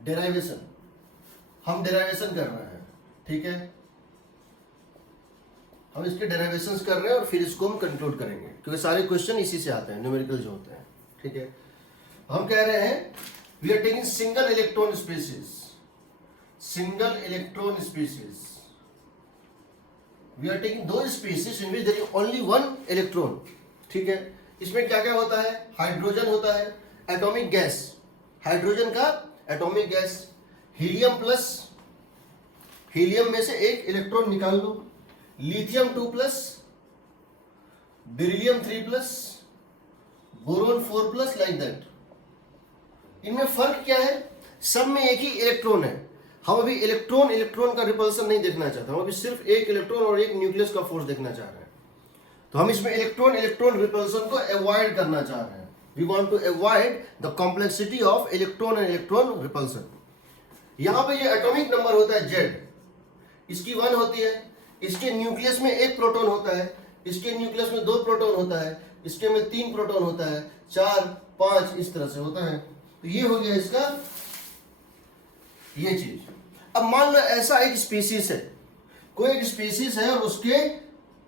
Derivation, हम derivation कर रहे हैं, ठीक है, हम इसके डेराइवेशंस कर रहे हैं और फिर इसको हम कंक्लूड करेंगे क्योंकि सारे क्वेश्चन इसी से आते हैं, न्यूमेरिकल जो होते हैं, ठीक है। हम कह रहे हैं we are taking single electron species, single electron species, we are taking दो species in which there is only one electron, ठीक है। इसमें क्या क्या होता है, हाइड्रोजन होता है, एटॉमिक गैस, हाइड्रोजन का atomic gas, helium plus, helium में से एक इलेक्ट्रॉन निकाल लो, lithium 2+, beryllium 3+, boron 4+, like that. इनमें फर्क क्या है, सब में एक ही इलेक्ट्रॉन है। हम अभी इलेक्ट्रॉन इलेक्ट्रॉन का रिपल्सन नहीं देखना चाहते, हम अभी सिर्फ एक इलेक्ट्रॉन और एक न्यूक्लियस का फोर्स देखना चाह रहे हैं। तो हम इसमें इलेक्ट्रॉन इलेक्ट्रॉन रिपल्सन को अवॉइड करना चाह रहे हैं। We want to avoid the complexity of electron and electron repulsion. यहां पे ये एटॉमिक नंबर होता है Z, इसकी 1 होती है, इसके न्यूक्लियस में 1 प्रोटॉन होता है, इसके न्यूक्लियस में 2 प्रोटॉन होता है, इसके में 3 प्रोटॉन होता है, 4, 5 इस तरह से होता है। तो ये हो गया इसका ये चीज। अब मान लो ऐसा एक स्पीसीज है, कोई एक स्पीसीज है और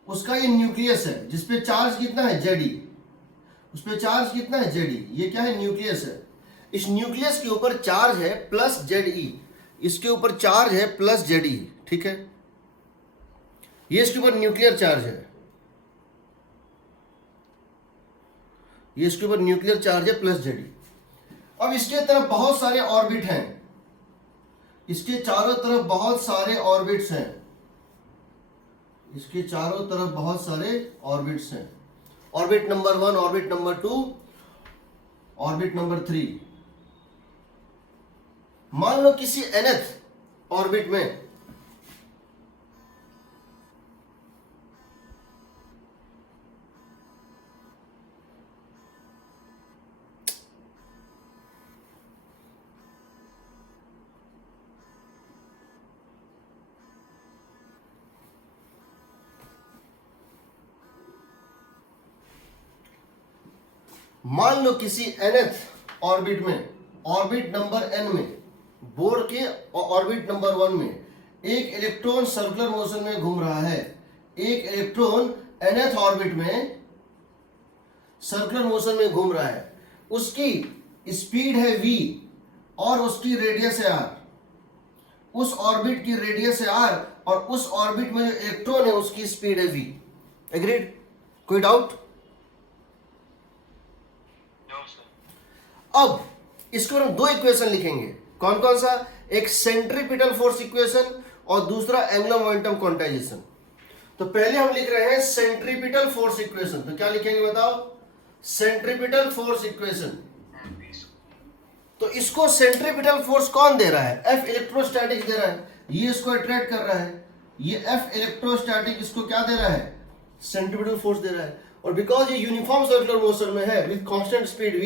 उसका ये न्यूक्लियस है जिसपे चार्ज कितना है Ze, उस पे चार्ज कितना है Ze, ये क्या है, न्यूक्लियस है। इस न्यूक्लियस के ऊपर चार्ज है प्लस Ze, इसके ऊपर चार्ज है प्लस Ze, ठीक है, ये इसके ऊपर न्यूक्लियर चार्ज है, ये इसके ऊपर न्यूक्लियर चार्ज है प्लस Ze। अब इसके तरफ बहुत सारे ऑर्बिट हैं, इसके चारों तरफ बहुत सारे ऑर्बिट्स हैं, इसके चारों तरफ बहुत सारे ऑर्बिट्स हैं, orbit number 1, orbit number 2, orbit number 3। मान लो किसी nth ऑर्बिट में मान लो किसी nth ऑर्बिट में, ऑर्बिट नंबर n में, बोर के ऑर्बिट नंबर 1 में एक इलेक्ट्रॉन सर्कुलर मोशन में घूम रहा है, एक इलेक्ट्रॉन nth ऑर्बिट में सर्कुलर मोशन में घूम रहा है, उसकी स्पीड है v और उसकी रेडियस है r, उस ऑर्बिट की रेडियस है r और उस ऑर्बिट में जो इलेक्ट्रॉन है उसकी स्पीड है v। एग्रीड? कोई डाउट? अब इसके ऊपर हम 2 इक्वेशन लिखेंगे, कौन कौन सा, एक सेंट्रीपिटल फोर्स इक्वेशन और दूसरा एंगुलर मोमेंटम क्वांटाइजेशन। तो पहले हम लिख रहे हैं सेंट्रीपिटल फोर्स इक्वेशन, तो क्या लिखेंगे बताओ, सेंट्रीपिटल फोर्स इक्वेशन। तो इसको सेंट्रीपिटल फोर्स कौन दे रहा है, F इलेक्ट्रोस्टैटिक दे रहा है, ये इसको अट्रैक्ट कर रहा है, ये F इलेक्ट्रोस्टैटिक इसको क्या दे रहा है, सेंट्रीपिटल फोर्स दे रहा है। और बिकॉज ये यूनिफॉर्म सर्कुलर मोशन में है विद कांस्टेंट स्पीड v,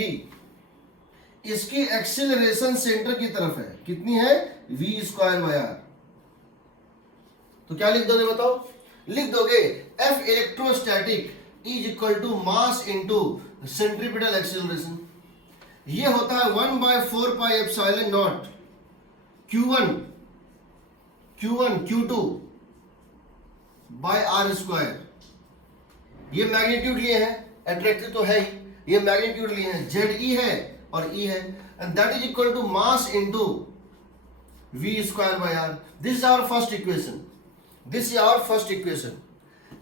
इसकी एक्सीलरेशन सेंटर की तरफ है, कितनी है, v²/r। तो क्या लिख दोगे बताओ, लिख दोगे F electrostatic is equal to mass into centripetal acceleration. ये होता है 1/4πε0 Q1 Q2/r²। ये मैग्नीट्यूड लिए हैं, अट्रैक्टिव तो है ही, ये मैग्नीट्यूड लिए हैं, Ze है और E है, and that is equal to mass into v²/r। This is our first equation, this is our first equation.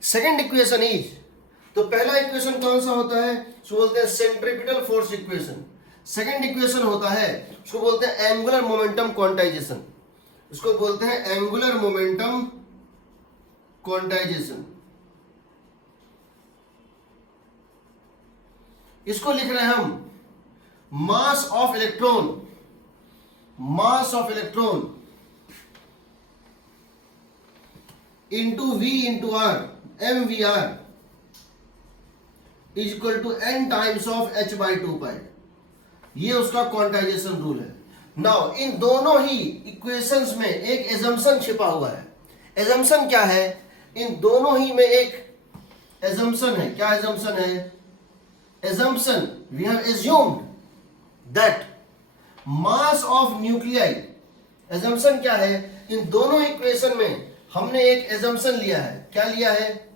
Second equation is, तो पहला इक्वेशन कौन सा होता है, उसको बोलते हैं centripetal force equation. Second equation होता है, उसको बोलते हैं एंगुलर मोमेंटम क्वांटाइजेशन, उसको बोलते हैं एंगुलर मोमेंटम क्वांटाइजेशन। इसको लिख रहे हैं हम mass of electron, mass of electron into v into r, mvr is equal to n times of h/2π। ये उसका क्वांटाइजेशन रूल है। नाउ इन दोनों ही इक्वेशंस में एक एजम्पशन छिपा हुआ है। एजम्पशन क्या है, इन दोनों ही में एक एजम्पशन है। क्या एजम्पशन है, assumption we have assumed that mass of nuclei, assumption क्या है, इन दोनों इक्वेशन में हमने एक एजम्पशन लिया है, क्या लिया है,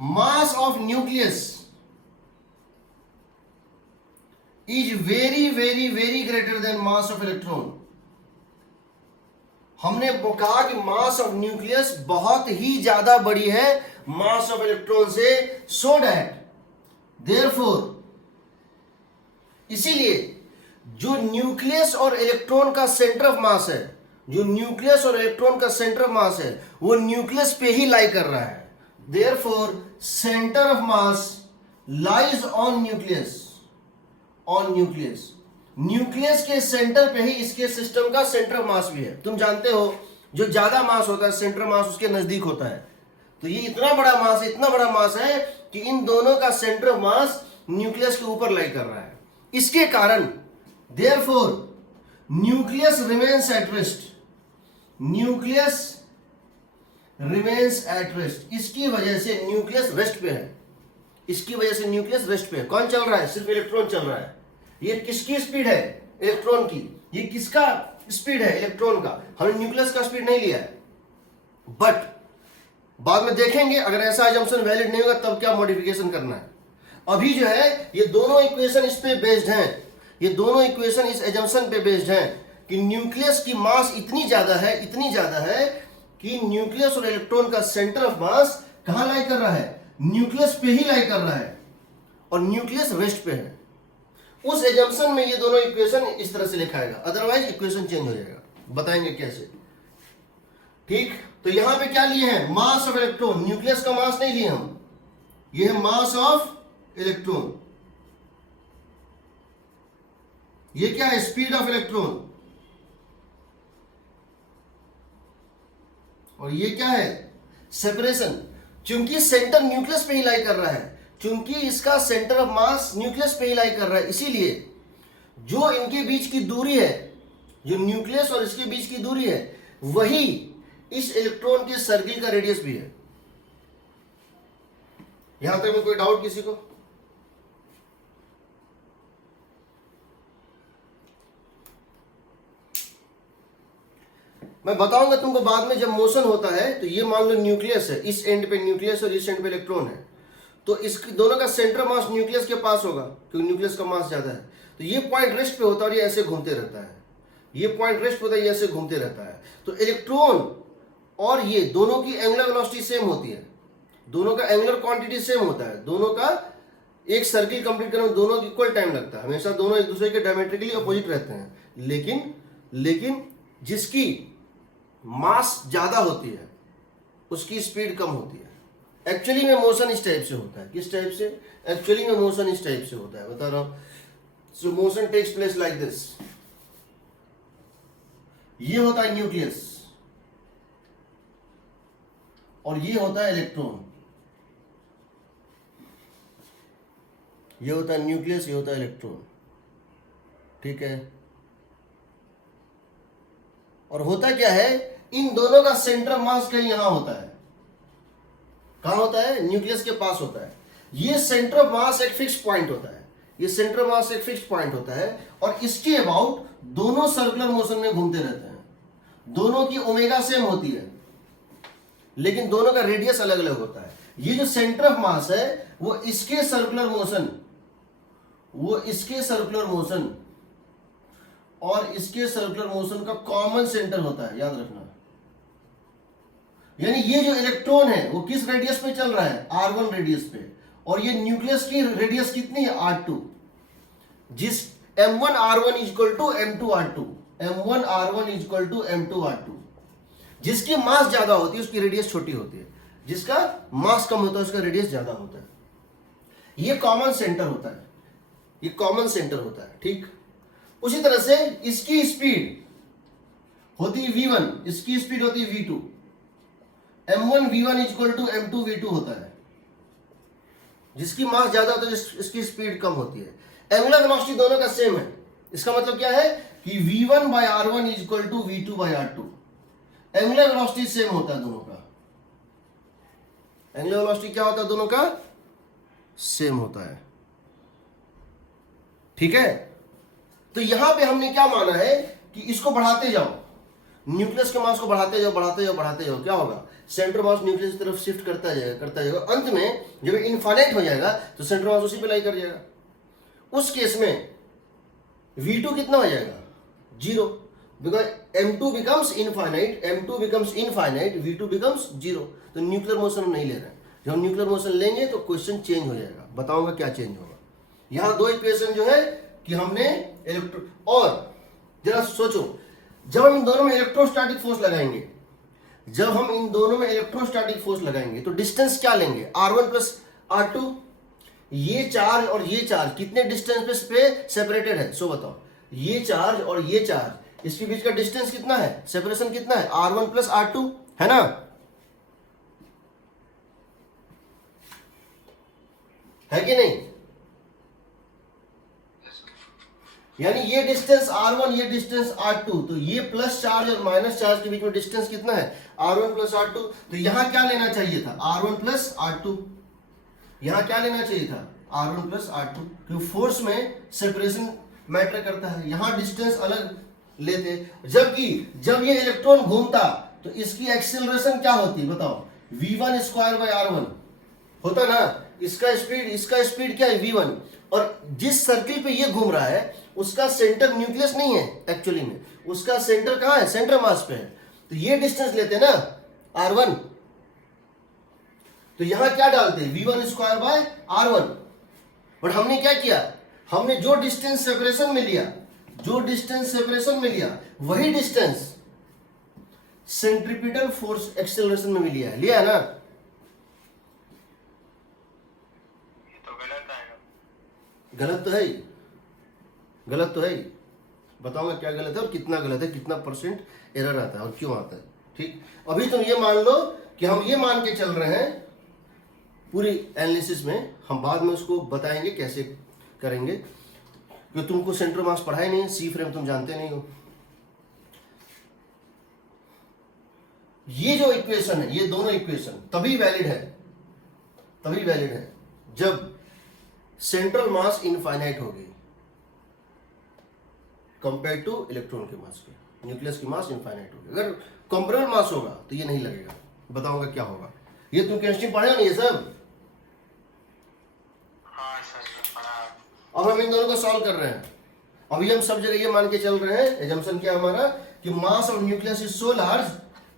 mass of nucleus is very very very greater than mass of electron. हमने कहा कि मास ऑफ न्यूक्लियस बहुत ही ज्यादा बड़ी है मास ऑफ इलेक्ट्रॉन से, सो दैट देयरफॉर, इसीलिए जो न्यूक्लियस और इलेक्ट्रॉन का सेंटर ऑफ मास है, जो न्यूक्लियस और इलेक्ट्रॉन का सेंटर ऑफ मास है वो न्यूक्लियस पे ही लाई कर रहा है। Therefore centre of mass lies on nucleus, on nucleus, nucleus के सेंटर पे ही इसके सिस्टम का सेंटर ऑफ मास भी है। तुम जानते हो जो ज्यादा मास होता है सेंटर मास उसके नजदीक होता है, तो ये इतना बड़ा मास है, इतना बड़ा मास है कि इन दोनों का सेंटर ऑफ मास न्यूक्लियस के ऊपर लाई कर रहा है। इसके कारण therefore nucleus remains at rest, nucleus remains at rest, इसकी वजह से न्यूक्लियस रेस्ट पे है, इसकी वजह से न्यूक्लियस रेस्ट पे है। कौन चल रहा है, सिर्फ इलेक्ट्रॉन चल रहा है। ये किसकी स्पीड है, इलेक्ट्रॉन की, ये किसका स्पीड है, इलेक्ट्रॉन का, हमने न्यूक्लियस का स्पीड नहीं लिया है। बट बाद में देखेंगे अगर ऐसा एजम्पशन वैलिड नहीं होगा तब क्या मॉडिफिकेशन करना है। अभी जो है ये दोनों इक्वेशन इस पे बेस्ड हैं, ये दोनों इक्वेशन इस एजम्पशन पे बेस्ड हैं कि न्यूक्लियस की मास इतनी ज्यादा है, इतनी ज्यादा है कि न्यूक्लियस और इलेक्ट्रॉन का सेंटर ऑफ मास कहां लाई कर रहा है, न्यूक्लियस पे ही लाई कर रहा है, और न्यूक्लियस रेस्ट पे है। उस एजम्पशन में ये दोनों इक्वेशन इस तरह से लिखाएगा, अदरवाइज इक्वेशन चेंज हो जाएगा, बताएंगे कैसे। ठीक, तो यहां पे क्या लिए हैं, मास ऑफ इलेक्ट्रॉन, न्यूक्लियस का मास नहीं लिए हम, ये है मास ऑफ इलेक्ट्रॉन। ये क्या है, स्पीड ऑफ इलेक्ट्रॉन, और ये क्या है, सेपरेशन। चूंकि सेंटर न्यूक्लियस पे ही लाई कर रहा है, चूंकि इसका सेंटर ऑफ मास न्यूक्लियस पे ही लाई कर रहा है, इसीलिए जो इनके बीच की दूरी है, जो न्यूक्लियस और इसके बीच की दूरी है, वही इस इलेक्ट्रॉन के सर्किल का रेडियस भी है। यहां तक में कोई डाउट किसी को? मैं बताऊंगा तुमको बाद में, जब मोशन होता है तो ये मान लो न्यूक्लियस है, इस एंड पे न्यूक्लियस और इस एंड पे इलेक्ट्रॉन है, तो इस दोनों का सेंटर मास न्यूक्लियस के पास होगा क्योंकि न्यूक्लियस का मास ज्यादा है, तो ये पॉइंट रेस्ट पे होता है और ये ऐसे घूमते रहता है, ये पॉइंट रेस्ट पे होता है, ये ऐसे घूमते रहता है। तो इलेक्ट्रॉन और ये दोनों की एंगुलर वेलोसिटी सेम होती है, दोनों का एंगुलर क्वांटिटी सेम होता है, दोनों का एक सर्किल कंप्लीट करने में दोनों को इक्वल टाइम लगता है, हमेशा दोनों एक दूसरे के डायमेट्रिकली अपोजिट रहते हैं। लेकिन जिसकी मास ज्यादा होती है उसकी स्पीड कम होती है। एक्चुअली में मोशन इस टाइप से होता है, किस टाइप से, एक्चुअली में मोशन इस टाइप से होता है, बता रहा हूं। So motion takes place like this, ये होता है न्यूक्लियस और ये होता है इलेक्ट्रॉन, ये होता है न्यूक्लियस, ये होता है इलेक्ट्रॉन, ठीक है। और होता क्या है, इन दोनों का सेंटर मास कहीं यहां होता है, कहां होता है, न्यूक्लियस के पास होता है। ये सेंटर ऑफ मास एक फिक्स पॉइंट होता है, ये सेंटर ऑफ मास एक फिक्स पॉइंट होता है, और इसके अबाउट दोनों सर्कुलर मोशन में घूमते रहते हैं, दोनों की ओमेगा सेम होती है लेकिन दोनों का रेडियस अलग अलग होता है। ये जो सेंटर ऑफ मास है वो इसके सर्कुलर मोशन, वो इसके सर्कुलर मोशन और इसके सर्कुलर मोशन का कॉमन सेंटर होता है, याद रखना। यानी ये जो इलेक्ट्रॉन है वो किस रेडियस पे चल रहा है, r1 रेडियस पे, और ये न्यूक्लियस की रेडियस कितनी है, r2, जिस m1 r1 equal to m2 r2, m1 r1 equal to m2 r2। जिसकी मास ज्यादा होती है उसकी रेडियस छोटी होती है, जिसका मास कम होता है उसका रेडियस ज्यादा होता है। ये कॉमन सेंटर होता है, ये कॉमन सेंटर होता है, ठीक। उसी तरह से इसकी स्पीड होती है v1, इसकी स्पीड होती है v2, m1 v1 equal to m2 v2 होता है। जिसकी मास ज्यादा होता है इसकी स्पीड कम होती है। एंगुलर वेलोसिटी दोनों का सेम है, इसका मतलब क्या है कि v1 by r1 equal to v2 by r2। Angular velocity same होता है दोनों का, एंगुलर वेलोसिटी क्या होता है, दोनों का सेम होता है, ठीक है। तो यहां पे हमने क्या माना है कि इसको बढ़ाते जाओ, न्यूक्लियस के मास को बढ़ाते जाओ बढ़ाते जाओ बढ़ाते जाओ, क्या होगा, सेंटर मास न्यूक्लियस की तरफ शिफ्ट करता जाएगा, अंत में जब इनफाइनाइट हो जाएगा तो सेंटर मास उसी पे लाई कर जाएगा। उस केस में V2 कितना हो जाएगा, 0, because M2 becomes infinite, M2 becomes infinite, V2 becomes 0। तो न्यूक्लियर मोशन नहीं ले रहे हैं, जब न्यूक्लियर मोशन लेंगे तो क्वेश्चन चेंज हो जाएगा। बताऊंगा क्या चेंज होगा। यहां दो इक्वेशन जो है कि हमने इलेक्ट्रो, और जरा सोचो, जब हम इन दोनों में इलेक्ट्रोस्टैटिक फोर्स लगाएंगे, जब हम इन दोनों में इलेक्ट्रोस्टैटिक फोर्स लगाएंगे तो डिस्टेंस क्या लेंगे, R1 प्लस R2। ये चार्ज और ये चार्ज कितने डिस्टेंस पे सेपरेटेड है, सो बताओ, ये चार्ज और ये चार्ज इसके बीच का डिस्टेंस कितना है, सेपरेशन कितना है, R1 प्लस R2 है ना, है कि नहीं। यानी ये डिस्टेंस R1, ये डिस्टेंस R2, तो ये प्लस चार्ज और माइनस चार्ज के बीच में डिस्टेंस कितना है, R1 प्लस R2। तो यहां क्या लेना चाहिए था, R1 प्लस R2, यहां क्या लेना चाहिए था, R1 प्लस R2, क्योंकि फोर्स में सेपरेशन मैटर करता है। यहां डिस्टेंस अलग लेते, जबकि जब ये इलेक्ट्रॉन घूमता तो इसकी एक्सेलरेशन क्या होती, बताओ, V1 स्क्वायर बाय R1 होता ना, इसका स्पीड क्या है, V1, और जिस सर्किल पे ये घूम रहा है उसका सेंटर न्यूक्लियस नहीं है एक्चुअली में, उसका सेंटर कहां है, सेंटर मास पे है। तो ये डिस्टेंस लेते हैं ना R1, तो यहां क्या डालते हैं, V1 square by R1। But हमने क्या किया, हमने जो डिस्टेंस सेपरेशन में लिया, जो डिस्टेंस सेपरेशन में लिया वही डिस्टेंस सेंट्रीपिटल फोर्स एक्सेलरेशन में भी लिया है ना। तो गलत आएगा, गलत तो है ही, गलत तो है ही। बताऊंगा क्या गलत है और कितना गलत है, कितना परसेंट एरर आता है और क्यों आता है। ठीक, अभी तुम ये मान लो कि हम ये मान के चल रहे हैं पूरी एनालिसिस में, हम बाद में उसको बताएंगे कैसे करेंगे, क्योंकि तुमको सेंटर मास पढ़ाए नहीं, सी फ्रेम तुम जानते नहीं हो। ये जो इक्वेशन है, ये दोनों इक्वेशन तभी वैलिड है जब सेंट्रल मास इनफाइनाइट होगी कंपेयर टू इलेक्ट्रॉन के मास के, न्यूक्लियस की मास इनफाइनाइट होगी। अगर कंपेरेबल मास होगा तो ये नहीं लगेगा। बताऊंगा क्या होगा, ये तुम केमिस्ट्री पढ़े हो नहीं ये सब। अब हम इन दोनों को सॉल्व कर रहे हैं। अभी हम सब जगह ये मान के चल रहे हैं, एजम्पशन क्या हमारा, कि मास of nucleus is so large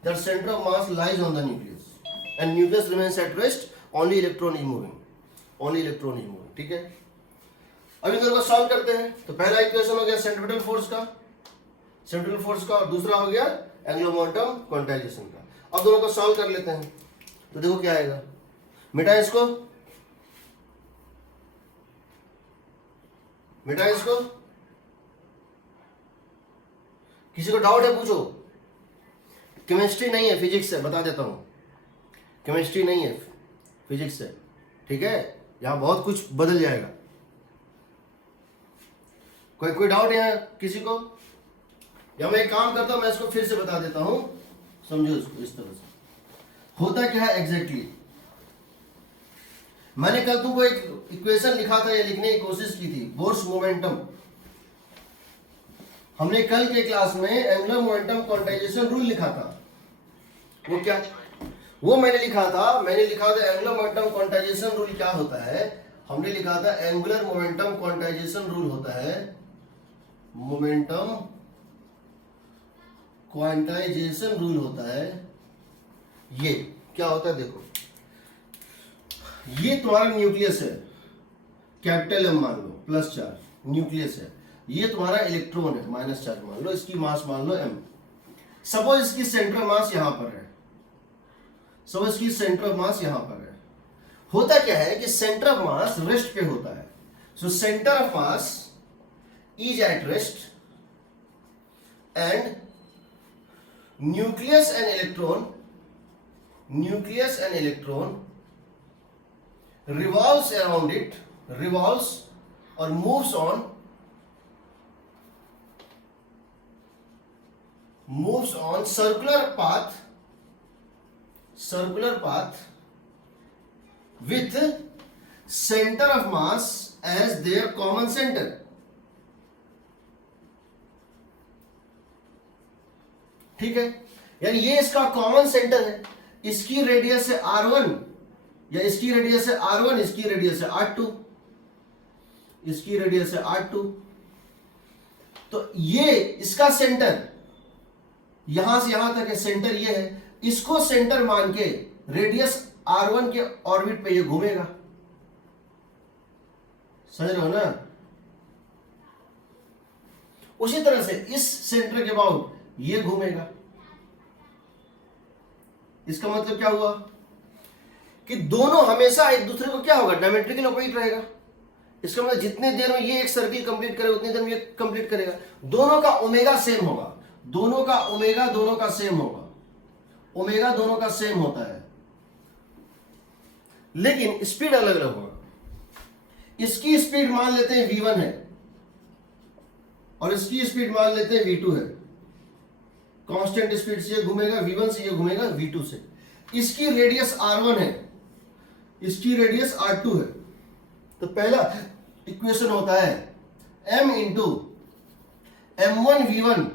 that centre of mass lies on the nucleus and nucleus remains at rest, only electron is moving, ठीक है। अब इन दोनों को सॉल्व करते हैं। तो पहला इक्वेशन हो गया सेंट्रीपिटल फोर्स का, और दूसरा हो गया एंगुलर मोमेंटम क्वांटाइजेशन का। अब दोनों को सॉल्व कर लेते हैं तो देखो क्या आएगा, मिटा इसको, किसी को डाउट है पूछो। केमिस्ट्री नहीं है, फिजिक्स है, बता देता हूं, केमिस्ट्री नहीं है, फिजिक्स है, ठीक है। यहां बहुत कुछ बदल जाएगा। कोई डाउट है यहाँ किसी को, या मैं एक काम करता हूं, मैं इसको फिर से बता देता हूं, समझो इसको इस तरह से। होता क्या है एग्जैक्टली, मैंने कल तुमको एक इक्वेशन लिखा था, या लिखने की कोशिश की थी, फोर्स मोमेंटम। हमने कल के क्लास में एंगुलर मोमेंटम क्वांटाइजेशन रूल लिखा था। वो क्या, वो मैंने लिखा था एंगुलर मोमेंटम क्वांटाइजेशन रूल क्या होता है। हमने लिखा था एंगुलर मोमेंटम क्वांटाइजेशन रूल होता है, मोमेंटम क्वांटाइजेशन रूल होता है, ये क्या होता है देखो, ये तुम्हारा न्यूक्लियस है, कैपिटल एम मान लो, प्लस चार्ज न्यूक्लियस है, ये तुम्हारा इलेक्ट्रॉन है, माइनस चार्ज मान लो, इसकी मास मान लो m। सपोज इसकी सेंटर मास यहां पर है, होता क्या है कि सेंटर ऑफ मास रेस्ट पे होता है। So centre of mass is at rest and nucleus and electron revolves around it, or moves on circular path with center of mass as their common center, ठीक है, यानी ये इसका common centre है, इसकी रेडियस है R1 या इसकी रेडियस है R1, इसकी रेडियस है R2, इसकी रेडियस है R2। तो ये इसका सेंटर यहां से यहां तक है, सेंटर ये है, इसको सेंटर मान के रेडियस R1 के ऑर्बिट पे ये घूमेगा, समझ रहे हो ना। उसी तरह से इस सेंटर के अबाउट ये घूमेगा। इसका मतलब क्या हुआ कि दोनों हमेशा एक दूसरे को क्या होगा, डायमेट्रिकल ऑपोजिट रहेगा। इसका मतलब जितने देर में ये एक सर्किल कंप्लीट करेगा उतनी देर में ये कंप्लीट करेगा। दोनों का ओमेगा सेम होगा, दोनों का ओमेगा दोनों का सेम होगा, ओमेगा दोनों का सेम होता है, लेकिन स्पीड अलग अलग होगा। इसकी स्पीड मान लेते हैं v1 है और इसकी स्पीड मान लेते हैं v2 है। कांस्टेंट स्पीड से ये घूमेगा, v1 से ये घूमेगा v2 से। इसकी रेडियस r1 है, इसकी रेडियस r2 है। तो पहला इक्वेशन होता है m into m1 v1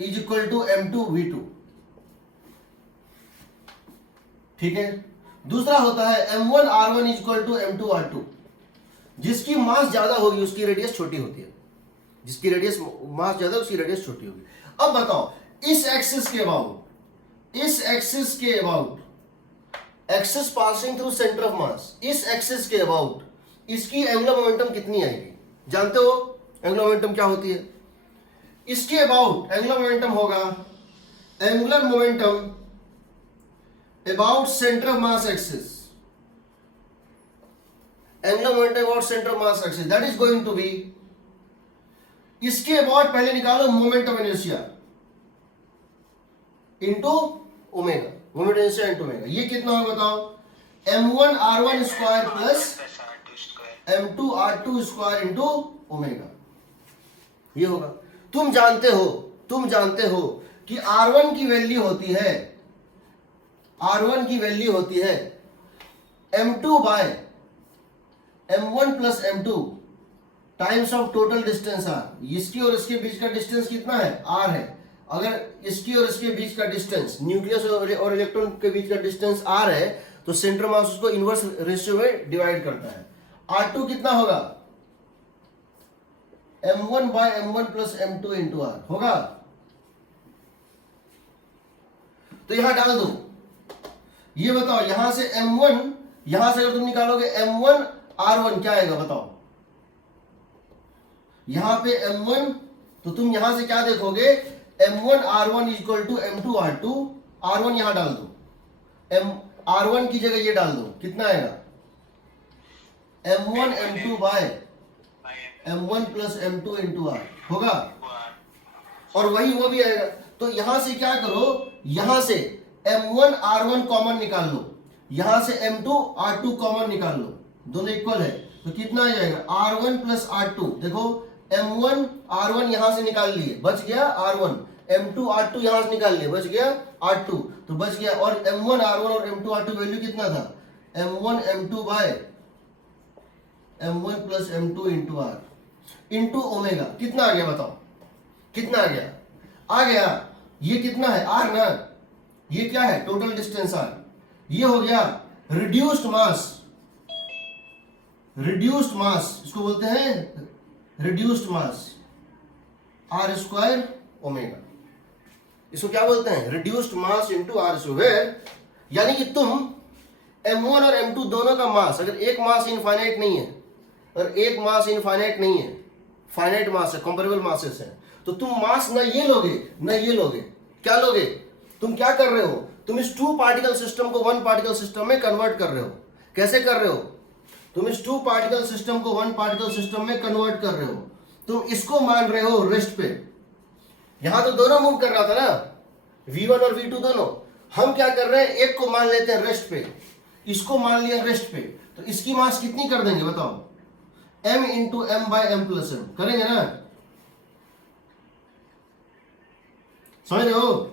is equal to m2 v2, ठीक है। दूसरा होता है m1 r1 is equal to m2 r2। जिसकी मास ज्यादा होगी उसकी रेडियस छोटी होती है, जिसकी रेडियस मास ज्यादा उसकी रेडियस छोटी होगी। अब बताओ इस एक्सिस के अबाउट, इस एक्सिस के about, axis passing through centre of मास, इस एक्सिस के अबाउट इसकी एंगुलर मोमेंटम कितनी आएगी? जानते हो एंगुलर मोमेंटम क्या होती है? इसके अबाउट एंगुलर मोमेंटम होगा angular momentum about centre of mass axis, angular momentum about centre of mass axis, that is going to be, इसके अबाउट पहले निकालो moment of inertia into omega, moment of inertia into omega. ये कितना होगा बताओ? m1 r1 square plus m2 r2 square into omega, ये होगा। तुम जानते हो कि r1 की वैल्यू होती है, r1 की वैल्यू होती है m2 by m1 plus m2 times of total distance r। इसकी और इसके बीच का डिस्टेंस कितना है? r है। अगर इसकी और इसके बीच का डिस्टेंस, न्यूक्लियस और इलेक्ट्रॉन के बीच का डिस्टेंस r है, तो सेंटर मास उसको इनवर्स रेशियो में डिवाइड करता है। r2 कितना होगा? m1 bye m1 plus m2 into r होगा। तो यहां डाल दो, ये बताओ यहां से m1, यहां से अगर तुम निकालोगे m1 r1 क्या आएगा बताओ? यहां पे m1, तो तुम यहां से क्या देखोगे? m1 r1 equal to m2 r2, r1 यहां डाल दो, r1 की जगह ये डाल दो, कितना आएगा? m1 m2 by m1 plus m2 into r होगा। और वही वो भी आएगा। तो यहां से क्या करो, यहां से m1 r1 कॉमन निकाल लो, यहां से m2 r2 कॉमन निकाल लो, दोनों इक्वल है, तो कितना आ जाएगा? r1 plus r2। देखो m1 r1 यहां से निकाल लिए, बच गया r1, m2 r2 यहां से निकाल लिए, बच गया r2, तो बच गया। और m1 r1 और m2 r2 वैल्यू कितना था? m1 m2 by m1 plus m2 into r into omega. कितना आ गया बताओ? कितना आ गया? आ गया, ये कितना है? r ना, ये क्या है? Total distance r। ये हो गया रिड्यूस्ड मास, रिड्यूस्ड मास इसको बोलते हैं रिड्यूस्ड मास, r स्क्वायर ओमेगा, इसको क्या बोलते हैं? Reduced mass into r square. यानी कि तुम m1 और m2 दोनों का मास, अगर एक मास इनफाइनाइट नहीं है और एक मास इनफाइनाइट नहीं है, फाइनाइट मास है, कंपेरेबल मासेस है, तो तुम मास ना ये लोगे ना ये लोगे, क्या लोगे? तुम क्या कर रहे हो? तुम इस 2 पार्टिकल सिस्टम को 1 पार्टिकल सिस्टम में कन्वर्ट कर रहे हो। कैसे कर रहे हो? तुम इस 2 पार्टिकल सिस्टम को 1 पार्टिकल सिस्टम में कन्वर्ट कर रहे हो। तुम इसको मान रहे हो रेस्ट पे, यहां तो दोनों मूव कर रहा था ना, v1 और v2 दोनों। हम क्या कर रहे हैं? एक को मान लेते हैं रेस्ट पे, इसको मान लिया रेस्ट पे, तो इसकी मास कितनी कर देंगे बताओ? m into M by M plus M करेंगे ना, समझ रहे हो?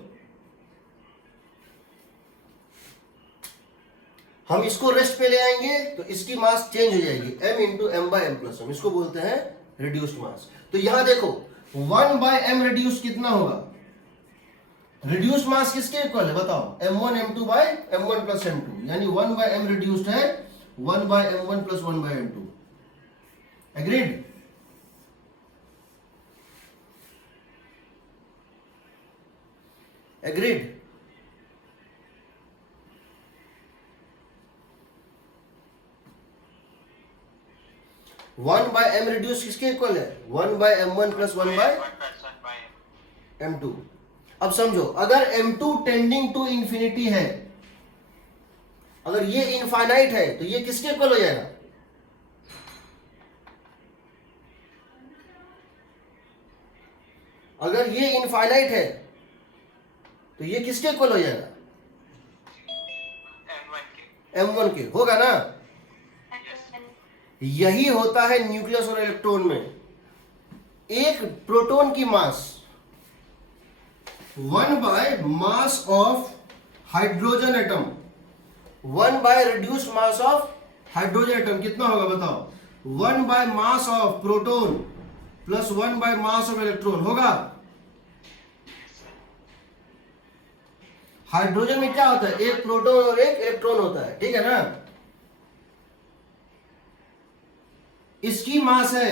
हम इसको रेस्ट पे ले आएंगे तो इसकी मास चेंज हो जाएगी, m into M by M plus M, इसको बोलते हैं रिड्यूस्ड मास। तो यहां देखो 1 बाय एम रिड्यूस कितना होगा? रिड्यूस्ड मास किसके इक्वल है बताओ, m1 m2 by m1 plus m2, यानी 1 बाय m रिड्यूस्ड है 1 by m1 plus 1 by m2। Agreed? Agreed? 1 by m reduce किसके इक्वल है, 1 by m1 plus 1 by m2। अब समझो, अगर m2 टेंडिंग टू इंफिनिटी है, अगर ये इनफाइनाइट है तो ये किसके इक्वल हो जाएगा, अगर ये इनफाइनाइट है तो ये किसके इक्वल हो जाएगा, m1 के, होगा ना? यही होता है न्यूक्लियस और इलेक्ट्रॉन में। एक प्रोटॉन की mass 1 by mass of hydrogen atom, 1 by reduced mass of hydrogen atom कितना होगा बताओ, 1 by mass of proton plus 1 by mass of electron होगा। हाइड्रोजन में क्या होता है, एक प्रोटॉन और एक इलेक्ट्रॉन होता है, ठीक है ना? इसकी मास है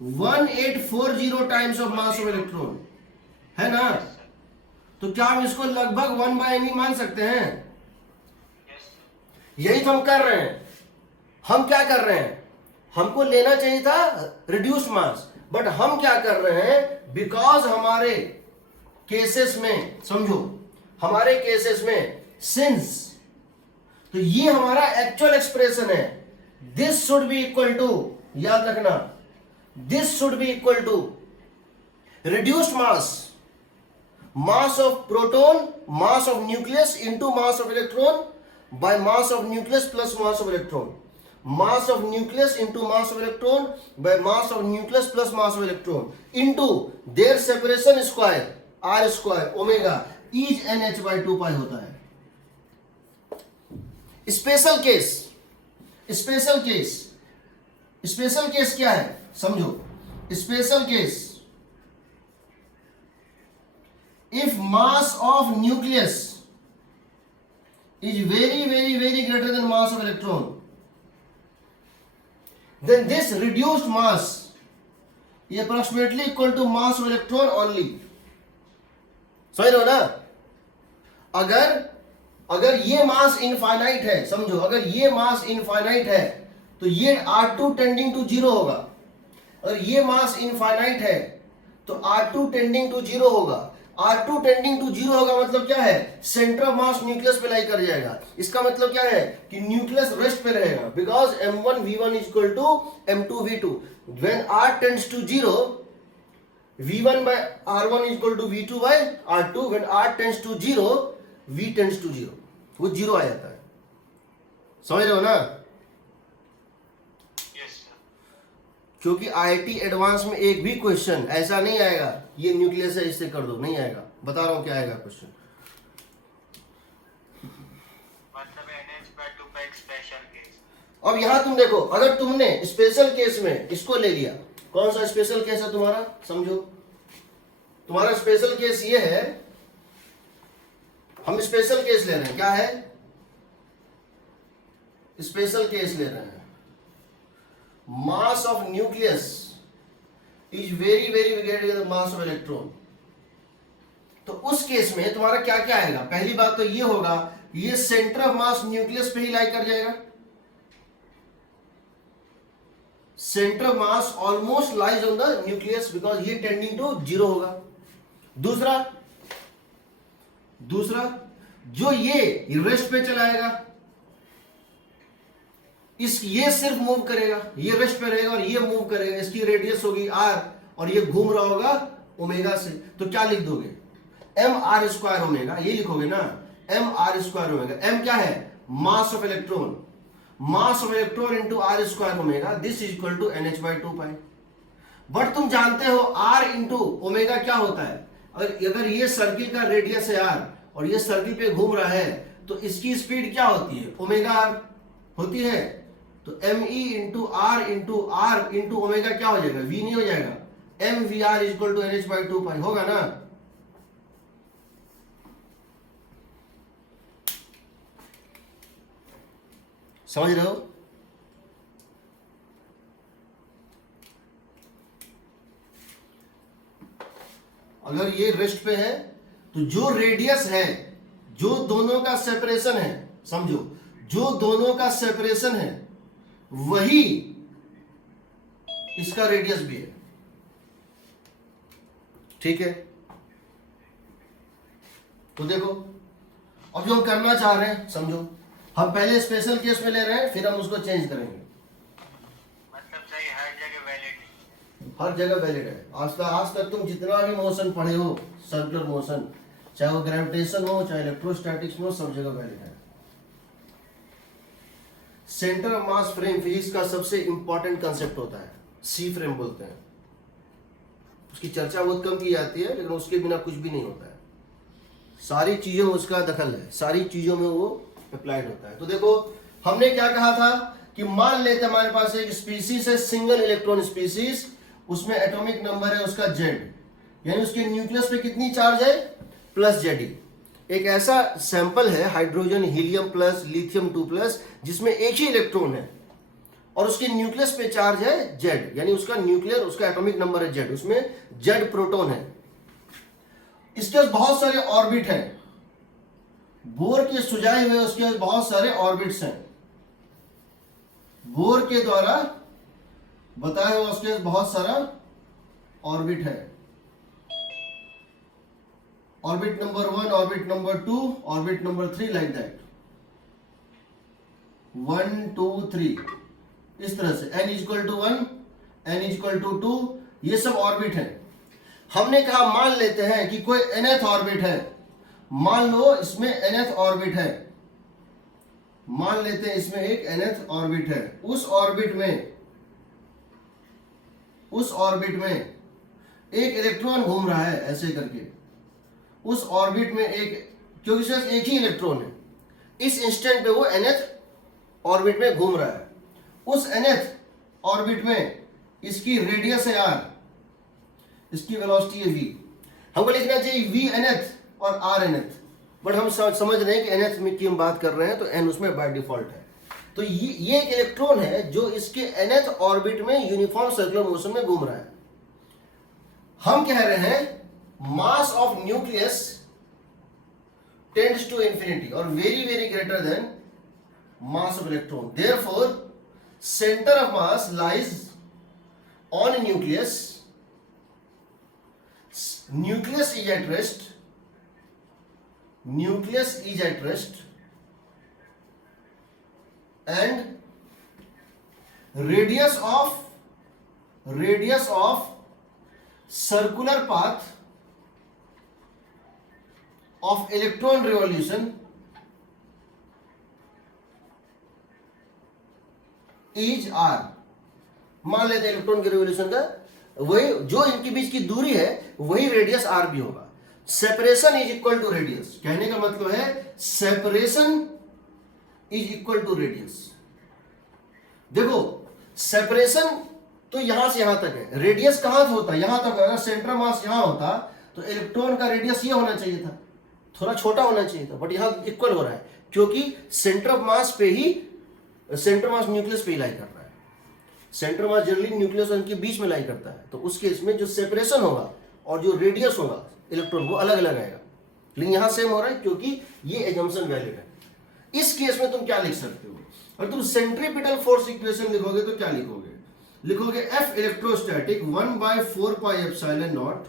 1840 times of mass of electron, है ना? तो क्या हम इसको लगभग 1 बाय m ही मान सकते हैं? यही तो हम कर रहे हैं। हम क्या कर रहे हैं, हमको लेना चाहिए था रिड्यूस्ड मास, बट हम क्या कर रहे हैं, बिकॉज हमारे केसेस में, समझो हमारे केसेस में सिंस, तो ये हमारा एक्चुअल एक्सप्रेशन है, this should be equal to, याद रखना, this should be equal to reduced mass, mass of proton, mass of nucleus into mass of electron by mass of nucleus plus mass of electron, mass of nucleus into mass of electron by mass of nucleus plus mass of electron into their separation square r square omega is nh/2 pi होता है। Special case, special case, special case क्या है समझो, special case, if mass of nucleus is very very very greater than mass of electron, then this reduced mass is approximately equal to mass of electron only। समझ रहे हो ना? अगर ये मास infinite है, समझो अगर ये मास इनफाइनाइट है तो ये R2 टेंडिंग टू 0 होगा। अगर ये मास इनफाइनाइट है तो R2 टेंडिंग टू 0 होगा। R2 टेंडिंग टू 0 होगा मतलब क्या है, सेंटर ऑफ मास न्यूक्लियस पे लाई कर जाएगा। इसका मतलब क्या है कि न्यूक्लियस रेस्ट पे रहेगा, because m1v1 is equal to m2v2। When r tends to 0, v1 by r1 is equal to v2 by r2। when r tends to 0, v tends to 0, वो 0 आ जाता है। समझ रहे हो ना? क्योंकि आईआईटी एडवांस में एक भी क्वेश्चन ऐसा नहीं आएगा ये न्यूक्लियस है इससे कर दो, नहीं आएगा। बता रहा हूं क्या आएगा क्वेश्चन। मतलब nh/2 का एक स्पेशल केस। अब यहां तुम देखो, अगर तुमने स्पेशल केस में इसको ले लिया, कौन सा स्पेशल केस है तुम्हारा, समझो तुम्हारा स्पेशल केस ये है, हम स्पेशल केस ले रहे हैं, क्या है, स्पेशल केस ले रहे हैं, mass of nucleus is very very greater than mass of electron. तो उस केस में तुम्हारा क्या क्या आएगा, पहली बात तो ये होगा, ये सेंटर ऑफ मास न्यूक्लियस पे ही लाई कर जाएगा, centre of mass almost lies on the nucleus because ये टेंडिंग टू 0 होगा। दूसरा जो ये रेस्ट पे चलाएगा, ये सिर्फ मूव करेगा, ये रेस्ट पे रहेगा और ये मूव करेगा, इसकी रेडियस होगी r और ये घूम रहा होगा ओमेगा से। तो क्या लिख दोगे, mr² ओमेगा, ये लिखोगे ना, mr² ओमेगा। m क्या है, mass of electron, mass of electron into r² omega, this is equal to nh/2 pi. But तुम जानते हो r इंटू ओमेगा क्या होता है, अगर ये सर्किल का रेडियस है r और ये सर्किल पे घूम रहा है तो इसकी स्पीड क्या होती है, ओमेगा r होती है। तो me into r into omega क्या हो जाएगा, v नहीं हो जाएगा, mvr is equal to nh/2 pi, होगा ना? समझ रहे हो? अगर ये रेस्ट पे है तो जो रेडियस है, जो दोनों का सेपरेशन है, समझो, जो दोनों का सेपरेशन है वही इसका रेडियस भी है। ठीक है, तो देखो अब जो हम करना चाह रहे हैं, समझो, हम पहले स्पेशल केस में ले रहे हैं, फिर हम उसको चेंज करेंगे। मतलब सही हर जगह वैलिड। हर जगह वैलिड है। आज तक तुम जितना भी मोशन पढ़े हो, सर्कुलर मोशन, चाहे वो ग्रेविटेशन हो, चाहे इलेक्ट्रोस्टैटिक्स में हो, सब जगह वैलिड है। Centre of mass frame physics का सबसे इंपॉर्टेंट कंसेप्ट होता है, सी फ्रेम बोलते हैं। उसकी चर्चा बहुत कम की जाती है, लेकिन उसके बिना कुछ भी नहीं होता है। सारी चीजों में उसका दखल है, सारी चीजों में वो अप्लाइड होता है। तो देखो हमने क्या कहा था कि मान लेते हमारे पास एक स्पीसीज है, सिंगल इलेक्ट्रॉन स्पीसीज, उसमें एटॉमिक नंबर है उसका जेड, यानी उसके न्यूक्लियस पे कितनी चार्ज है, प्लस जेड। एक ऐसा सैंपल है हाइड्रोजन हीलियम प्लस लिथियम 2+, जिसमें एक ही इलेक्ट्रॉन है और उसके न्यूक्लियस पे चार्ज है जेड, यानी उसका न्यूक्लियर, उसका एटॉमिक नंबर है जेड, उसमें जेड प्रोटॉन है। इसके पास बहुत सारे ऑर्बिट हैं, बोर के सुझाए हुए उसके पास बहुत सारे ऑर्बिट्स हैं, बोर के द्वारा बताया हुआ उसके पास बहुत सारा ऑर्बिट है। Orbit number 1, orbit number 2, orbit number 3, like that, 1 2 3, इस तरह से n = 1, n = 2, ये सब ऑर्बिट है। हमने कहा मान लेते हैं कि कोई nth ऑर्बिट है, मान लो इसमें nth ऑर्बिट है, मान लेते हैं इसमें एक nth ऑर्बिट है। उस ऑर्बिट में एक इलेक्ट्रॉन घूम रहा है ऐसे करके, उस ऑर्बिट में एक, क्योंकि सिर्फ एक ही इलेक्ट्रॉन है, इस इंस्टेंट पे वो nth ऑर्बिट में घूम रहा है। उस nth ऑर्बिट में इसकी रेडियस है r, इसकी वेलोसिटी है v। हमको लिखना चाहिए v nth और r nth, बट हम समझ रहे हैं कि nth में की हम बात कर रहे हैं, तो n उसमें बाय डिफॉल्ट है। तो ये एक इलेक्ट्रॉन है जो इसके nth ऑर्बिट में यूनिफॉर्म सर्कुलर मोशन में घूम रहा है। हम कह रहे हैं mass of nucleus tends to infinity और very very greater than mass of electron, therefore centre of mass lies on nucleus, nucleus is at rest, and radius of circular path of electron revolution is r। मान लेते हैं electron के revolution का वही, जो इनके बीच की दूरी है वही रेडियस r भी होगा। Separation is equal to radius, कहने का मतलब है separation is equal to radius. देखो सेपरेशन तो यहां से यहां तक है, रेडियस कहां से होता है, यहां तक। अगर सेंटर मास यहां होता तो इलेक्ट्रॉन का रेडियस ये होना चाहिए था, थोड़ा छोटा होना चाहिए था, बट यहां इक्वल हो रहा है क्योंकि सेंटर ऑफ मास पे ही, सेंटर मास न्यूक्लियस पे ही लाई कर रहा है। सेंटर मास जनरली न्यूक्लियस और इनके बीच में लाई करता है, तो उस केस में जो सेपरेशन होगा और जो रेडियस होगा इलेक्ट्रॉन वो अलग अलग आएगा, लेकिन यहां सेम हो रहा है क्योंकि ये एजम्पशन वैलिड है। इस केस में तुम क्या लिख सकते हो, अगर तुम सेंट्रीपिटल फोर्स इक्वेशन लिखोगे तो क्या लिखोगे, लिखोगे F electrostatic 1/4 pi epsilon naught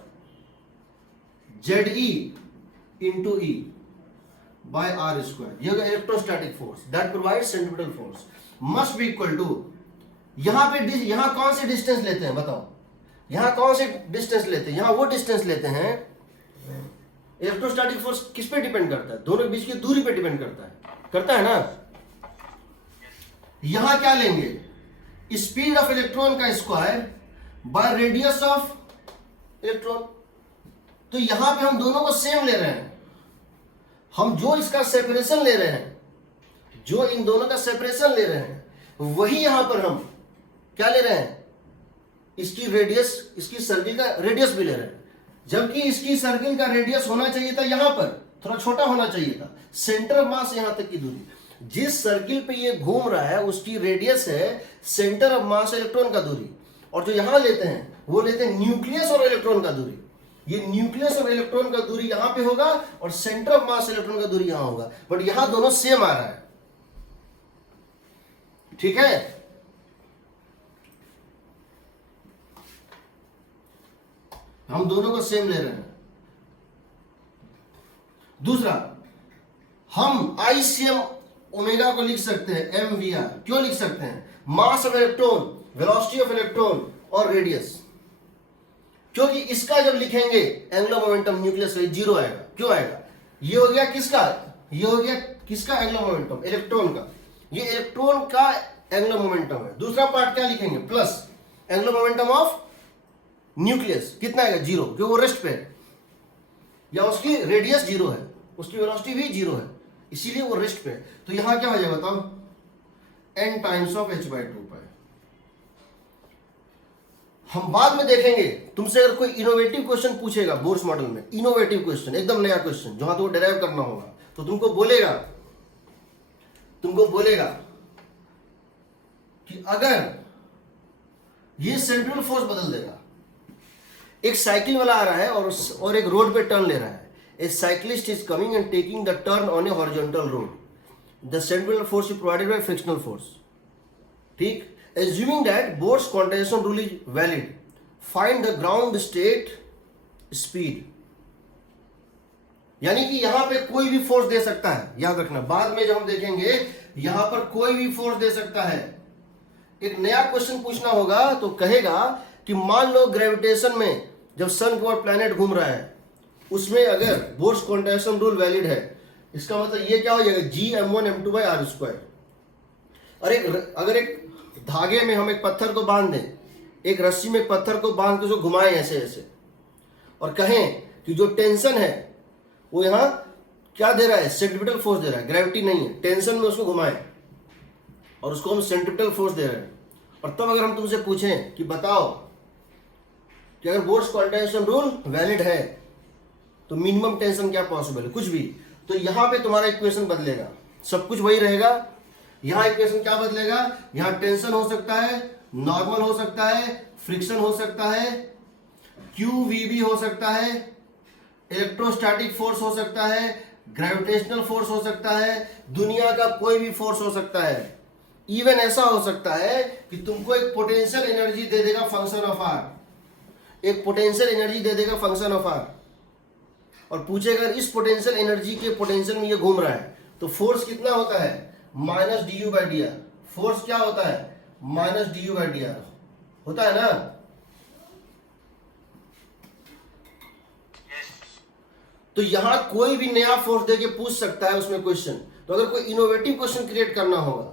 ZE into E by R square। ये होगा electrostatic force that provide centripetal force must be equal to, यहां पे यहां कौन से डिस्टेंस लेते हैं बताओ, यहां कौन से डिस्टेंस लेते हैं, यहां वो डिस्टेंस लेते हैं। इलेक्ट्रोस्टैटिक फोर्स किस पे डिपेंड करता है, दोनों के बीच की दूरी पे डिपेंड करता है ना। यहां क्या लेंगे, स्पीड ऑफ इलेक्ट्रॉन का square by radius of electron. तो यहां पे हम दोनों को सेम ले रहे हैं, हम जो इसका सेपरेशन ले रहे हैं, जो इन दोनों का सेपरेशन ले रहे हैं वही यहां पर हम क्या ले रहे हैं, इसकी रेडियस, इसकी सर्किल का रेडियस भी ले रहे हैं, जबकि इसकी सर्किल का रेडियस होना चाहिए था यहां पर, थोड़ा छोटा होना चाहिए था, सेंटर ऑफ मास यहां तक की दूरी। जिस सर्किल पे ये घूम रहा है उसकी रेडियस है सेंटर ऑफ मास इलेक्ट्रॉन का दूरी, और जो यहां लेते हैं वो लेते हैं न्यूक्लियस और इलेक्ट्रॉन का दूरी। ये न्यूक्लियस और इलेक्ट्रॉन का दूरी यहां पे होगा और सेंटर ऑफ मास इलेक्ट्रॉन का दूरी यहां होगा, बट यहां दोनों सेम आ रहा है। ठीक है, हम दोनों को सेम ले रहे हैं। दूसरा, हम आईसीएम ओमेगा को लिख सकते हैं एम वी आर। क्यों लिख सकते हैं? Mass of electron, velocity of electron और रेडियस। क्योंकि इसका जब लिखेंगे एंगुलर मोमेंटम न्यूक्लियस का जीरो आएगा। क्यों आएगा? ये हो गया किसका? ये हो गया किसका एंगुलर मोमेंटम? इलेक्ट्रॉन का। ये इलेक्ट्रॉन का एंगुलर मोमेंटम है। दूसरा पार्ट क्या लिखेंगे? Plus angular momentum of nucleus. कितना आएगा? जीरो, क्योंकि वो रेस्ट पे है, या उसकी रेडियस जीरो है, उसकी वेलोसिटी भी जीरो है, इसीलिए वो रेस्ट पे है। तो यहां क्या हो जाएगा बताओ? n टाइम्स ऑफ h/2 पाई। हम बाद में देखेंगे, तुमसे अगर कोई इनोवेटिव क्वेश्चन पूछेगा बोर्स मॉडल में, इनोवेटिव क्वेश्चन, एकदम नया क्वेश्चन जहां तुमको डिराइव करना होगा, तो तुमको बोलेगा कि अगर ये सेंट्रिफ्यूगल फोर्स बदल देगा, एक साइकिल वाला आ रहा है और एक रोड पे टर्न ले रहा है, a cyclist is coming and taking the turn on a horizontal road, the centrifugal force is provided by frictional force. ठीक, assuming that Bohr's quantization rule is valid, find the ground state speed। यानी कि यहां पे कोई भी force दे सकता है, याद रखना, बाद में जब हम देखेंगे यहां पर कोई भी फोर्स दे सकता है। एक नया क्वेश्चन पूछना होगा तो कहेगा कि मान लो ग्रेविटेशन में जब सन के ओर प्लैनेट घूम रहा है, उसमें अगर बोर्स क्वांटाइजेशन रूल वैलिड है, इसका मतलब ये क्या हो जाएगा? G m1m2/r²। और अगर एक धागे में हम एक पत्थर को बांध दें, एक रस्सी में एक पत्थर को बांध के उसको घुमाएं ऐसे ऐसे, और कहें कि जो टेंशन है वो यहां क्या दे रहा है? सेंट्रिपिटल फोर्स दे रहा है, ग्रेविटी नहीं है। टेंशन में उसको घुमाएं और उसको हम सेंट्रिपिटल फोर्स दे रहे हैं। और तब अगर हम तुमसे पूछें कि बताओ कि अगर बोर्स क्वांटाइजेशन रूल वैलिड है तो मिनिमम टेंशन क्या पॉसिबल है, कुछ भी, तो यहां पे तुम्हारा इक्वेशन बदलेगा, सब कुछ वही रहेगा। यहां इक्वेशन क्या बदलेगा? यहां टेंशन हो सकता है, नॉर्मल हो सकता है, फ्रिक्शन हो सकता है, QVB हो सकता है, इलेक्ट्रोस्टैटिक फोर्स हो सकता है, ग्रेविटेशनल फोर्स हो सकता है, दुनिया का कोई भी फोर्स हो सकता है। इवन ऐसा हो सकता है कि तुमको एक पोटेंशियल एनर्जी दे देगा फंक्शन ऑफ आर, एक पोटेंशियल एनर्जी दे देगा फंक्शन ऑफ आर, और पूछेगा इस पोटेंशियल एनर्जी के पोटेंशियल में ये घूम रहा है तो फोर्स कितना होता है? -du/dr। फोर्स क्या होता है? -du/dr होता है ना। तो यहां कोई भी नया फोर्स देके पूछ सकता है उसमें क्वेश्चन। तो अगर कोई इनोवेटिव क्वेश्चन क्रिएट करना होगा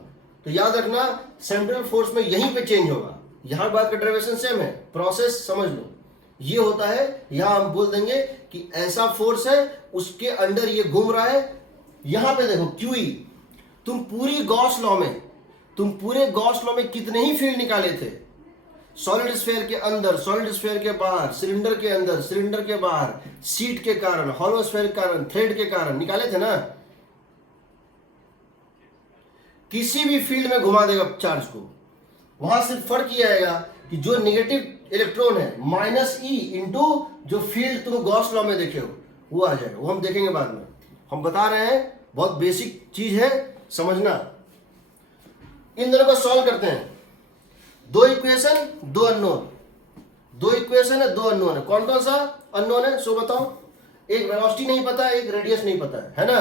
तो याद रखना सेंट्रल फोर्स में यहीं पे चेंज होगा। यहां बात का डेरिवेशन सेम है, प्रोसेस समझ लो। ये होता है, यहां हम बोल देंगे कि ऐसा फोर्स है, उसके अंडर ये घूम रहा है। यहां पे देखो QE, तुम पूरे गॉस लॉ में कितने ही फील्ड निकाले थे? सॉलिड स्फीयर के अंदर, सॉलिड स्फीयर के बाहर, सिलेंडर के अंदर, सिलेंडर के बाहर, सीट के कारण, हॉलो स्फीयर के कारण, थ्रेड के कारण निकाले थे ना। किसी भी फील्ड में घुमा देगा चार्ज को, वहां सिर्फ फर्क ये आएगा कि जो नेगेटिव इलेक्ट्रॉन है -E इंटू जो फील्ड तुम गॉस लॉ में देखे हो वो आ जाएगा। वो हम देखेंगे बाद में, हम बता रहे हैं, बहुत बेसिक चीज है, समझना। इन दोनों को सॉल्व करते हैं। दो इक्वेशन, दो अननोन, दो इक्वेशन है, दो अननोन है। कौन कौन सा अननोन है सो बताओ? एक वेलोसिटी नहीं पता है, एक रेडियस नहीं पता है ना।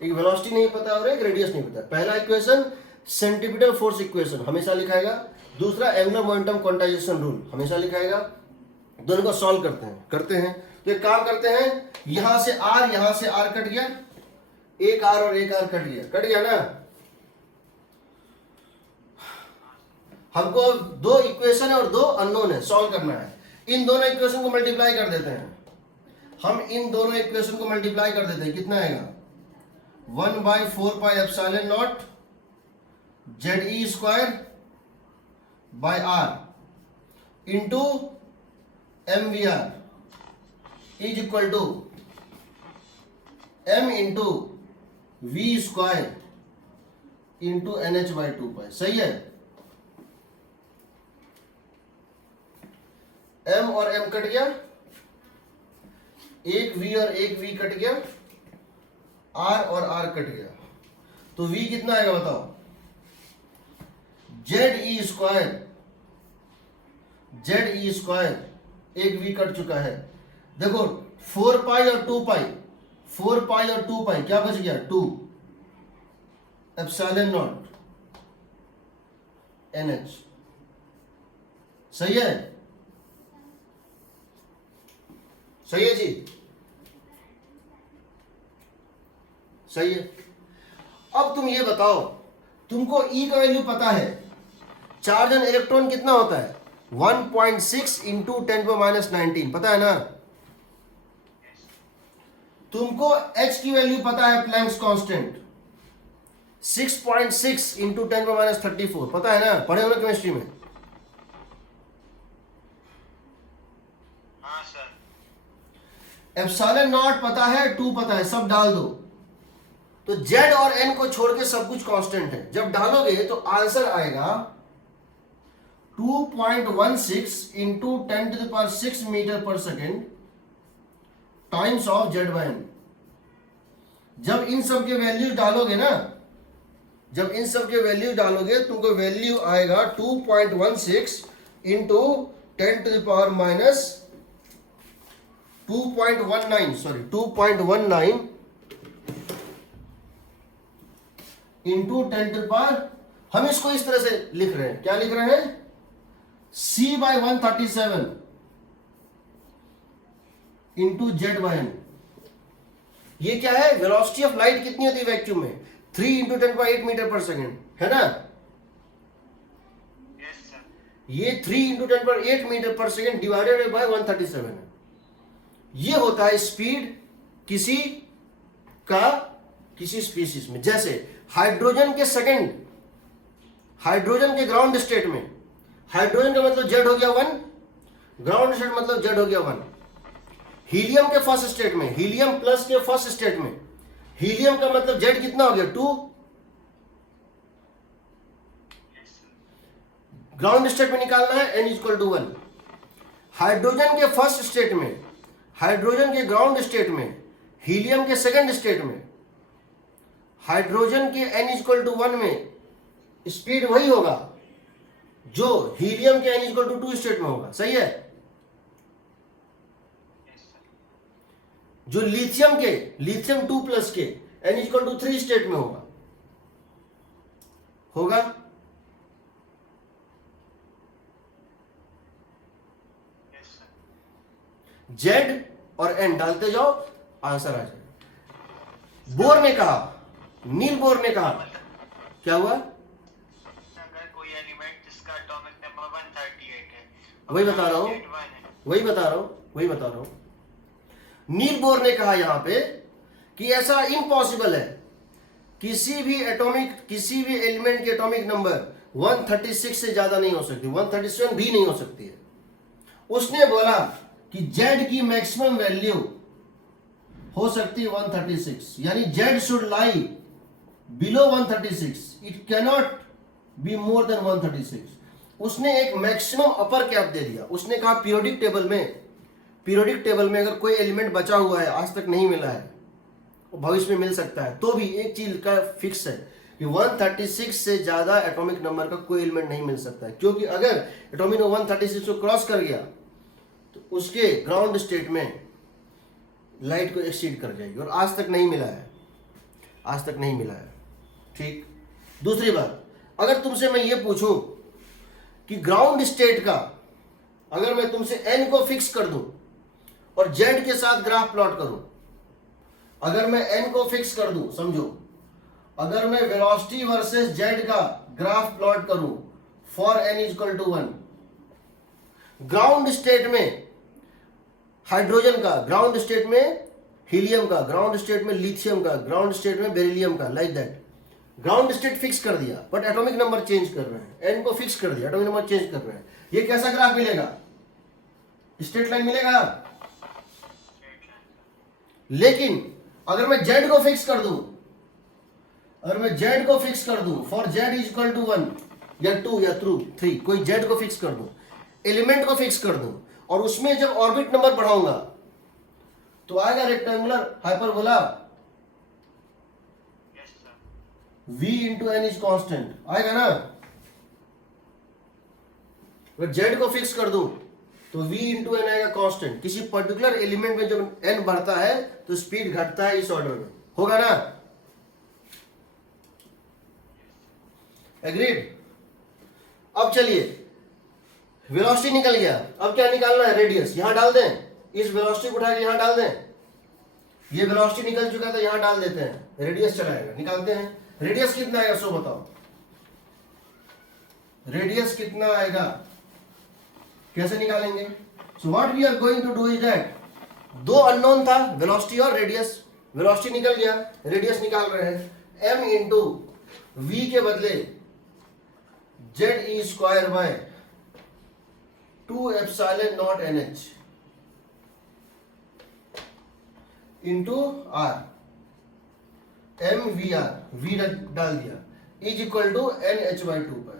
एक वेलोसिटी नहीं पता और एक रेडियस नहीं पता। पहला इक्वेशन सेंट्रिपिटल फोर्स इक्वेशन हमेशा लिखाएगा, दूसरा एंगुलर मोमेंटम क्वांटाइजेशन रूल हमेशा लिखाएगा। दोनों को सॉल्व करते हैं। तो एक काम करते हैं, यहां से R कट गया, एक R और एक R कट गया ना। हमको दो इक्वेशन है और दो अननोन है, सॉल्व करना है। इन दोनों इक्वेशन को मल्टीप्लाई कर देते हैं। हम इन दोनों इक्वेशन को मल्टीप्लाई कर देते हैं, कितना आएगा? 1/4πε0 ZE² into MVR is equal to M into V² into NH/2π, सही है। M और M कट गया, एक V और एक V कट गया, R और R कट गया, तो V कितना आएगा बताओ? ZE स्क्वायर, एक V कट चुका है। देखो 4π और 2π, 4π और 2π क्या बच गया? 2 एप्सिलॉन नॉट NH, सही है, सही है जी, सही है। अब तुम ये बताओ, तुमको E का वैल्यू पता है, चार्ज ऑन इलेक्ट्रॉन कितना होता है? 1.6 इंटू 10⁻⁻19, पता है ना? तुमको H की वैल्यू पता है, प्लैंक्स कांस्टेंट 6.6 इंटू 10⁻34, पता है ना? पढ़े हो ना केमिस्ट्री में? हाँ सर। एप्सिलॉन नॉट पता है, 2 पता है, सब डाल दो, तो Z और N को छोड़ के सब कुछ कांस्टेंट है। जब डालोगे तो आंसर आएगा 2.16 इंटू 10⁻6 मीटर पर सेकेंड टाइम्स ऑफ Z/N। जब इन सब के वैल्यू डालोगे ना, जब इन सब के वैल्यू डालोगे तुमको वैल्यू आएगा 2.16 इंटू 10⁻⁻2.19 इंटू 10⁻, हम इसको इस तरह से लिख रहे हैं, क्या लिख रहे हैं? C/137 into Z/N। ये क्या है? वेलोसिटी ऑफ लाइट कितनी होती है वैक्यूम में? 3 इंटू 10⁻8 मीटर पर सेकेंड, है ना? Yes sir. ये 3 इंटू 10⁻8 मीटर पर सेकेंड डिवाइडेड बाय 137 है। ये होता है स्पीड किसी स्पीशीज में। जैसे हाइड्रोजन के ग्राउंड स्टेट में, हाइड्रोजन का मतलब Z हो गया 1, ग्राउंड स्टेट मतलब Z हो गया 1। हीलियम के फर्स्ट स्टेट में, हीलियम प्लस के फर्स्ट स्टेट में, हीलियम का मतलब Z कितना हो गया? 2। ग्राउंड स्टेट में निकालना है, N = 1। हाइड्रोजन के फर्स्ट स्टेट में, हाइड्रोजन के ग्राउंड स्टेट में, हीलियम के सेकंड स्टेट में, हाइड्रोजन के N = 1 में स्पीड वही होगा जो हीलियम के N = 2 स्टेट में होगा, सही है? जो लिथियम 2+ के N = 3 स्टेट में होगा। Z और N डालते जाओ, आंसर आ जाएगा। बोर ने कहा, नील बोर ने कहा, क्या हुआ? अगर कोई एलिमेंट जिसका एटॉमिक नंबर 138 है, वही बता रहा हूं। नील बोर ने कहा यहां पे कि ऐसा इम्पॉसिबल है, किसी भी एलिमेंट की एटॉमिक नंबर 136 से ज्यादा नहीं हो सकती, 137 भी नहीं हो सकती है। उसने बोला कि Z की मैक्सिमम वैल्यू हो सकती है 136, यानी Z should lie below 136, it cannot be more than 136। उसने एक मैक्सिमम अपर कैप दे दिया। उसने कहा पीरियोडिक टेबल में अगर कोई एलिमेंट बचा हुआ है, आज तक नहीं मिला है, भविष्य में मिल सकता है, तो भी एक चीज का फिक्स है कि 136 से ज्यादा एटॉमिक नंबर का कोई एलिमेंट नहीं मिल सकता है, क्योंकि अगर एटॉमिक नंबर 136 को क्रॉस कर गया तो उसके ग्राउंड स्टेट में लाइट को एक्सीड कर जाएगी, और आज तक नहीं मिला है। ठीक। दूसरी बात, अगर तुमसे मैं ये पूछूं कि ग्राउंड स्टेट का, अगर मैं तुमसे N को फिक्स कर दूं और Z के साथ ग्राफ प्लॉट करूं, अगर मैं N को फिक्स कर दूं, समझो, अगर मैं वेलोसिटी वर्सेस Z का ग्राफ प्लॉट करूं फॉर N = 1, ग्राउंड स्टेट में हाइड्रोजन का, ग्राउंड स्टेट में हीलियम का, ग्राउंड स्टेट में लिथियम का, ग्राउंड स्टेट में बेरिलियम का, like that. Ground state fix कर दिया बट एटॉमिक नंबर चेंज कर रहे हैं। N को फिक्स कर दिया, एटॉमिक नंबर चेंज कर रहे हैं। ये कैसा ग्राफ मिलेगा? स्ट्रेट लाइन मिलेगा। लेकिन अगर मैं Z को फिक्स कर दूं अगर मैं z को फिक्स कर दूं, for z is equal to 1 या 2 या 3, कोई z को फिक्स कर दूं, एलिमेंट को फिक्स कर दूं, और उसमें जब ऑर्बिट नंबर बढ़ाऊंगा तो आएगा rectangular hyperbola. Yes sir. v into N is constant आएगा ना। अगर z को फिक्स कर दूं तो v इंटू एन आएगा कांस्टेंट। किसी पर्टिकुलर एलिमेंट में जब n बढ़ता है तो स्पीड घटता है, इस ऑर्डर में होगा ना। एग्रीड। अब चलिए, वेलोसिटी निकल गया, अब क्या निकालना है, रेडियस। यहां डाल दें, इस वेलोसिटी को उठा के यहां डाल दें। ये वेलोसिटी निकल चुका था, यहां डाल देते हैं, रेडियस चलाएगा। निकालते हैं रेडियस कितना आएगा, सो बताओ रेडियस कितना आएगा, कैसे निकालेंगे। So what we are going to do is that, दो अननोन था, वेलोसिटी और रेडियस। वेलोसिटी निकल गया, रेडियस निकाल रहे हैं। m इंटू वी के बदले Z E square by 2 epsilon naught NH into R, M V R, V डाल दिया, इज इक्वल टू NH/2 पर।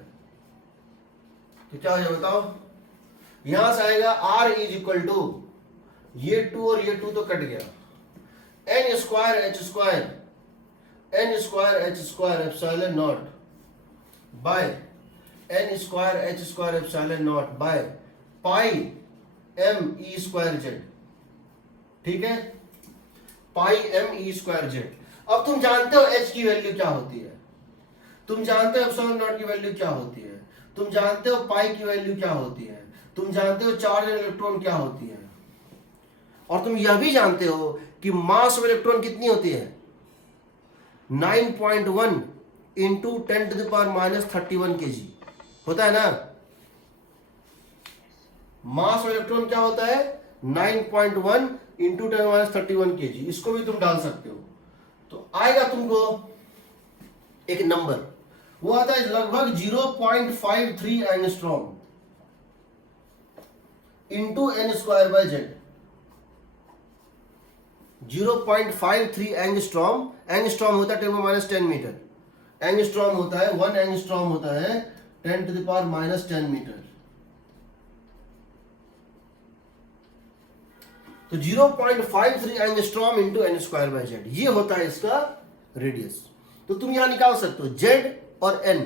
तो क्या हो जाए बताओ, यहां से आएगा r इज इक्वल टू, ये 2 और ये 2 तो कट गया, n square h square epsilon naught by n square h square epsilon naught by pi m e square Z. ठीक है, pi m e square Z. अब तुम जानते हो h की वैल्यू क्या होती है, तुम जानते हो एप्सिलॉन नॉट की वैल्यू क्या होती है, तुम जानते हो पाई की वैल्यू क्या होती है, तुम जानते हो चार्ज इलेक्ट्रॉन क्या होती है, और तुम यह भी जानते हो कि मास ऑफ इलेक्ट्रॉन कितनी होती है, 9.1 इंटू 10⁻³ kg होता है ना। मास ऑफ इलेक्ट्रॉन क्या होता है, 9.1 इंटू 10⁻³ kg। इसको भी तुम डाल सकते हो, तो आएगा तुमको एक नंबर, वो आता है लगभग 0.53 angstrom into n square by Z. 0.53 angstrom, angstrom होता है 10⁻10 मीटर, एंगस्ट्रॉम होता है 1 एंगस्ट्रॉम होता है 10⁻10 मीटर। तो 0.53 angstrom into n square by Z, ये होता है इसका रेडियस। तो तुम यहां निकाल सकते हो z और n,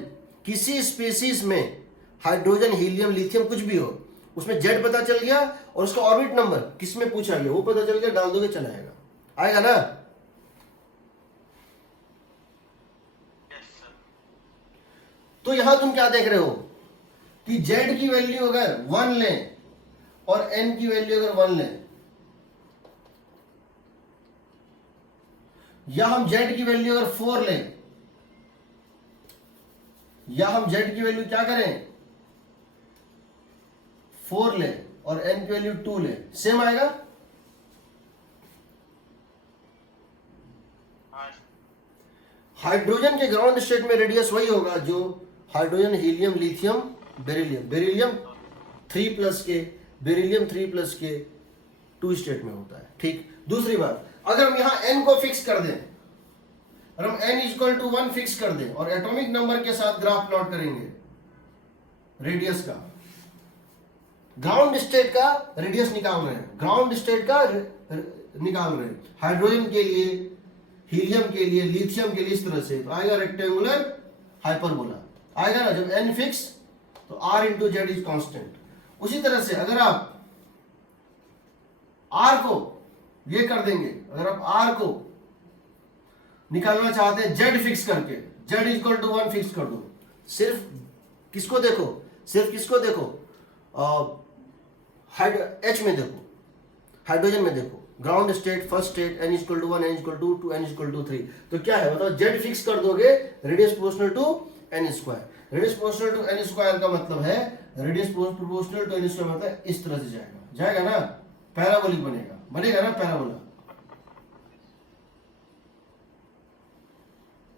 किसी स्पीसीज में हाइड्रोजन, हीलियम, लिथियम कुछ भी हो, उसमें z पता चल गया और उसका ऑर्बिट नंबर किसमें पूछा गया वो पता चल गया, डाल दोगे चला आएगा ना। तो यहां तुम क्या देख रहे हो कि z की वैल्यू अगर 1 लें और n की वैल्यू अगर 1 लें, या हम z की वैल्यू अगर 4 लें, या हम z की वैल्यू क्या करें 4 लें और n की वैल्यू 2 लें, सेम आएगा। हाइड्रोजन के ग्राउंड स्टेट में रेडियस वही होगा जो hydrogen, helium, lithium, beryllium, beryllium 3+ के, बेरिलियम 3+ के 2 स्टेट में होता है। ठीक, दूसरी बात, अगर हम यहां n को फिक्स कर दें, और हम n इक्वल टू 1 फिक्स कर दें और एटॉमिक नंबर के साथ ग्राफ प्लॉट करेंगे रेडियस का, ग्राउंड स्टेट का रेडियस निकाल रहे हैं, ग्राउंड स्टेट का निकाल रहे हैं, हाइड्रोजन के लिए, हीलियम के लिए, लिथियम के लिए, इस तरह से, तो आएगा रेक्टेंगुलर हाइपरबोला आएगा ना। जब n फिक्स तो r into Z is constant. उसी तरह से अगर आप r को ये कर देंगे, अगर आप r को निकालना चाहते हैं z फिक्स करके, z इक्वल टू 1 फिक्स कर दो, सिर्फ किसको देखो, सिर्फ किसको देखो, H में देखो, हाइड्रोजन में देखो, ground state, first state, n equal to 1, n equal to 2, n equal to 3, तो क्या है बताओ, z फिक्स कर दोगे, radius proportional to n square. Radius proportional to n square का मतलब है radius proportional to n square, मतलब इस तरह से जाएगा ना, पैराबोलिक बनेगा ना, पैराबोला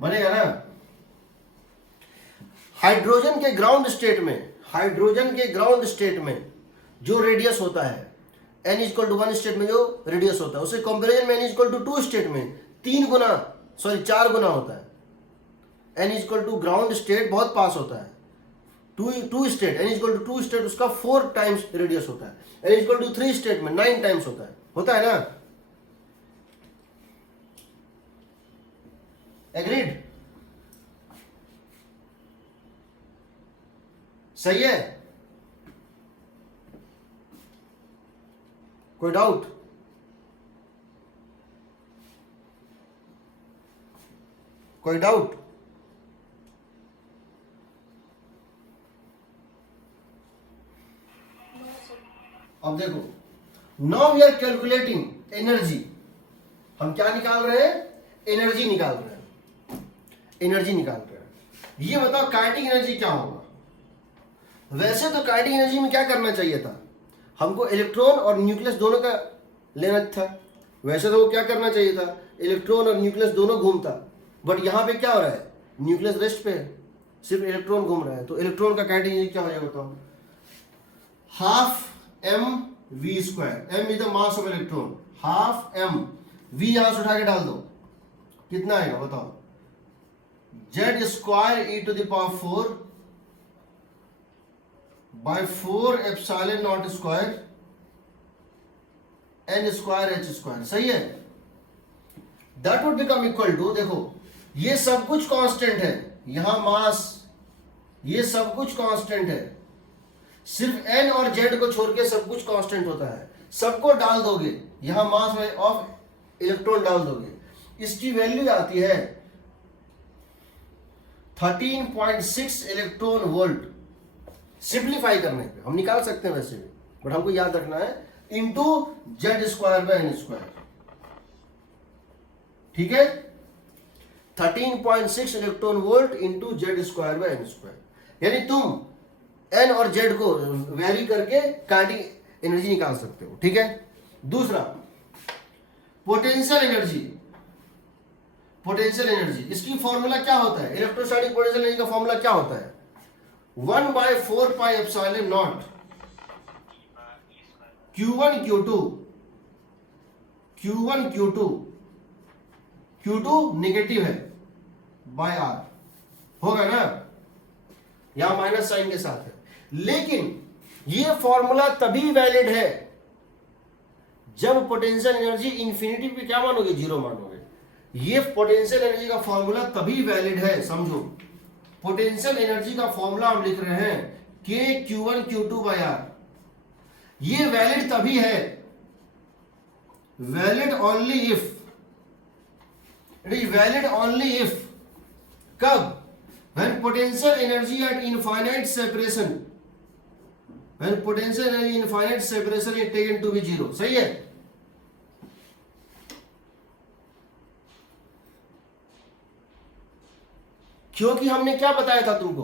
बनेगा ना। हाइड्रोजन के ग्राउंड स्टेट में, हाइड्रोजन के ग्राउंड स्टेट में जो रेडियस होता है n इक्वल टू 1 स्टेट में जो रेडियस होता है, उसे कंपैरिजन में n इक्वल टू 2 स्टेट में 4 गुना होता है। n is equal to ground state बहुत पास होता है, two state, n is equal to 2 state उसका 4 टाइम्स रेडियस होता है, n is equal to 3 state में 9 टाइम्स होता है ना? एग्रीड? सही है? कोई डाउट? कोई डाउट? अब देखो, now we are calculating energy. हम क्या निकाल रहे हैं? एनर्जी निकाल रहे हैं, एनर्जी निकाल रहे हैं। ये बताओ काइनेटिक एनर्जी क्या होगा? वैसे तो काइनेटिक एनर्जी में क्या करना चाहिए था? हमको इलेक्ट्रॉन और न्यूक्लियस दोनों का लेना था। वैसे तो वो क्या करना चाहिए था? इलेक्ट्रॉन और न्यूक्लियस दोनों घूमता, बट यहां पे क्या हो रहा है? न्यूक्लियस रेस्ट पे है, सिर्फ इलेक्ट्रॉन घूम रहा है। तो इलेक्ट्रॉन का काइनेटिक एनर्जी क्या हो जाएगा बताओ? Half mv², m is the mass of electron, half m, v यहां से उठा के डाल दो, कितना आएगा बताओ? z² e to the power 4 by 4 epsilon naught square n² h²। सही है? That would become equal to, देखो ये सब कुछ कांस्टेंट है, यहां मास, ये सब कुछ कांस्टेंट है, सिर्फ n और z को छोड़ के सब कुछ कांस्टेंट होता है। सबको डाल दोगे, यहां मास ऑफ इलेक्ट्रॉन डाल दोगे, इसकी वैल्यू आती है 13.6 इलेक्ट्रॉन वोल्ट। सिंप्लीफाई करने पे हम निकाल सकते हैं वैसे भी, बट हमको याद रखना है इंटू z²/n²। ठीक है? 13.6 इलेक्ट्रॉन वोल्ट इंटू z²/n²। यानी तुम n और z को वेरी करके काइनेटिक एनर्जी निकाल सकते हो। ठीक है? दूसरा, पोटेंशियल एनर्जी। पोटेंशियल एनर्जी, इसकी फॉर्मूला क्या होता है? इलेक्ट्रोस्टैटिक पोटेंशियल एनर्जी का फॉर्मूला क्या होता है? 1/4πε0 Q1 Q2, Q1 Q2, Q2 negative है बाय R, होगा ना? यहां माइनस साइन के साथ है। लेकिन ये फॉर्मूला तभी वैलिड है जब पोटेंशियल एनर्जी इंफिनिटी पे क्या मानोगे? 0 मानोगे। ये पोटेंशियल एनर्जी का फॉर्मूला तभी वैलिड है, समझो। पोटेंशियल एनर्जी का फॉर्मूला हम लिख रहे हैं K Q1 Q2 by R। ये वैलिड तभी है, valid only if, it is valid only if, कब? when potential energy at infinite separation, when potential energy infinite separation is taken to be 0। सही है? क्योंकि हमने क्या बताया था तुमको?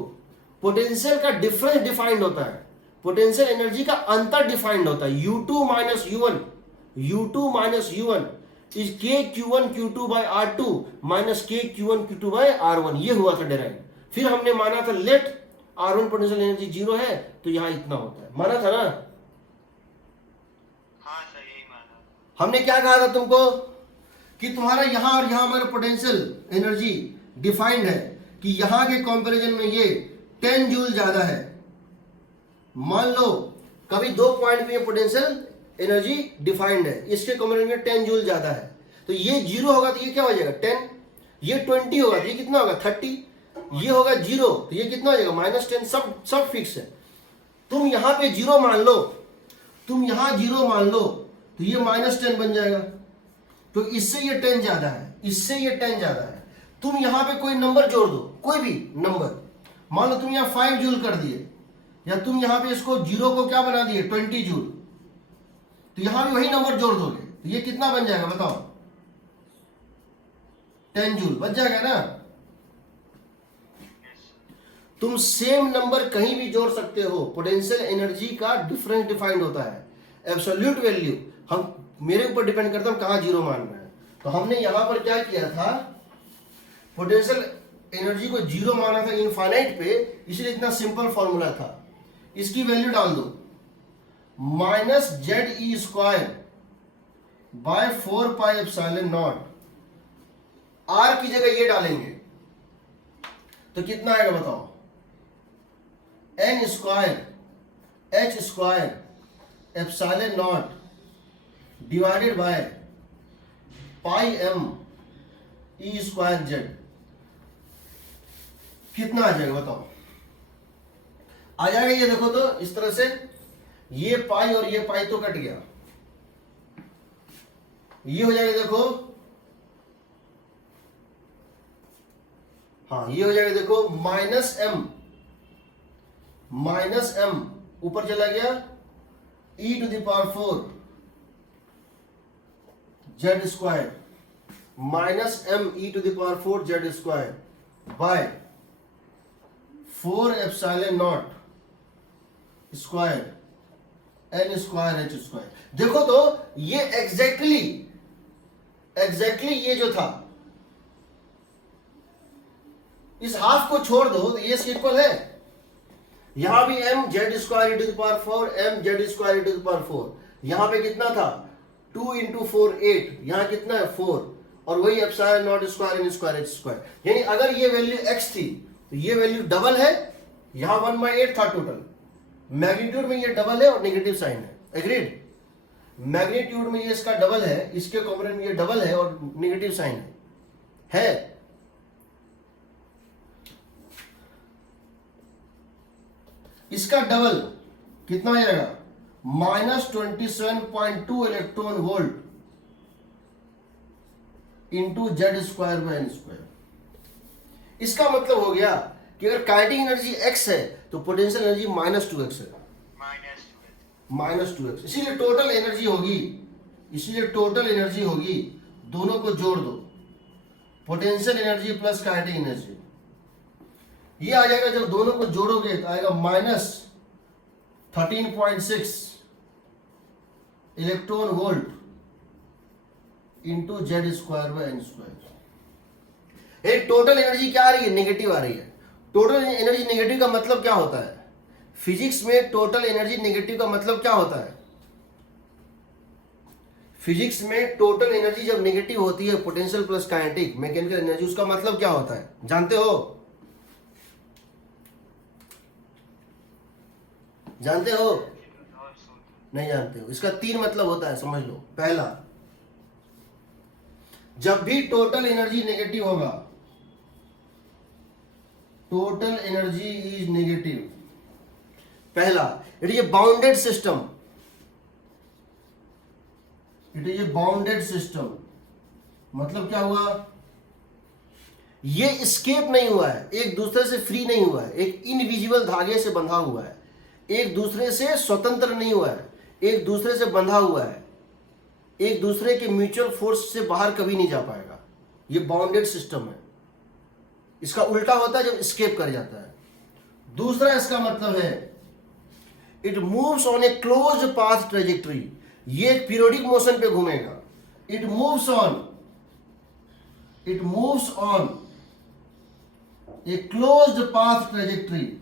पोटेंशियल का डिफरेंस डिफाइंड होता है, पोटेंशियल एनर्जी का अंतर डिफाइंड होता है। U2 minus U1, U2 minus U1 is K Q1 Q2 by R2 minus K Q1 Q2 by R1। ये हुआ था डिराइव। फिर हमने माना था लेट R1 पोटेंशियल एनर्जी 0 है तो यहां इतना होता है, माना था ना? हाँ सर, यही माना। हमने क्या कहा था तुमको कि तुम्हारा यहां और यहां हमारा पोटेंशियल एनर्जी डिफाइंड है कि यहां के कंपैरिजन में ये 10 जूल ज्यादा है। मान लो कभी 2 पॉइंट पे पोटेंशियल एनर्जी डिफाइंड है, इसके कंपैरिजन में 10 जूल ज्यादा है, तो ये 0 होगा तो ये क्या हो जाएगा? 10। ये 20 होगा तो ये कितना होगा? 30। ये होगा 0 तो ये कितना हो जाएगा? -10। सब फिक्स है। तुम यहां पे 0 मान लो, तुम यहां 0 मान लो तो ये -10 बन जाएगा। तो इससे ये 10 ज्यादा है, इससे ये 10 ज्यादा है। तुम यहां पे कोई नंबर जोड़ दो, कोई भी नंबर, मान लो तुम यहां 5 जूल कर दिए, या तुम यहां पे इसको 0 को क्या बना दिए? 20 जूल, तो यहां भी वही नंबर जोड़ दोगे तो ये कितना बन जाएगा बताओ? 10 जूल बच जाएगा ना? तुम सेम नंबर कहीं भी जोड़ सकते हो, पोटेंशियल एनर्जी का डिफरेंस डिफाइंड होता है। एब्सोल्यूट वैल्यू हम मेरे ऊपर डिपेंड करता है कहां 0 मान रहे हैं। तो हमने यहां पर क्या किया था? पोटेंशियल एनर्जी को 0 माना था इनफाइनाइट पे, इसलिए इतना सिंपल फॉर्मूला था। इसकी वैल्यू डाल दो, -ZE² by 4πε0। R की जगह ये डालेंगे, तो कितना आएगा बताओ, n square h square epsilon not divided by pi m e square z, कितना आ जाएगा बताओ। आ जाएगा ये देखो तो इस तरह से, ये पाई और ये पाई तो कट गया, ये हो जाएगा देखो, हाँ ये हो जाएगा देखो माइनस m ऊपर चला गया e to the power 4 z square minus m e to the power 4 z square by 4 epsilon naught square n square h square. देखो तो ये एग्जैक्टली ये जो था, इस हाफ को छोड़ दो तो ये इक्वल है, यहां भी m z square to the power 4 m z square to the power 4, यहां पे कितना था 2 इंटू 4 8, यहां कितना है 4, और वही epsilon naught square n square h square. यानी अगर ये वैल्यू x थी तो ये वैल्यू डबल है, यहां 1/8 था टोटल, मैग्नीट्यूड में ये डबल है और नेगेटिव साइन है, एग्रीड। मैग्नीट्यूड में ये इसका डबल है, इसके कॉम्पोनेंट में ये डबल है और नेगेटिव साइन है। इसका डबल कितना हो जाएगा, -27.2 electron volt into Z square by N square. इसका मतलब हो गया कि अगर काइनेटिक एनर्जी x है तो पोटेंशियल एनर्जी -2x है, -2x। इसीलिए टोटल एनर्जी होगी, दोनों को जोड़ दो, potential energy plus kinetic energy, ये आ जाएगा। जब दोनों को जोड़ोगे तो आएगा -13.6 electron volt into Z square by N square. एक टोटल एनर्जी क्या आ रही है, नेगेटिव आ रही है। टोटल एनर्जी नेगेटिव का मतलब क्या होता है, फिजिक्स में टोटल एनर्जी नेगेटिव का मतलब क्या होता है, फिजिक्स में टोटल एनर्जी जब नेगेटिव होती है, potential plus kinetic mechanical energy, उसका मतलब क्या होता है जानते हो, जानते हो नहीं जानते हो? इसका 3 मतलब होता है, समझ लो। पहला, जब भी टोटल एनर्जी नेगेटिव होगा, टोटल एनर्जी इज नेगेटिव, पहला it is a bounded system, it is a bounded system. मतलब क्या हुआ, ये एस्केप नहीं हुआ है, एक दूसरे से फ्री नहीं हुआ है, एक इनविजिबल धागे से बंधा हुआ है, एक दूसरे से स्वतंत्र नहीं हुआ है, एक दूसरे से बंधा हुआ है, एक दूसरे के म्यूचुअल फोर्स से बाहर कभी नहीं जा पाएगा। ये बाउंडेड सिस्टम है। इसका उल्टा होता है जब एस्केप कर जाता है। दूसरा इसका मतलब है it moves on a closed path trajectory, ये एक पीरियोडिक मोशन पे घूमेगा। It moves on a closed path trajectory,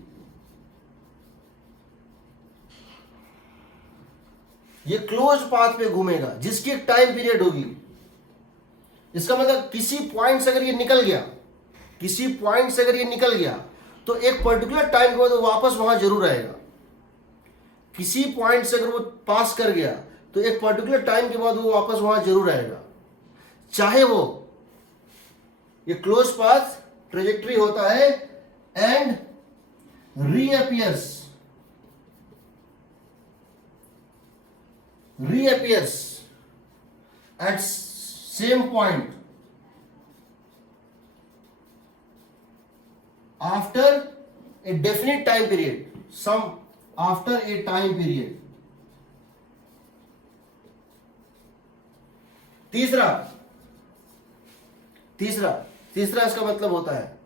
ये क्लोज पाथ पे घूमेगा जिसकी एक टाइम पीरियड होगी। इसका मतलब किसी पॉइंट से अगर ये निकल गया, किसी पॉइंट से अगर ये निकल गया तो एक पर्टिकुलर टाइम के बाद वो वापस वहां जरूर आएगा। किसी पॉइंट से अगर वो पास कर गया तो एक पर्टिकुलर टाइम के बाद वो वापस वहां जरूर आएगा, चाहे वो ये क्लोज पाथ ट्रेजेक्टरी होता है and reappears at same point after a definite time period, after a time period. तीसरा इसका मतलब होता है,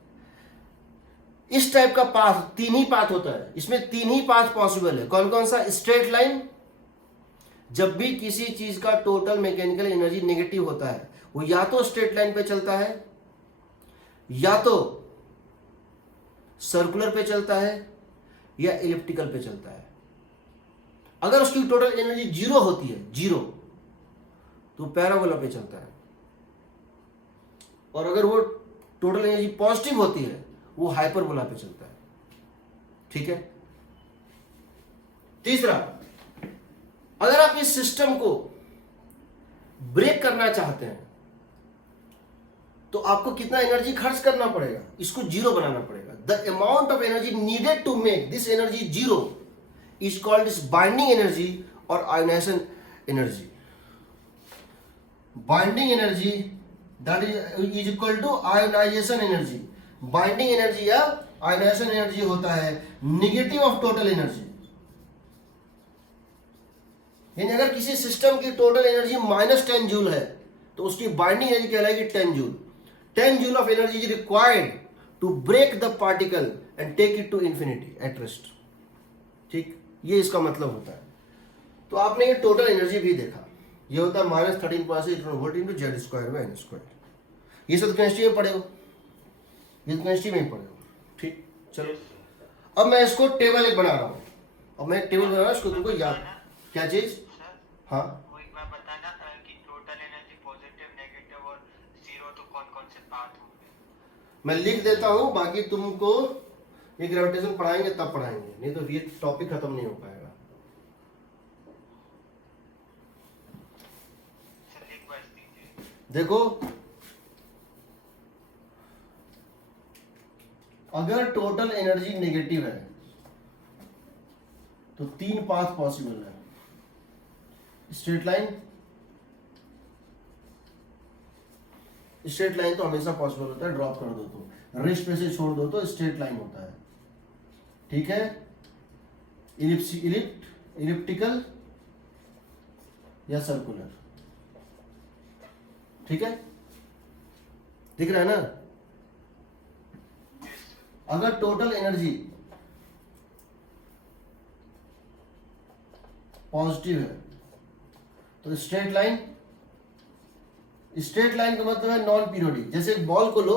इस टाइप का पाथ 3 ही पाथ होता है, इसमें 3 ही पाथ पॉसिबल है। कौन कौन सा, स्ट्रेट लाइन, जब भी किसी चीज का टोटल मैकेनिकल एनर्जी नेगेटिव होता है वो या तो स्ट्रेट लाइन पे चलता है, या तो सर्कुलर पे चलता है, या एलिप्टिकल पे चलता है। अगर उसकी टोटल एनर्जी 0 होती है, 0, तो पैराबोला पे चलता है। और अगर वो टोटल एनर्जी पॉजिटिव होती है, वो हाइपरबोला पे चलता है। ठीक है। तीसरा, अगर आप इस सिस्टम को ब्रेक करना चाहते हैं तो आपको कितना एनर्जी खर्च करना पड़ेगा? इसको जीरो बनाना पड़ेगा। The amount of energy needed to make this energy zero is called इस बाइंडिंग एनर्जी और ionization energy. Binding energy that is equal to ionization energy. Binding energy या आयोनाइजेशन एनर्जी होता है निगेटिव ऑफ टोटल एनर्जी। यानी अगर किसी system की total energy -10 joule है तो उसकी बाइंडिंग एनर्जी कहलाएगी 10 joule. 10 joule of energy is required to break the particle and take it to infinity at rest. ठीक, ये इसका मतलब होता है। तो आपने ये टोटल एनर्जी भी देखा, ये होता है -13.6 volt into Z square by N square. ये सब केमिस्ट्री में पढ़ेगा, ये केमिस्ट्री में ही पढ़ेगा। ठीक, चलो अब मैं इसको टेबल एक बना रहा हूँ। अब मैं टेबल बना रहा हूँ, इसको तुमको याद, क्या चीज? हाँ, वो एक बार बताना कि टोटल एनर्जी पॉजिटिव, नेगेटिव और जीरो तो कौन कौन से पाथ होंगे? मैं लिख देता हूँ, बाकी तुमको ये ग्रेविटेशन पढ़ाएंगे तब पढ़ाएंगे, नहीं तो ये टॉपिक खत्म नहीं हो पाएगा। लिख बस दीजिए। देखो, अगर टोटल एनर्जी नेगेटिव है तो 3 पाथ पॉसिबल है। स्ट्रेट लाइन, स्ट्रेट लाइन तो हमेशा पॉसिबल होता है, ड्रॉप कर दो तो, रिस्ट पे से छोड़ दो तो स्ट्रेट लाइन होता है। ठीक है, इलिप्टिकल या सर्कुलर। ठीक है, दिख रहा है ना? अगर टोटल एनर्जी पॉजिटिव है तो स्ट्रेट लाइन, स्ट्रेट लाइन का मतलब है नॉन पीरियोडिक। जैसे एक बॉल को लो,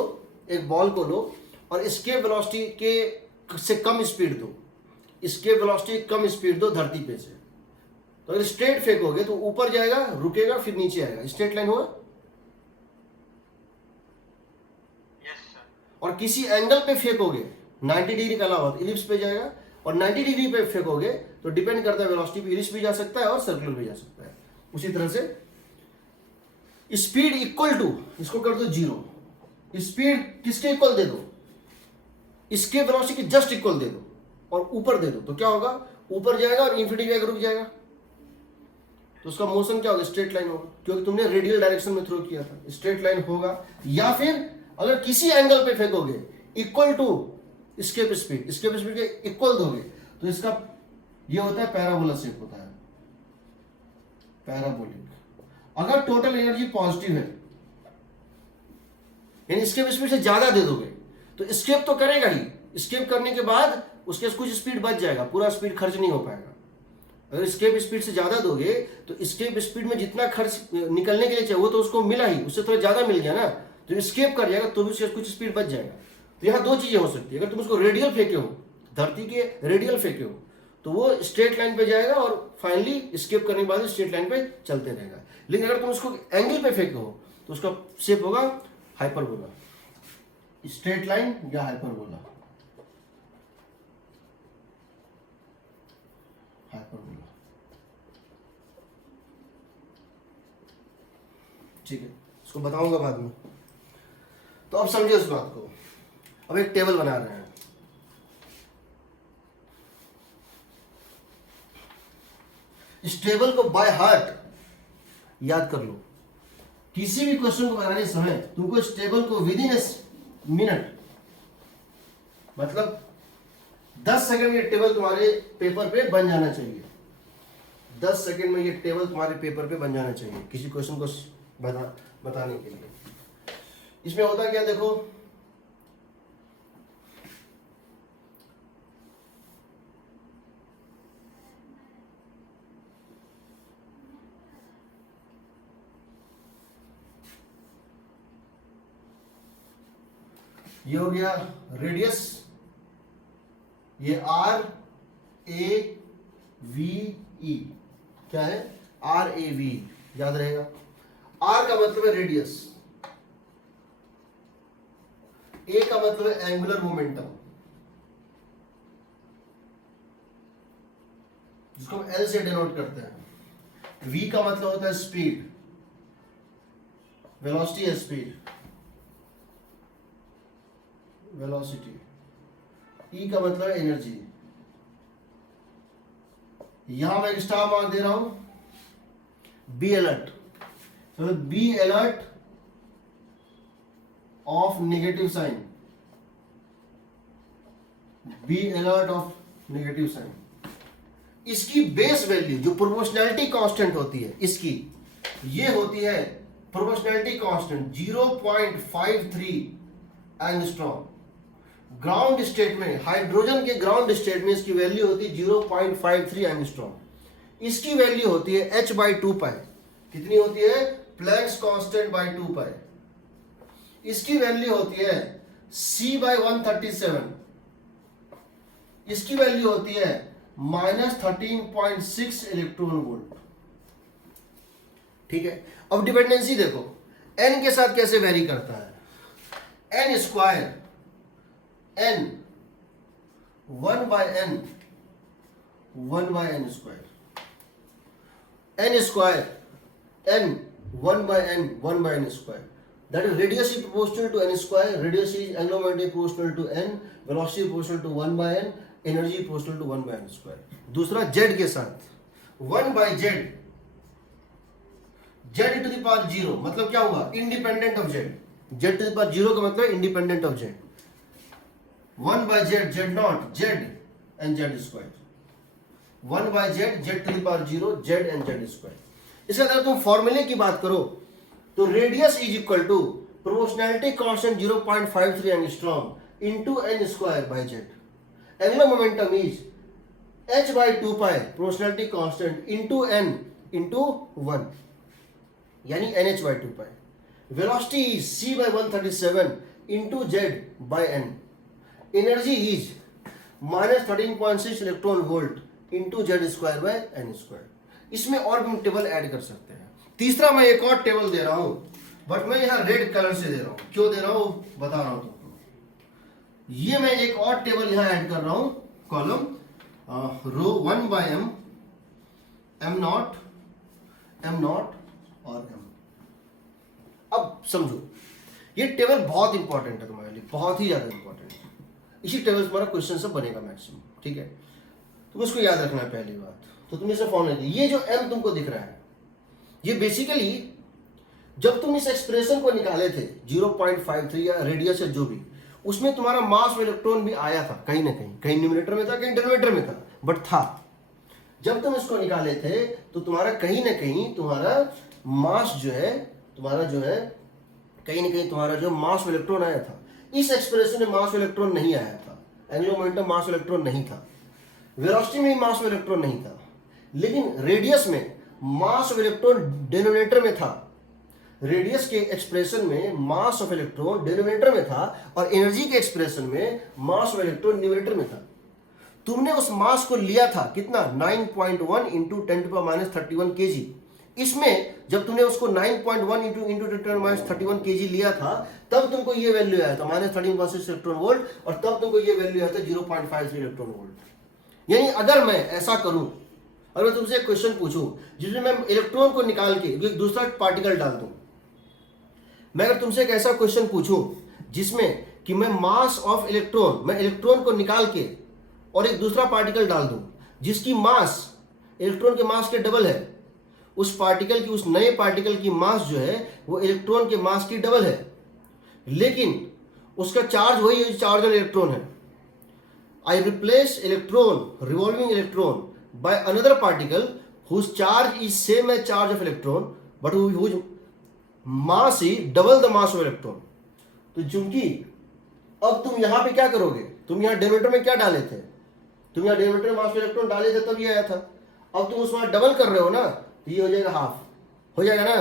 एक बॉल को लो और एस्केप वेलोसिटी के से कम स्पीड दो, एस्केप वेलोसिटी कम स्पीड दो धरती पे से, तो अगर स्ट्रेट फेंकोगे तो ऊपर जाएगा, रुकेगा, फिर नीचे आएगा। स्ट्रेट लाइन हुआ। Yes sir. और किसी एंगल पे फेंकोगे 90 डिग्री का अलावा तो इलिप्स पे जाएगा, और 90 डिग्री पे फेंकोगे तो डिपेंड करता है वेलोसिटी पे, इलिप्स भी जा सकता है और सर्कुलर भी जा सकता है। उसी तरह से स्पीड इक्वल टू, इसको कर दो 0। स्पीड किसके इक्वल दे दो? इसके वेलोसिटी के जस्ट इक्वल दे दो और ऊपर दे दो, तो क्या होगा? ऊपर जाएगा और इंफिनिटी जाएगा, रुक जाएगा। तो उसका मोशन क्या होगा? स्ट्रेट लाइन होगा, क्योंकि तुमने रेडियल डायरेक्शन में थ्रो किया था, स्ट्रेट लाइन होगा। या फिर अगर किसी एंगल पे फेंकोगे equal to escape speed, escape speed के इक्वल दोगे तो इसका ये होता है पैराबोला शेप होता है, पैराबोलिक। अगर टोटल एनर्जी पॉजिटिव है यानी स्केप स्पीड से ज्यादा दे दोगे तो स्केप तो करेगा ही, स्केप करने के बाद उसके कुछ स्पीड बच जाएगा, पूरा स्पीड खर्च नहीं हो पाएगा। अगर स्केप स्पीड से ज्यादा दोगे तो स्केप स्पीड में जितना खर्च निकलने के लिए चाहिए वो तो उसको मिला ही, उससे थोड़ा ज्यादा मिल गया ना, तो स्केप कर जाएगा तो भी उसके कुछ स्पीड बच जाएगा। तो यहाँ 2 चीजें हो सकती है। अगर तुम उसको रेडियल फेंके हो, धरती के रेडियल फेंके हो, तो वो स्ट्रेट लाइन पे जाएगा और फाइनली स्केप करने के बाद स्ट्रेट लाइन पे चलते रहेगा। लेकिन अगर तुम उसको एंगल पे फेंके हो तो उसका शेप होगा हाइपरबोला, स्ट्रेट लाइन या हाइपरबोला, हाइपरबोला। ठीक है, इसको बताऊंगा बाद में। तो अब समझिए उस बात को। अब एक टेबल बना रहे हैं। इस टेबल को बाय हार्ट याद कर लो। किसी भी क्वेश्चन को बनाने समय तुमको इस टेबल को विद इन मिनट, मतलब 10 सेकंड में ये टेबल तुम्हारे पेपर पे बन जाना चाहिए। 10 सेकंड में ये टेबल तुम्हारे पेपर पे बन जाना चाहिए किसी क्वेश्चन को बताने के लिए। इसमें होता क्या, देखो ये हो गया रेडियस, ये R A V E, क्या है? R A V, याद रहेगा। R का मतलब है रेडियस, ए का मतलब है एंगुलर मोमेंटम, जिसको हम एल से डिनोट करते हैं। वी का मतलब होता है स्पीड, वेलोसिटी है स्पीड, वेलोसिटी। ई का मतलब है एनर्जी। यहां मैं एक स्टार मार्क दे रहा हूं, बी अलर्ट, मतलब be alert of negative sign, be alert of negative sign. इसकी बेस वैल्यू जो प्रोपोर्शनैलिटी कांस्टेंट होती है इसकी, ये होती है proportionality constant 0.53 angstrom. Ground state में, हाइड्रोजन के ग्राउंड स्टेट में इसकी वैल्यू होती है 0.53 एंगस्ट्रॉम। इसकी वैल्यू होती है h/2π। कितनी होती है? Planck's constant by 2π। इसकी वैल्यू होती है C/137। इसकी वैल्यू होती है -13.6 इलेक्ट्रॉन वोल्ट। ठीक है, अब डिपेंडेंसी देखो n के साथ कैसे वेरी करता है। n square, n 1/n, 1/n square, n square, n 1/n, 1/n square. That is radius is proportional to n square, radius is angular momentum proportional to n, velocity proportional to 1/n, energy proportional to 1/n square। दूसरा z के साथ 1/z, z to the power 0 मतलब क्या हुआ? Independent of z। z to the power 0 का मतलब independent of z। 1/z, z not, z and z square, 1/z, z to the power 0, z and z square। इसका अगर तुम फॉर्मूले की बात करो तो radius is equal to proportionality constant 0.53 angstrom into n square by z। Angular momentum is h/2π proportionality constant into n into 1, यानी nh/2π। Velocity is c/137 into z by n। Energy is -13.6 electron volt into z square by n square. इसमें और भी हम table add कर सकते हैं। तीसरा मैं एक और टेबल दे रहा हूं, बट मैं यहां रेड कलर से दे रहा हूं। क्यों दे रहा हूं बता रहा हूं तुमको। ये मैं एक और टेबल यहां ऐड कर रहा हूं, कॉलम रो 1/m, m0, और m। अब समझो, ये टेबल बहुत इंपॉर्टेंट है तुम्हारे लिए, बहुत ही ज्यादा इंपॉर्टेंट है। इसी टेबल से तुम्हारा क्वेश्चन सब बनेगा मैक्सिमम। ठीक है, तुम इसको याद रखना है। पहली बात तो तुम इसे फॉर्मूला, ये जो m तुमको दिख रहा है, ये बेसिकली जब तुम इस एक्सप्रेशन को निकाले थे 0.53 या रेडियस या जो भी, उसमें तुम्हारा मास और इलेक्ट्रॉन भी आया था कहीं ना कहीं, कहीं न्यूमरेटर में था, कहीं डिनोमिनेटर में था, बट था। जब तुम इसको निकाले थे तो तुम्हारा कहीं ना कहीं तुम्हारा मास जो है, तुम्हारा जो है कहीं ना कहीं तुम्हारा जो मास और इलेक्ट्रॉन आया था। इस एक्सप्रेशन में मास और इलेक्ट्रॉन नहीं आया था, एंगुलर मोमेंटम मास और इलेक्ट्रॉन नहीं था, वेलोसिटी में भी मास और इलेक्ट्रॉन नहीं था, लेकिन रेडियस में मास ऑफ इलेक्ट्रॉन डिनोमिनेटर में था। रेडियस के एक्सप्रेशन में मास ऑफ इलेक्ट्रॉन डिनोमिनेटर में था और एनर्जी के एक्सप्रेशन में मास ऑफ इलेक्ट्रॉन न्यूमरेटर में था। तुमने उस मास को लिया था कितना? 9.1 इंटू 10⁻31 kg। इसमें जब तुमने उसको 9.1 इंटू 10⁻31 kg लिया था, तब तुमको ये वैल्यू आया था -13.6 इलेक्ट्रॉन वोल्ट, और तब तुमको ये वैल्यू आया था 0.53 इलेक्ट्रॉन वोल्ट। यानी अगर मैं ऐसा करूं, अगर मैं तुमसे एक क्वेश्चन पूछूं जिसमें मैं इलेक्ट्रॉन को निकाल के एक दूसरा पार्टिकल डाल दूं, मैं अगर तुमसे एक ऐसा क्वेश्चन पूछूं जिसमें कि मैं मास ऑफ इलेक्ट्रॉन, मैं इलेक्ट्रॉन को निकाल के और एक दूसरा पार्टिकल डाल दूं जिसकी मास इलेक्ट्रॉन के मास के डबल है, उस पार्टिकल की, उस नए पार्टिकल की मास जो है वो इलेक्ट्रॉन के मास की डबल है, लेकिन उसका चार्ज वही है, चार्ज ऑन इलेक्ट्रॉन है। आई replace electron, revolving electron by another particle whose charge is same as charge of electron but whose mass is double the mass of electron। तो चूंकि अब तुम यहां पे क्या करोगे, तुम यहां डिनोमिनेटर में क्या डाले थे, तुम यहां डिनोमिनेटर में मास ऑफ इलेक्ट्रॉन डाले थे तब ये आया था। अब तुम उसमें डबल कर रहे हो ना, तो ये हो जाएगा हाफ, हो जाएगा ना।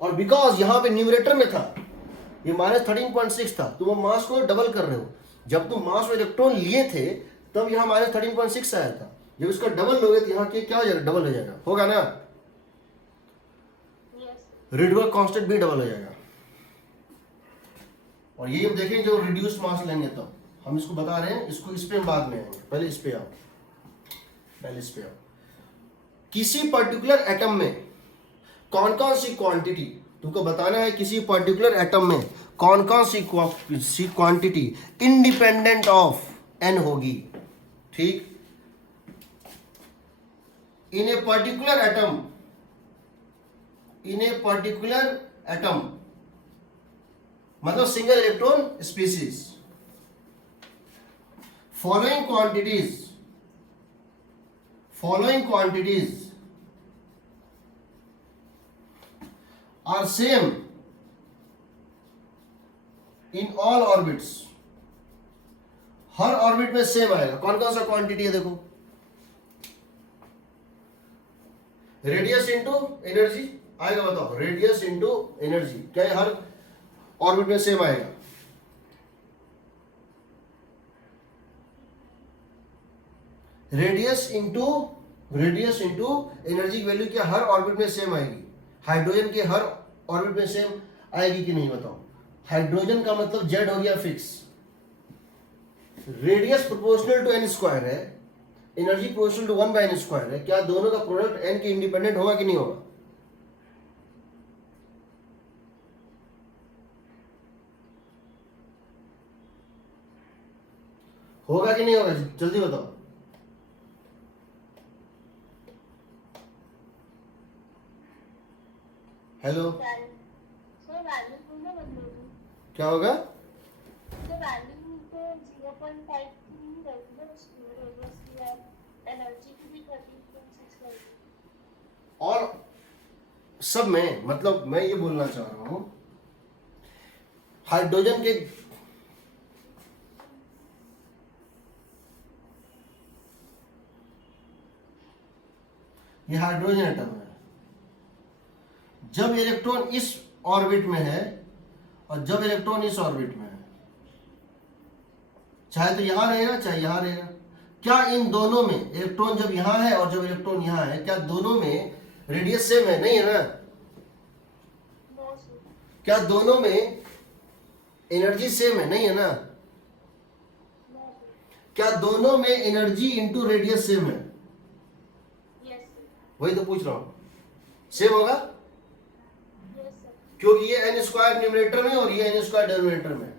और बिकॉज यहां पे न्यूमरेटर में था, ये -13.6 था, तुम मास को डबल कर रहे हो। जब तुम मास और इलेक्ट्रॉन लिए थे तब यहाँ -13.6 आया था, जब इसका डबल लोगे तो यहाँ के क्या हो जाएगा, डबल हो जाएगा, होगा ना। रिडबर्ग कांस्टेंट भी डबल हो जाएगा। और ये हम देखेंगे जो रिड्यूस्ड मास लेंगे तब हम इसको बता रहे हैं, इसको इस पे हम बाद में आएंगे, पहले इस पे आओ, पहले इस पे आओ। किसी पर्टिकुलर एटम में कौन कौन सी क्वांटिटी, तुमको बताना है किसी पर्टिकुलर एटम में कौन कौन सी क्वांटिटी इंडिपेंडेंट ऑफ n होगी, ठीक। इन ए पर्टिकुलर एटम मतलब single electron species, following quantities are same in all orbits. हर ऑर्बिट में सेम आएगा। कौन कौन सा क्वांटिटी है देखो, रेडियस इंटू एनर्जी आएगा, बताओ रेडियस इंटू एनर्जी, क्या है हर ऑर्बिट में सेम आएगा। रेडियस इंटू एनर्जी की वैल्यू क्या हर ऑर्बिट में सेम आएगी। हाइड्रोजन के हर ऑर्बिट में सेम आएगी कि नहीं बताओ। हाइड्रोजन का मतलब जेड हो गया fix, radius proportional to N square है, एनर्जी प्रोपोर्शनल टू 1/n² है। क्या दोनों का प्रोडक्ट n के इंडिपेंडेंट होगा कि नहीं होगा? होगा कि नहीं होगा, जल्दी बताओ। हेलो, क्या होगा? और सब में मतलब मैं ये बोलना चाह रहा हूं, हाइड्रोजन के ये हाइड्रोजन एटम है, जब इलेक्ट्रॉन इस ऑर्बिट में है और जब इलेक्ट्रॉन इस ऑर्बिट में है, चाहे तो यहां रहेगा चाहे यहां रहेगा, क्या इन दोनों में इलेक्ट्रॉन जब यहां है और जब इलेक्ट्रॉन यहां है, क्या दोनों में रेडियस सेम है? नहीं है ना। क्या दोनों में एनर्जी सेम है? नहीं है ना। क्या दोनों में एनर्जी इंटू रेडियस सेम है? वही तो पूछ रहा हूं, सेम होगा क्योंकि ये n² न्यूमरेटर में और ये n² डिनोमिनेटर में।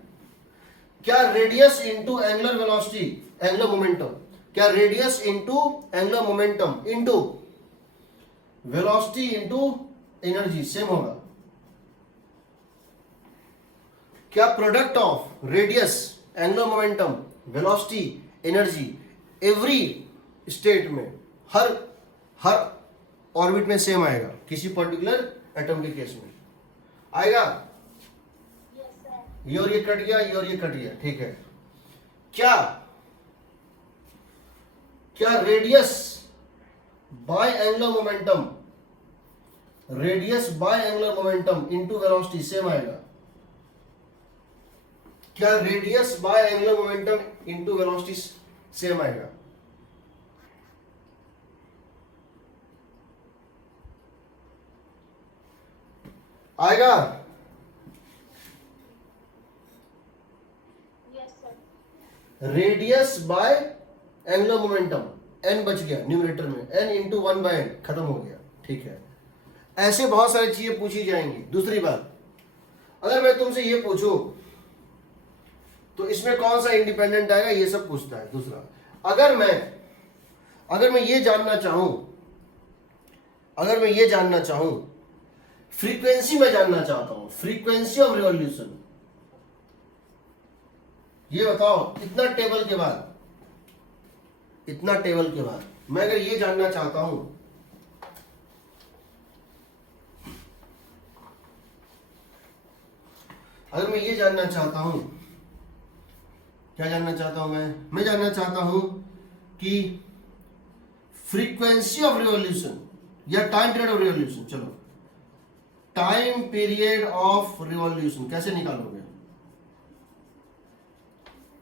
क्या radius into angular velocity, angular momentum, क्या radius into angular momentum into velocity into energy same होगा? क्या product of radius, angular momentum, velocity, energy every state में हर ऑर्बिट में सेम आएगा? किसी पर्टिकुलर एटम के केस में आएगा। ये और ये कट गया, ये और ये कट गया, ठीक है। क्या radius by angular momentum into velocity same आएगा? क्या radius by angular momentum into velocity same आएगा? आएगा? Radius by angular momentum, n बच गया न्यूमरेटर में, n इंटू 1/n खत्म हो गया, ठीक है। ऐसे बहुत सारी चीजें पूछी जाएंगी। दूसरी बात, अगर मैं तुमसे ये पूछूं तो इसमें कौन सा इंडिपेंडेंट आएगा, ये सब पूछता है। दूसरा, अगर मैं ये जानना चाहूं फ्रीक्वेंसी में जानना चाहता हूं, फ्रीक्वेंसी ऑफ रिवॉल्यूशन, ये बताओ इतना टेबल के बाद मैं अगर ये जानना चाहता हूं, क्या जानना चाहता हूं मैं जानना चाहता हूं कि फ्रीक्वेंसी ऑफ रिवॉल्यूशन या टाइम पीरियड ऑफ रिवॉल्यूशन। चलो, टाइम पीरियड ऑफ रिवॉल्यूशन कैसे निकालोगे?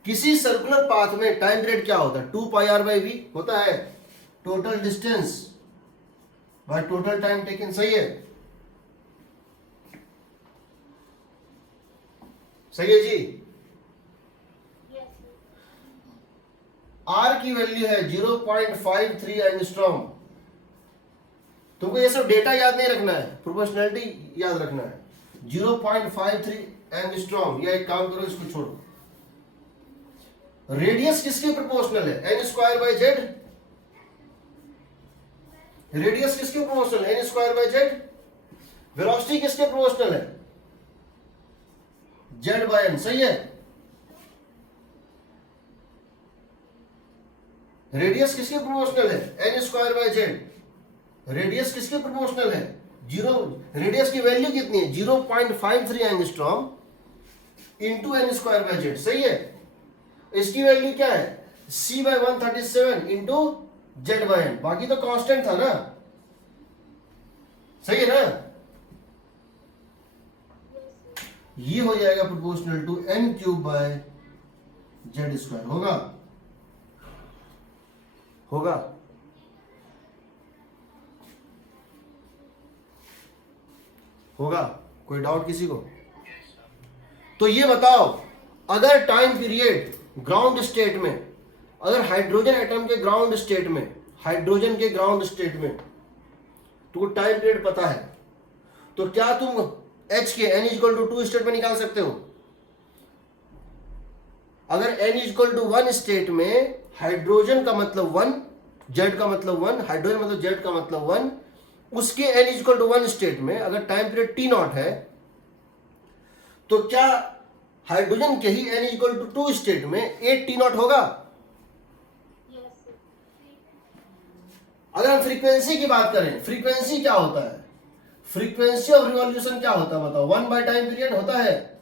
किसी सर्कुलर पाथ में टाइम पीरियड क्या होता है? 2πr/v होता है, total distance by total time taken, सही है। सही है जी। आर की वैल्यू है 0.53 एंगस्ट्रॉम। तुमको ये सब डेटा याद नहीं रखना है, प्रोपोर्शनैलिटी याद रखना है। 0.53 एंगस्ट्रॉम, या एक काम करो इसको छोड़ो। रेडियस किसके प्रोपोर्शनल है? N square by Z. Radius किसके प्रोपोर्शनल है? N square by Z. Velocity किसके प्रोपोर्शनल है? Z by N. सही है। रेडियस किसके प्रोपोर्शनल है? N square by Z. Radius किसके प्रोपोर्शनल है? जीरो। रेडियस की वैल्यू कितनी है? 0.53 angstrom into N square by Z. सही है। इसकी वैल्यू क्या है? c by 137 into Z by N. बाकी तो कांस्टेंट था ना, सही है ना। ये हो जाएगा proportional to n cube by Z square. होगा होगा होगा कोई डाउट किसी को? तो ये बताओ, अगर टाइम पीरियड ग्राउंड स्टेट में, अगर हाइड्रोजन एटम के ग्राउंड स्टेट में, हाइड्रोजन के ग्राउंड स्टेट में तुमको टाइम पीरियड पता है, तो क्या तुम H के n इक्वल टू 2 स्टेट में निकाल सकते हो? अगर n इक्वल टू 1 स्टेट में हाइड्रोजन का मतलब 1, जेड का मतलब 1, हाइड्रोजन मतलब जेड का मतलब 1, उसके n इक्वल टू 1 स्टेट में अगर टाइम पीरियड t नॉट है, तो क्या हाइड्रोजन के ही n इक्वल टू 2 स्टेट में 8 t नॉट होगा? अगर हम फ्रीक्वेंसी की बात करें, फ्रीक्वेंसी क्या होता है? फ्रीक्वेंसी ऑफ रिवॉल्यूशन क्या होता है बताओ? 1 बाय टाइम पीरियड होता है।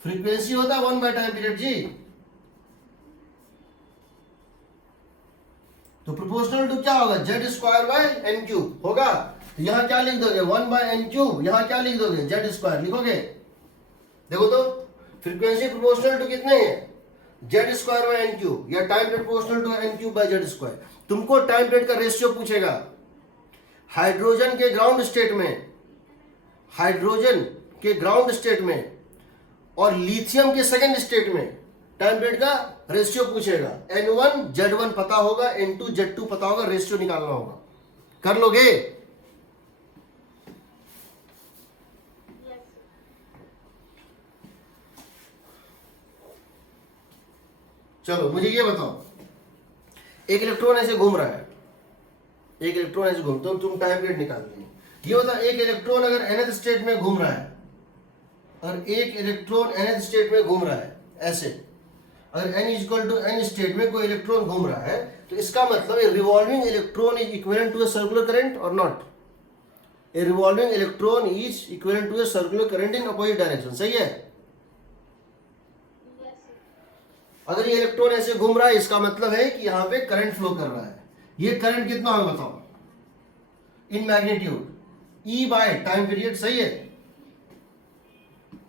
फ्रीक्वेंसी होता है 1 बाय टाइम पीरियड जी। तो प्रोपोर्शनल टू क्या होगा? Z square by N cube होगा। तो यहां क्या लिख दोगे? 1 बाय एन क्यूब। यहां क्या लिख दोगे? जेड स्क्वायर लिखोगे। देखो तो फ्रीक्वेंसी प्रोपोर्शनल टू कितने हैं? Z square by N cube, या time period proportional to n cube by Z square. तुमको टाइम पीरियड का रेशियो पूछेगा। हाइड्रोजन के ग्राउंड स्टेट में, हाइड्रोजन के ग्राउंड स्टेट में और लिथियम के सेकंड स्टेट में टाइम पीरियड का रेशियो पूछेगा। n1 z1 पता होगा, n2 z2 पता होगा, रेशियो निकालना होगा। कर लोगे? चलो मुझे ये बताओ, एक इलेक्ट्रॉन ऐसे घूम रहा है, एक इलेक्ट्रॉन ऐसे घूम, तो तुम टाइम पीरियड निकाल लिए। ये बताओ, एक इलेक्ट्रॉन अगर nth स्टेट में घूम रहा है और एक इलेक्ट्रॉन nth स्टेट में घूम रहा है, ऐसे अगर n equal to n state में कोई इलेक्ट्रॉन घूम रहा है, तो इसका मतलब a revolving electron is equivalent to a circular current और not? A revolving electron is equivalent to a circular current in opposite direction. सही है। अगर ये इलेक्ट्रॉन ऐसे घूम रहा है, इसका मतलब है कि यहां पे करंट फ्लो कर रहा है। ये करंट कितना होगा बताओ? In magnitude E bye time period. सही है।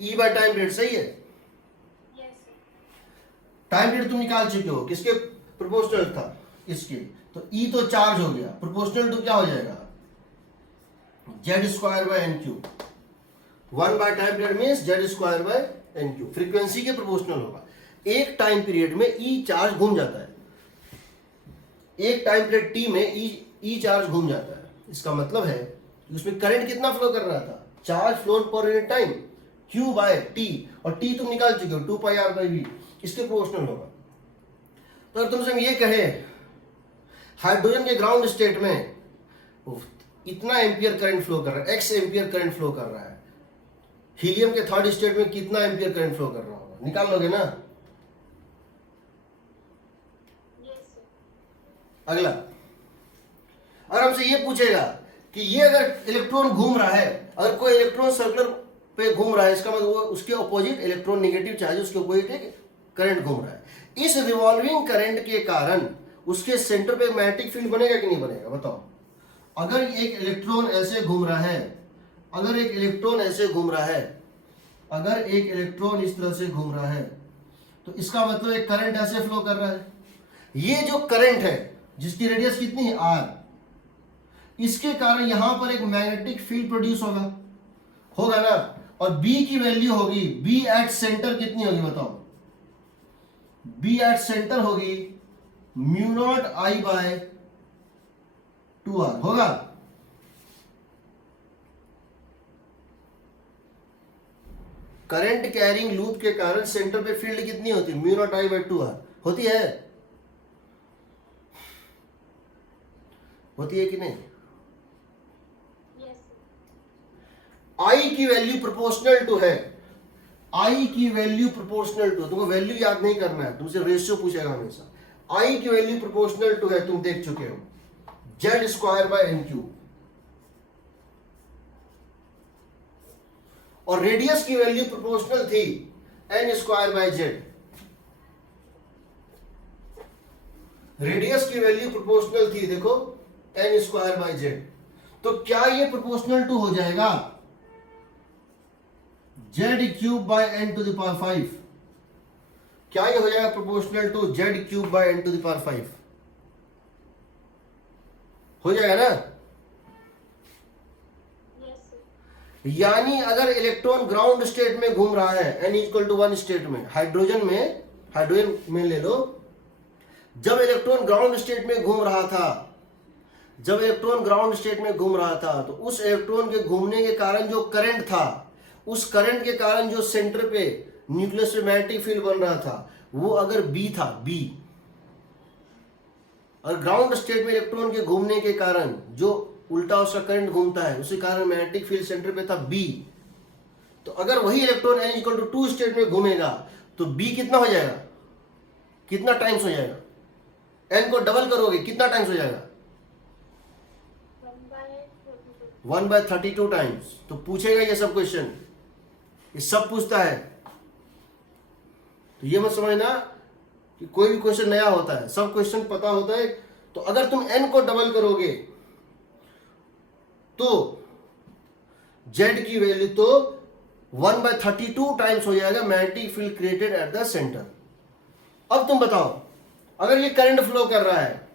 E bye time period. सही है। टाइम पीरियड तुम निकाल चुके हो, किसके प्रोपोर्शनल था? इसके। तो E तो चार्ज हो गया, प्रोपोर्शनल टू क्या हो जाएगा? Z square by N cube. 1 by time period means Z square by N cube. Frequency के प्रोपोर्शनल होगा। एक टाइम पीरियड में E चार्ज घूम जाता है, एक टाइम पीरियड T में E चार्ज घूम जाता है। इसका मतलब है कि उसमें करंट कितना फ्लो कर रहा था? Charge flown per unit time, Q by T, और T तुम निकाल चुके हो 2 पाई R बाई V, इसके प्रोपोर्शनल होगा। तो अगर तुमसे हम ये कहे हाइड्रोजन के ग्राउंड स्टेट में इतना एम्पियर करंट फ्लो कर रहा है, x एम्पियर करंट फ्लो कर रहा है, हीलियम के थर्ड स्टेट में कितना एम्पियर करंट फ्लो कर रहा होगा? निकाल लोगे ना? अगला, अगर हमसे ये पूछेगा कि ये अगर इलेक्ट्रॉन घूम रहा है, अगर कोई इलेक्ट्रॉन सर्कुलर पे घूम रहा है, इसका मतलब वो उसके ऑपोजिट इलेक्ट्रॉन नेगेटिव चार्ज, उसके ऑपोजिट एक करंट घूम रहा है। इस रिवॉल्विंग करंट के कारण उसके सेंटर पे मैग्नेटिक फील्ड बनेगा कि नहीं बनेगा? बताओ। अगर एक इलेक्ट्रॉन ऐसे घूम रहा है, अगर एक इलेक्ट्रॉन ऐसे घूम रहा है, अगर एक इलेक्ट्रॉन इस तरह से घूम रहा है, तो इसका मतलब एक करंट ऐसे फ्लो कर रहा है। ये जो करंट है जिसकी रेडियस कितनी है? R, इसके कारण यहां पर एक मैग्नेटिक फील्ड प्रोड्यूस होगा ना, और B की वैल्यू होगी, B एट सेंटर कितनी होगी बताओ, B एट सेंटर होगी mu not I bye 2r होगा। करंट कैरिंग लूप के कारण सेंटर पे फील्ड कितनी होती है, mu not I bye 2r होती है, होती है कि नहीं? आई की वैल्यू प्रोपोर्शनल टू है, आई की वैल्यू प्रोपोर्शनल टू, तुमको वैल्यू याद नहीं करना है, तुमसे रेशियो पूछेगा हमेशा। आई की वैल्यू प्रोपोर्शनल टू है, तुम देख चुके हो, Z square by N cube, और रेडियस की वैल्यू प्रोपोर्शनल थी N square by Z, radius की वैल्यू प्रोपोर्शनल थी देखो एन स्क्वायर बाय जेड। तो क्या ये प्रोपोर्शनल टू हो जाएगा Z cube by N to the power 5? क्या ये हो जाएगा proportional to Z cube by N to the power 5? हो जाएगा ना? यानी अगर इलेक्ट्रॉन ग्राउंड स्टेट में घूम रहा है n इक्वल टू 1 स्टेट में, हाइड्रोजन में ले लो, जब इलेक्ट्रॉन ग्राउंड स्टेट में घूम रहा था, जब इलेक्ट्रॉन ग्राउंड स्टेट में घूम रहा था, तो उस इलेक्ट्रॉन के घूमने के कारण जो करंट था, उस करंट के कारण जो सेंटर पे न्यूक्लियस में मैग्नेटिक फील्ड बन रहा था, वो अगर बी था, बी, और ग्राउंड स्टेट में इलेक्ट्रॉन के घूमने के कारण जो उल्टा उसका करंट घूमता है, उसी कारण मैग्नेटिक फील्ड सेंटर पे था बी, तो अगर वही electron n equal to 2 state में घूमेगा तो बी कितना हो जाएगा, कितना टाइम्स हो जाएगा? n को डबल करोगे कितना टाइम्स हो जाएगा? 1/32 टाइम्स। तो पूछेगा ये सब क्वेश्चन, ये सब पूछता है, तो ये मत समझना कि कोई भी क्वेश्चन नया होता है, सब क्वेश्चन पता होता है। तो अगर तुम n को डबल करोगे तो z की वैल्यू तो 1/32 टाइम्स हो जाएगा magnetic field created at the centre. अब तुम बताओ, अगर ये करंट फ्लो कर रहा है,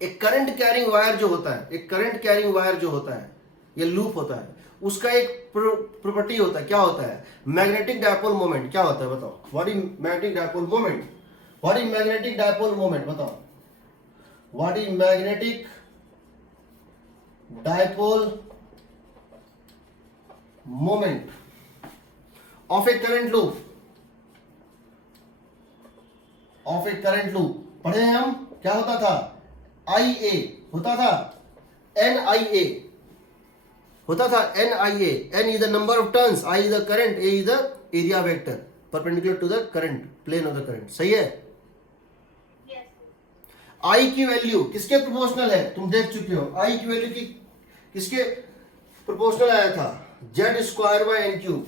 एक करंट कैरिंग वायर जो होता है, एक करंट कैरिंग वायर जो होता है, ये लूप होता है, उसका एक प्रॉपर्टी होता है, क्या होता है? Magnetic dipole moment. क्या होता है बताओ? What is magnetic dipole moment? What is magnetic dipole moment बताओ? What is magnetic dipole moment of a current loop, of a current loop पढ़े हैं हम, क्या होता था? आई ए होता था, एन आई ए होता था, N I A. N is the number of turns, I is the current, A is the area vector perpendicular to the current, plane of the current. सही है? आई की वैल्यू किसके proportional है? तुम देख चुके हो, आई की वैल्यू की किसके प्रोपोर्शनल आया था? Z square by N cube.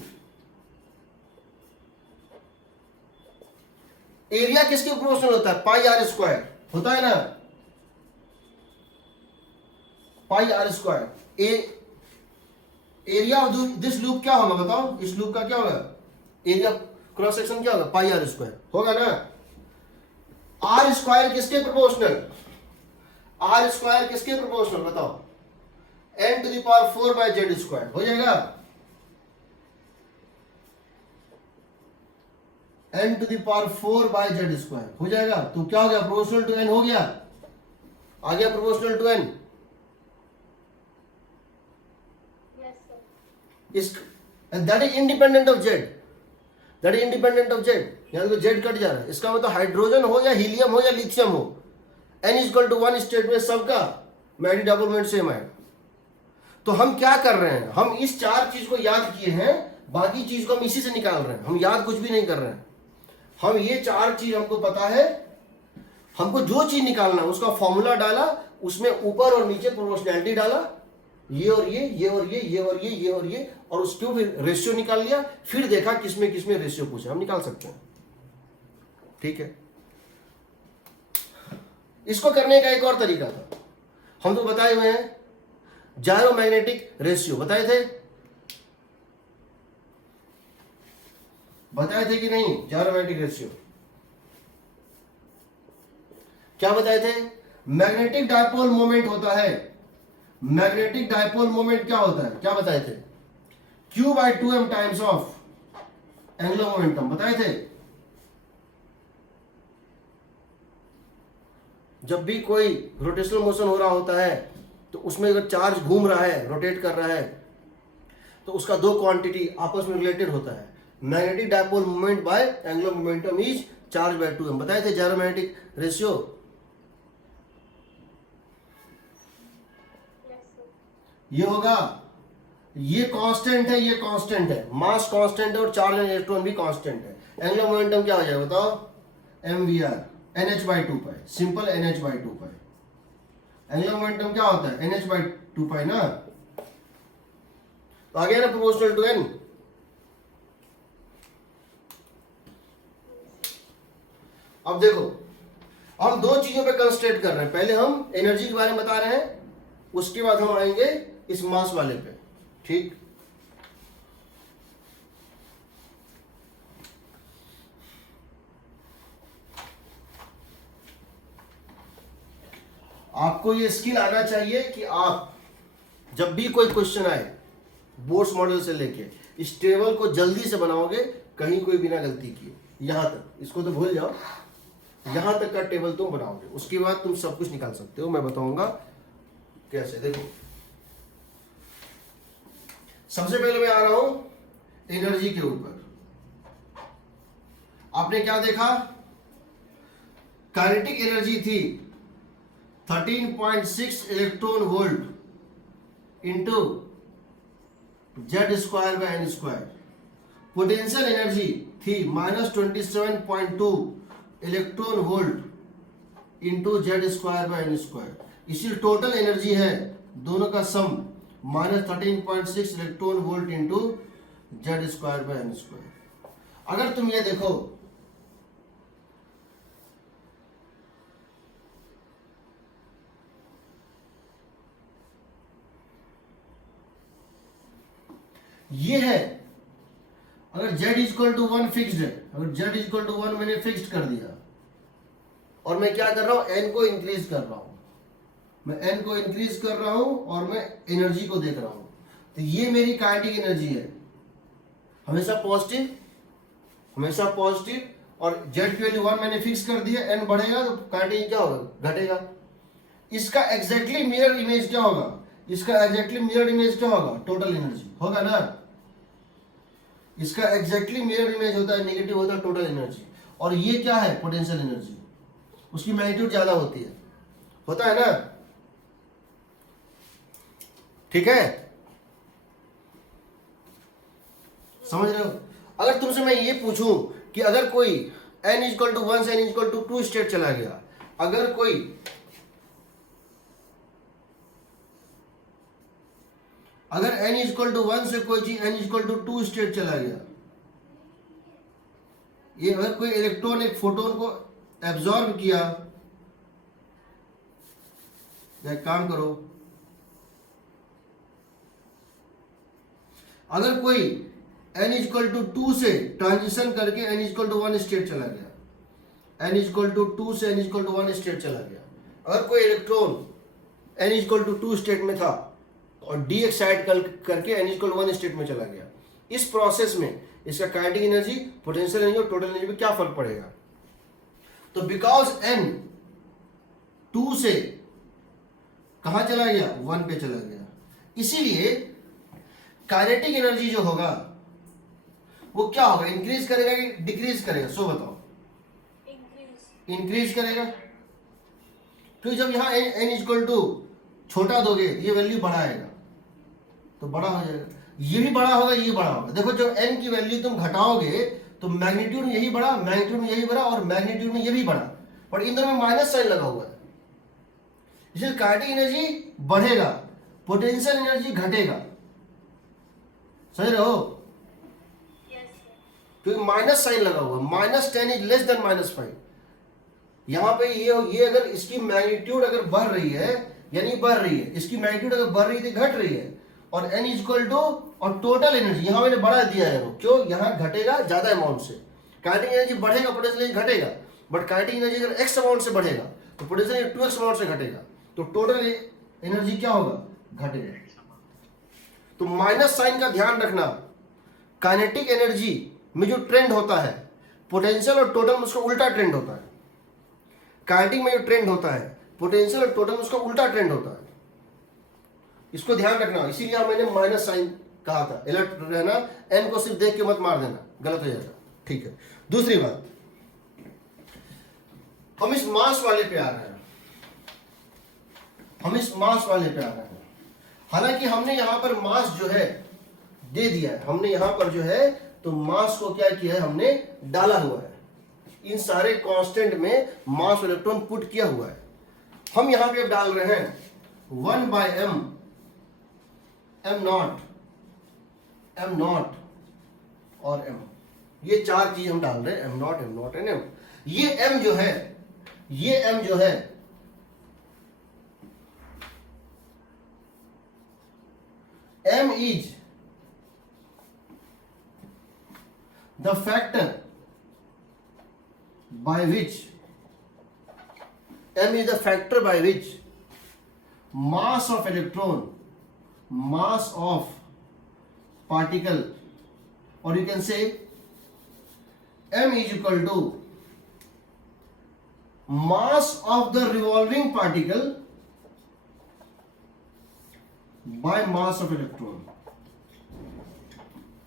Area किसके प्रोपोर्शनल होता है? पाई आर स्क्वायर होता है ना, pi r square. Area of this loop क्या होगा बताओ? इस लूप का क्या होगा? एरिया क्रॉस सेक्शन क्या होगा? पाई आर स्क्वायर होगा ना। आर स्क्वायर किसके प्रोपोर्शनल? आर स्क्वायर किसके प्रोपोर्शनल बताओ? n टू द पावर 4 बाय जेड स्क्वायर हो जाएगा, n टू द पावर 4 बाय जेड स्क्वायर हो जाएगा। तो क्या हो गया? प्रोपोर्शनल टू n हो गया, आ गया proportional to n। That is independent of Z, that is independent of Z. यहां तो जेड कट जा रहा है, इसका मतलब हाइड्रोजन हो या हीलियम हो या लिथियम हो, n इक्वल टू 1 स्टेट में सबका मैग्नेटिक डायपोल मोमेंट सेम है। तो हम क्या कर रहे हैं? हम इस चार चीज को याद किए हैं, बाकी चीज को हम इसी से निकाल रहे हैं, हम याद कुछ भी नहीं कर रहे हैं। हम ये चार चीज हमको पता है, हमको जो चीज निकालना है उसका फॉर्मूला डाला, उसमें ऊपर और नीचे प्रोपोर्शनैलिटी डाला, ये और ये और ये और ये और ये, और उसके फिर रेशियो निकाल लिया, फिर देखा किसमें किसमें रेशियो पूछा, हम निकाल सकते हैं। ठीक है, इसको करने का एक और तरीका था, हम तो बताए हुए हैं, जायरोमैग्नेटिक रेशियो बताए थे, बताए थे कि नहीं? जायरोमैग्नेटिक रेशियो क्या बताए थे? मैग्नेटिक डायपोल मोमेंट होता है मैग्नेटिक डायपोल मोमेंट क्या होता है, क्या बताए थे, Q/2m times of angular momentum बताए थे। जब भी कोई रोटेशनल मोशन हो रहा होता है तो उसमें अगर चार्ज घूम रहा है, रोटेट कर रहा है, तो उसका दो क्वांटिटी आपस में रिलेटेड होता है। Magnetic dipole moment bye angular momentum is charge by 2m बताए थे, ज्यामितीय रेशियो। ये होगा, ये कांस्टेंट है, ये कांस्टेंट है, मास कांस्टेंट है और चार्ज एंड इलेक्ट्रॉन भी कांस्टेंट है। एंगुलर मोमेंटम क्या हो जाएगा बताओ, mvr nh/2π, simple nh/2π। Angular momentum क्या होता है, nh/2π ना, तो आ गया ना प्रोपोर्शनल टू n। अब देखो, हम दो चीजों पे कंसंट्रेट कर रहे हैं, पहले हम एनर्जी के बारे में बता रहे हैं, उसके बाद हम आएंगे इस मास वाले पे, ठीक। आपको ये स्किल आना चाहिए कि आप जब भी कोई क्वेश्चन आए बोर्ड्स मॉडल से लेके, इस टेबल को जल्दी से बनाओगे, कहीं कोई बिना गलती किए, यहां तक, इसको तो भूल जाओ, यहां तक का टेबल तुम बनाओगे, उसके बाद तुम सब कुछ निकाल सकते हो। मैं बताऊंगा कैसे। देखो, सबसे पहले मैं आ रहा हूं एनर्जी के ऊपर। आपने क्या देखा, काइनेटिक एनर्जी थी 13.6 electron volt into Z²/n²। Potential energy थी -27.2 इलेक्ट्रॉन वोल्ट इंटू Z²/n²। इसी टोटल एनर्जी है दोनों का सम -13.6 इलेक्ट्रॉन वोल्ट इंटू Z²/n²। अगर तुम ये देखो, ये है, अगर Z=1 फिक्स्ड है, अगर Z=1 मैंने फिक्स्ड कर दिया और मैं क्या कर रहा हूं, n को इंक्रीज कर रहा हूं, मैं n को इंक्रीज कर रहा हूं और मैं एनर्जी को देख रहा हूं, तो ये मेरी काइनेटिक एनर्जी है, हमेशा पॉजिटिव, हमेशा पॉजिटिव। और Z की वैल्यू 1 मैंने फिक्स कर दिया, n बढ़ेगा तो काइनेटिक क्या होगा, घटेगा। इसका एग्जैक्टली मिरर इमेज क्या होगा, इसका एग्जैक्टली मिरर इमेज क्या होगा, टोटल एनर्जी होगा ना। इसका एग्जैक्टली मिरर इमेज होता है, नेगेटिव होता है टोटल एनर्जी। और ये क्या है, पोटेंशियल एनर्जी, उसकी मैग्नीट्यूड ज्यादा होती है, होता है ना, ठीक है, समझ रहे हो। अगर तुमसे मैं ये पूछूं कि अगर कोई n=1 से n=2 स्टेट चला गया, अगर कोई n=1 से कोई चीज n=2 स्टेट चला गया, ये अगर कोई इलेक्ट्रॉन एक फोटोन को एब्जॉर्ब किया, एक काम करो, अगर कोई n=2 से ट्रांजिशन करके n=1 स्टेट चला गया, n=2 से n=1 स्टेट चला गया, अगर कोई इलेक्ट्रॉन n=2 स्टेट में था और डी एक्साइट करके n=1 स्टेट में चला गया, इस प्रोसेस में इसका काइनेटिक एनर्जी, पोटेंशियल एनर्जी और टोटल एनर्जी में क्या फर्क पड़ेगा। तो बिकॉज n 2 से कहां चला गया, 1 पे चला गया, इसीलिए काइनेटिक एनर्जी जो होगा वो क्या होगा, इंक्रीज करेगा कि डिक्रीज करेगा, सो बताओ, इंक्रीज करेगा। क्योंकि जब यहां n छोटा दोगे ये वैल्यू बड़ा आएगा, तो बड़ा हो जाएगा, ये भी बड़ा होगा, ये बड़ा होगा। देखो जब n की वैल्यू तुम घटाओगे तो मैग्नीट्यूड में यही बड़ा, मैग्नीट्यूड में यही बड़ा और मैग्नीट्यूड में ये भी बड़ा, पर इन दोनों में माइनस साइन लगा हुआ है, इसलिए काइनेटिक एनर्जी बढ़ेगा, पोटेंशियल एनर्जी घटेगा, समझ रहे हो, क्योंकि माइनस साइन लगा हुआ, -10 इज लेस देन -5। यहां पे ये अगर इसकी मैग्नीट्यूड अगर बढ़ रही है, यानी बढ़ रही है, इसकी मैग्नीट्यूड अगर बढ़ रही थी घट रही है, और n= और टोटल एनर्जी यहां मैंने बढ़ा दिया है, वो क्यों, यहां घटेगा ज्यादा अमाउंट से, काइनेटिक एनर्जी बढ़ेगा, पोटेंशियल एनर्जी घटेगा, बट काइनेटिक एनर्जी अगर x अमाउंट से बढ़ेगा तो पोटेंशियल एनर्जी 2x अमाउंट से घटेगा, तो टोटल एनर्जी क्या होगा, घटेगा। तो माइनस साइन का ध्यान रखना। काइनेटिक एनर्जी में जो ट्रेंड होता है पोटेंशियल और टोटल में उसका उल्टा ट्रेंड होता है। काइनेटिक में जो ट्रेंड होता है पोटेंशियल और टोटल में उसका उल्टा ट्रेंड होता है, इसको ध्यान रखना। इसीलिए मैंने माइनस साइन कहा था, अलर्ट रहना, एन को सिर्फ देख के मत मार देना, गलत हो जाएगा। ठीक है, दूसरी बात, हम इस मास वाले पे आ रहे हैं, हम इस मास वाले पे आ रहे हैं। हालांकि हमने यहां पर मास जो है दे दिया है, हमने यहां पर जो है तो मास को क्या किया है, हमने डाला हुआ है। इन सारे कांस्टेंट में मास इलेक्ट्रॉन पुट किया हुआ है। हम यहां पे अब डाल रहे हैं 1/m m नॉट और m, ये चार चीज हम डाल रहे हैं, m नॉट एंड m। ये m जो है, ये m जो है m is the factor by which m is the factor by which mass of electron, mass of particle, or you can say m is equal to mass of the revolving particle by mass of electron।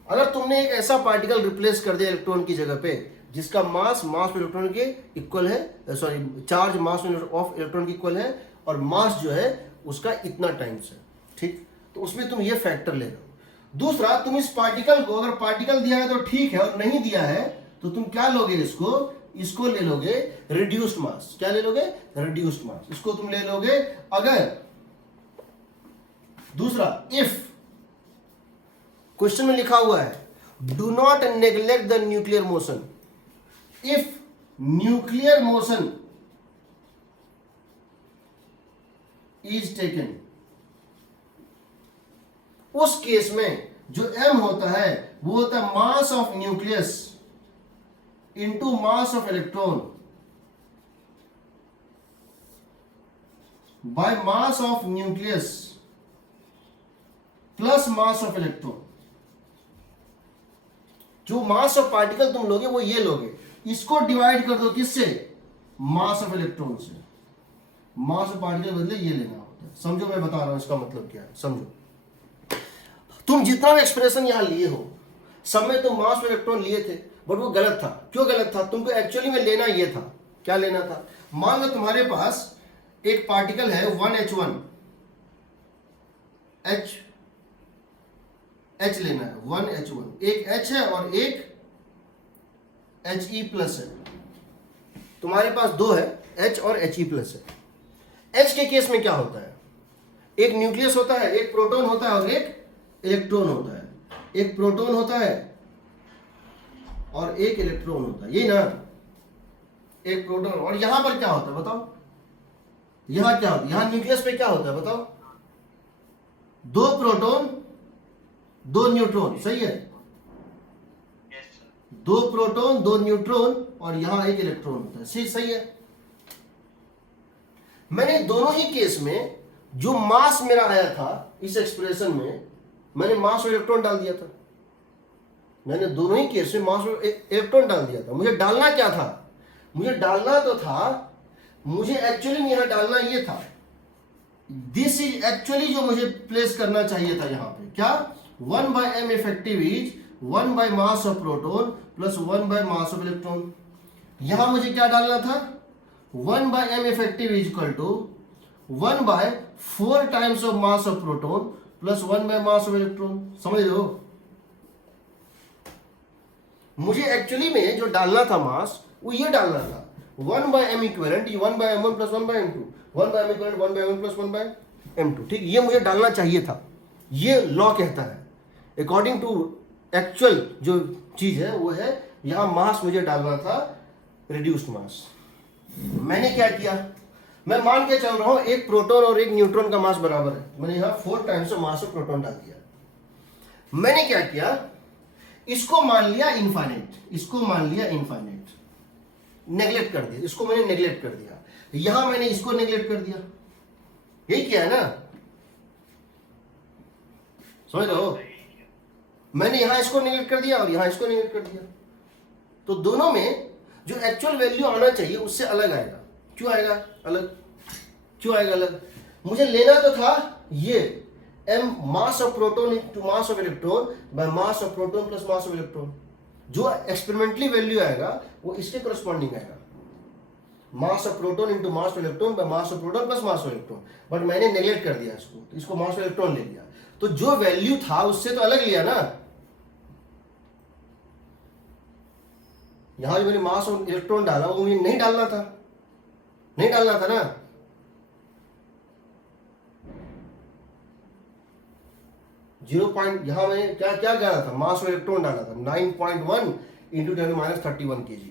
अगर तुमने एक ऐसा particle replace कर दिया electron की जगह पे जिसका मास ऑफ इलेक्ट्रॉन के इक्वल है, sorry charge mass of electron के इक्वल है और मास जो है उसका इतना टाइम्स है, ठीक, तो उसमें तुम ये फैक्टर ले लो। दूसरा, तुम इस पार्टिकल को, अगर पार्टिकल दिया है तो ठीक है और नहीं दिया है तो तुम क्या लोगे, इसको ले लोगे रिड्यूस्ड मास। क्या ले लोगे, रिड्यूस्ड मास, इसको तुम ले लोगे। अगर दूसरा, इफ क्वेश्चन में लिखा हुआ है do not neglect the nuclear motion, if nuclear motion is taken, उस केस में जो m होता है वो होता है mass of nucleus into mass of electron by mass of nucleus plus mass of electron. जो मास ऑफ पार्टिकल तुम लोगे वो ये लोगे, इसको डिवाइड कर दो किससे, मास ऑफ इलेक्ट्रॉन से। मास ऑफ पार्टिकल बदले ये लेना होता है। समझो मैं बता रहा हूं इसका मतलब क्या है, समझो। तुम जितना भी एक्सप्रेशन यहां लिए हो सब में तुम मास ऑफ इलेक्ट्रॉन लिए थे, बट वो गलत था। क्यों गलत था, तुमको एक्चुअली में लेना ये था, क्या लेना था, मान लो तुम्हारे पास एक पार्टिकल है 1h1, H लेना है, 1h1, एक H है और एक He प्लस है। तुम्हारे पास दो है, H और He प्लस है। H के केस में क्या होता है, एक न्यूक्लियस होता है, एक प्रोटॉन होता है और एक इलेक्ट्रॉन होता है। एक प्रोटॉन होता है और एक इलेक्ट्रॉन होता है, ये ना, एक प्रोटॉन। और यहां पर क्या होता है बताओ, यहां क्या होता है, यहां न्यूक्लियस पे क्या होता है बताओ, दो प्रोटॉन दो न्यूट्रॉन, सही है, दो प्रोटॉन दो न्यूट्रॉन और यहां एक इलेक्ट्रॉन होता है, सही है। मैंने दोनों ही केस में जो मास मेरा आया था इस एक्सप्रेशन में, मैंने मास और इलेक्ट्रॉन डाल दिया था। मैंने दोनों ही केस में मास और इलेक्ट्रॉन डाल दिया था। मुझे डालना क्या था, मुझे डालना तो था, मुझे एक्चुअली में यहां डालना ये था, दिस इज एक्चुअली जो मुझे प्लेस करना चाहिए था यहां पे, क्या, 1/m effective is 1 by mass of proton plus 1 by mass of electron. यहां मुझे क्या डालना था, 1/m effective is equal to 1/4 times of mass of proton plus 1 by mass of electron. समझ रहे हो, मुझे एक्चुअली में जो डालना था मास वो ये डालना था, 1/m equivalent 1/m1 plus 1/m2, 1/m equivalent 1/m1 plus 1/m2, ठीक, ये मुझे डालना चाहिए था। ये लॉ कहता है, अकॉर्डिंग टू एक्चुअल जो चीज है वो है यहां मास मुझे डालना था रिड्यूस्ड मास। मैंने क्या किया, मैं मान के चल रहा हूं एक प्रोटॉन और एक न्यूट्रॉन का मास बराबर है, मैंने यहां 4 times of mass of proton डाल दिया। मैंने क्या किया, इसको मान लिया इनफाइनाइट, इसको मान लिया इनफाइनाइट, नेग्लेक्ट कर दिया, इसको मैंने नेग्लेक्ट कर दिया, यहां मैंने इसको नेग्लेक्ट कर दिया, यही किया है ना। समझ रहे हो? मैंने यहाँ इसको नेगलेक्ट कर दिया और यहाँ इसको नेगलेक्ट कर दिया, तो दोनों में जो एक्चुअल वैल्यू आना चाहिए उससे अलग आएगा। क्यों आएगा अलग? क्यों आएगा अलग? मुझे लेना तो था ये m mass of proton into mass of electron by mass of proton plus mass of electron. जो एक्सपेरिमेंटली वैल्यू आएगा वो इसके करस्पॉन्डिंग आएगा, मास of proton into mass of electron by mass of proton plus mass of electron. But मैंने neglect कर दिया इसको, तो इसको मास ऑफ इलेक्ट्रॉन ले लिया, तो जो वैल्यू था उससे तो अलग लिया ना। यहां जो मैंने मास ऑफ इलेक्ट्रॉन डाला वो मुझे नहीं डालना था, नहीं डालना था ना। जीरो पॉइंट, यहां मैंने क्या क्या डाला था, मास ऑफ इलेक्ट्रॉन डाला था 9.1 इंटू 10⁻31 kg,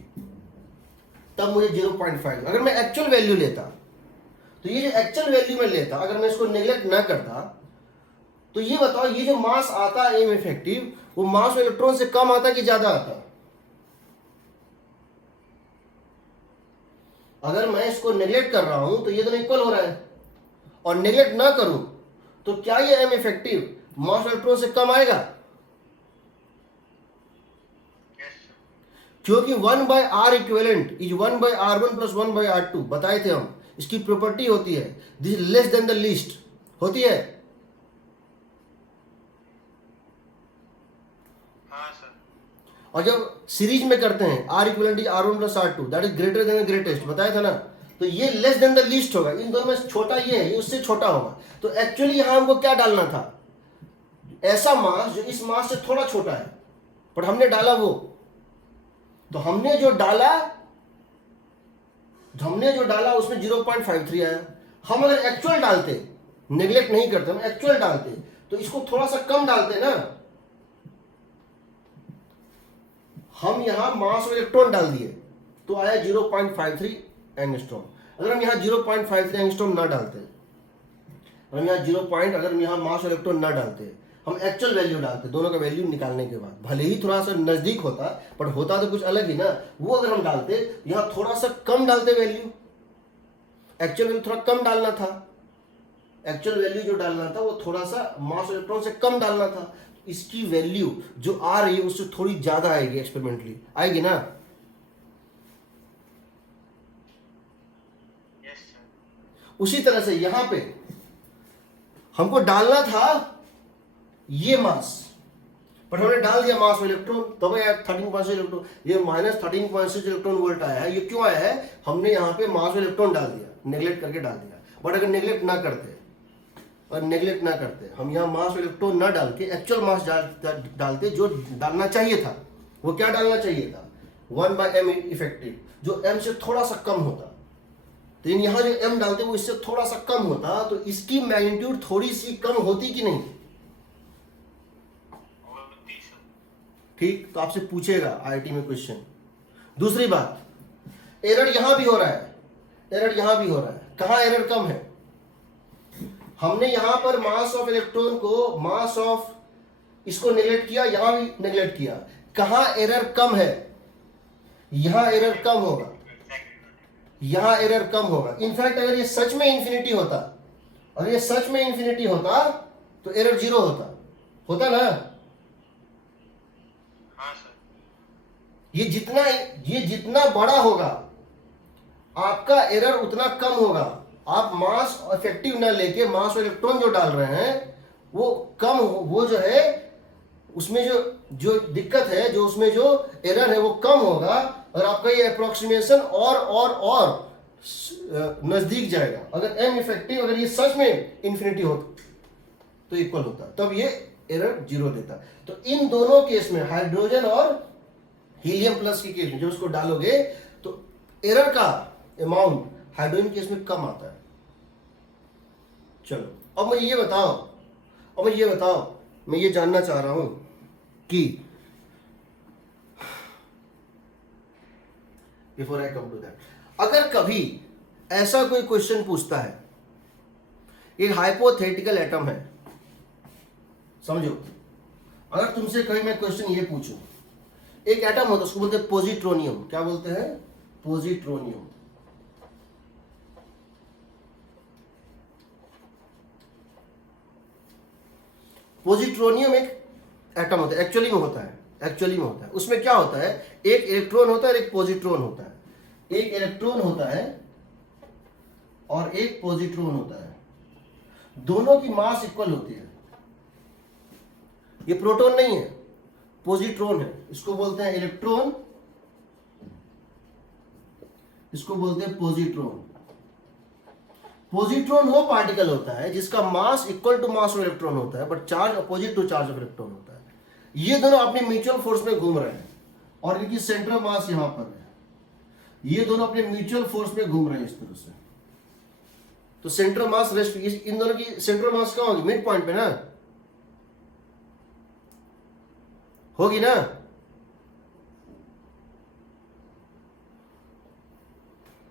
तब मुझे 0.5। अगर मैं एक्चुअल वैल्यू लेता, तो ये जो एक्चुअल वैल्यू में लेता, अगर मैं इसको नेग्लेक्ट ना करता, तो ये बताओ ये जो मास आता है एम इफेक्टिव, वो मास ऑफ इलेक्ट्रॉन से कम आता कि ज्यादा आता? अगर मैं इसको नेग्लेक्ट कर रहा हूं तो ये तो इक्वल हो रहा है, और नेग्लेक्ट ना करूं तो क्या ये M effective mass of electron से कम आएगा? क्योंकि 1/r equivalent is 1/r1 plus 1/r2 बताए थे हम। इसकी प्रॉपर्टी होती है this less than the least होती है। हाँ सर। और जब सीरीज में करते हैं r equivalent is r1 plus r2 that is greater than the greatest बताया था ना, तो ये लेस देन द लीस्ट होगा। इन दोनों में छोटा ये है, ये उससे छोटा होगा। तो एक्चुअली यहां हमको क्या डालना था? ऐसा मास जो इस मास से थोड़ा छोटा है, पर हमने डाला वो। तो हमने जो डाला उसमें 0.53 आया। हम अगर एक्चुअल डालते, नेग्लेक्ट नहीं करते, हम एक्चुअल डालते तो इसको थोड़ा सा कम डालते ना। हम यहां मास ऑफ इलेक्ट्रॉन डाल दिए तो आया 0.53 एंगस्ट्रॉम। अगर हम यहां 0.53 एंगस्ट्रॉम ना डालते, हम यहां अगर हम यहां मास ऑफ इलेक्ट्रॉन ना डालते, हम एक्चुअल वैल्यू डालते, दोनों का वैल्यू निकालने के बाद, भले ही थोड़ा सा नजदीक होता पर होता तो कुछ अलग ही ना। वो अगर हम डालते, यहां थोड़ा सा कम डालते वैल्यू, एक्चुअल वैल्यू थोड़ा कम डालना था। एक्चुअल वैल्यू जो डालना था वो थोड़ा सा मास इलेक्ट्रॉन से कम डालना था। इसकी वैल्यू जो आ रही है उससे थोड़ी ज्यादा आएगी, एक्सपेरिमेंटली आएगी ना। Yes sir. उसी तरह से यहां पे हमको डालना था ये मास, पर हमने डाल दिया मास इलेक्ट्रॉन, तब आया 13.6 इलेक्ट्रॉन। ये -13.6 इलेक्ट्रॉन वोल्ट आया है। ये क्यों आया है? हमने यहाँ पे मास इलेक्ट्रॉन डाल दिया, नेग्लेक्ट करके डाल दिया। बट अगर नेग्लेक्ट ना करते, हम यहाँ मास इलेक्ट्रॉन ना डाल के एक्चुअल मास डालते, जो डालना चाहिए था वो क्या डालना चाहिए था? 1/m इफेक्टिव, जो m से थोड़ा सा कम होता। तो यहाँ जो m डालते वो इससे थोड़ा सा कम होता, तो इसकी मैग्नीट्यूड थोड़ी सी कम होती कि नहीं? ठीक, तो आपसे पूछेगा आईआईटी में क्वेश्चन। दूसरी बात, एरर यहां भी हो रहा है, कहां एरर कम है? हमने यहां पर मास ऑफ इलेक्ट्रॉन को, मास ऑफ इसको नेग्लेक्ट किया, यहां भी नेग्लेक्ट किया। कहां एरर कम है? यहां एरर कम होगा, यहां एरर कम होगा। इनफैक्ट अगर ये सच में इंफिनिटी होता, तो एरर 0 होता ना। ये जितना बड़ा होगा आपका एरर उतना कम होगा। आप मास इफेक्टिव ना लेके मास और इलेक्ट्रॉन जो डाल रहे हैं वो कम, वो जो है उसमें जो दिक्कत है, जो उसमें जो एरर है वो कम होगा, और आपका ये अप्रोक्सीमेशन और नजदीक जाएगा। अगर एम इफेक्टिव, अगर ये सच में इंफिनिटी होता तो इक्वल होता, तब ये एरर 0 देता। तो इन दोनों केस में, हाइड्रोजन और हीलियम प्लस के केस में जब उसको डालोगे तो एरर का अमाउंट हाइड्रोजन केस में कम आता है। चलो अब मुझे ये बताओ, मैं ये जानना चाह रहा हूं कि before I come to that, अगर कभी ऐसा कोई क्वेश्चन पूछता है, एक हाइपोथेटिकल एटम है, समझो, अगर तुमसे कभी मैं क्वेश्चन ये पूछूं, एक एटम होता है उसको बोलते हैं पॉजिट्रोनियम। क्या बोलते हैं? पॉजिट्रोनियम। पॉजिट्रोनियम एक एटम होता है, एक्चुअली में होता है, एक्चुअली में होता है। उसमें क्या होता है, एक इलेक्ट्रॉन होता है और एक पॉजिट्रॉन होता है। एक इलेक्ट्रॉन होता है और एक पॉजिट्रॉन होता है, दोनों की मास इक्वल होती है। ये प्रोटॉन नहीं है, पॉजिट्रॉन है। इसको बोलते हैं इलेक्ट्रॉन, इसको बोलते हैं पॉजिट्रॉन। पॉजिट्रॉन वो पार्टिकल होता है जिसका mass equal to mass of electron होता है, but charge opposite to charge of electron होता है। ये दोनों अपने म्यूचुअल फोर्स में घूम रहे हैं और इनकी सेंट्रल मास यहां पर है। ये दोनों अपने म्यूचुअल फोर्स में घूम रहे हैं इस तरह से। तो सेंट्रल मास रेस्ट, इन दोनों की सेंट्रल मास कहां होगी, मिड पॉइंट पे ना होगी ना।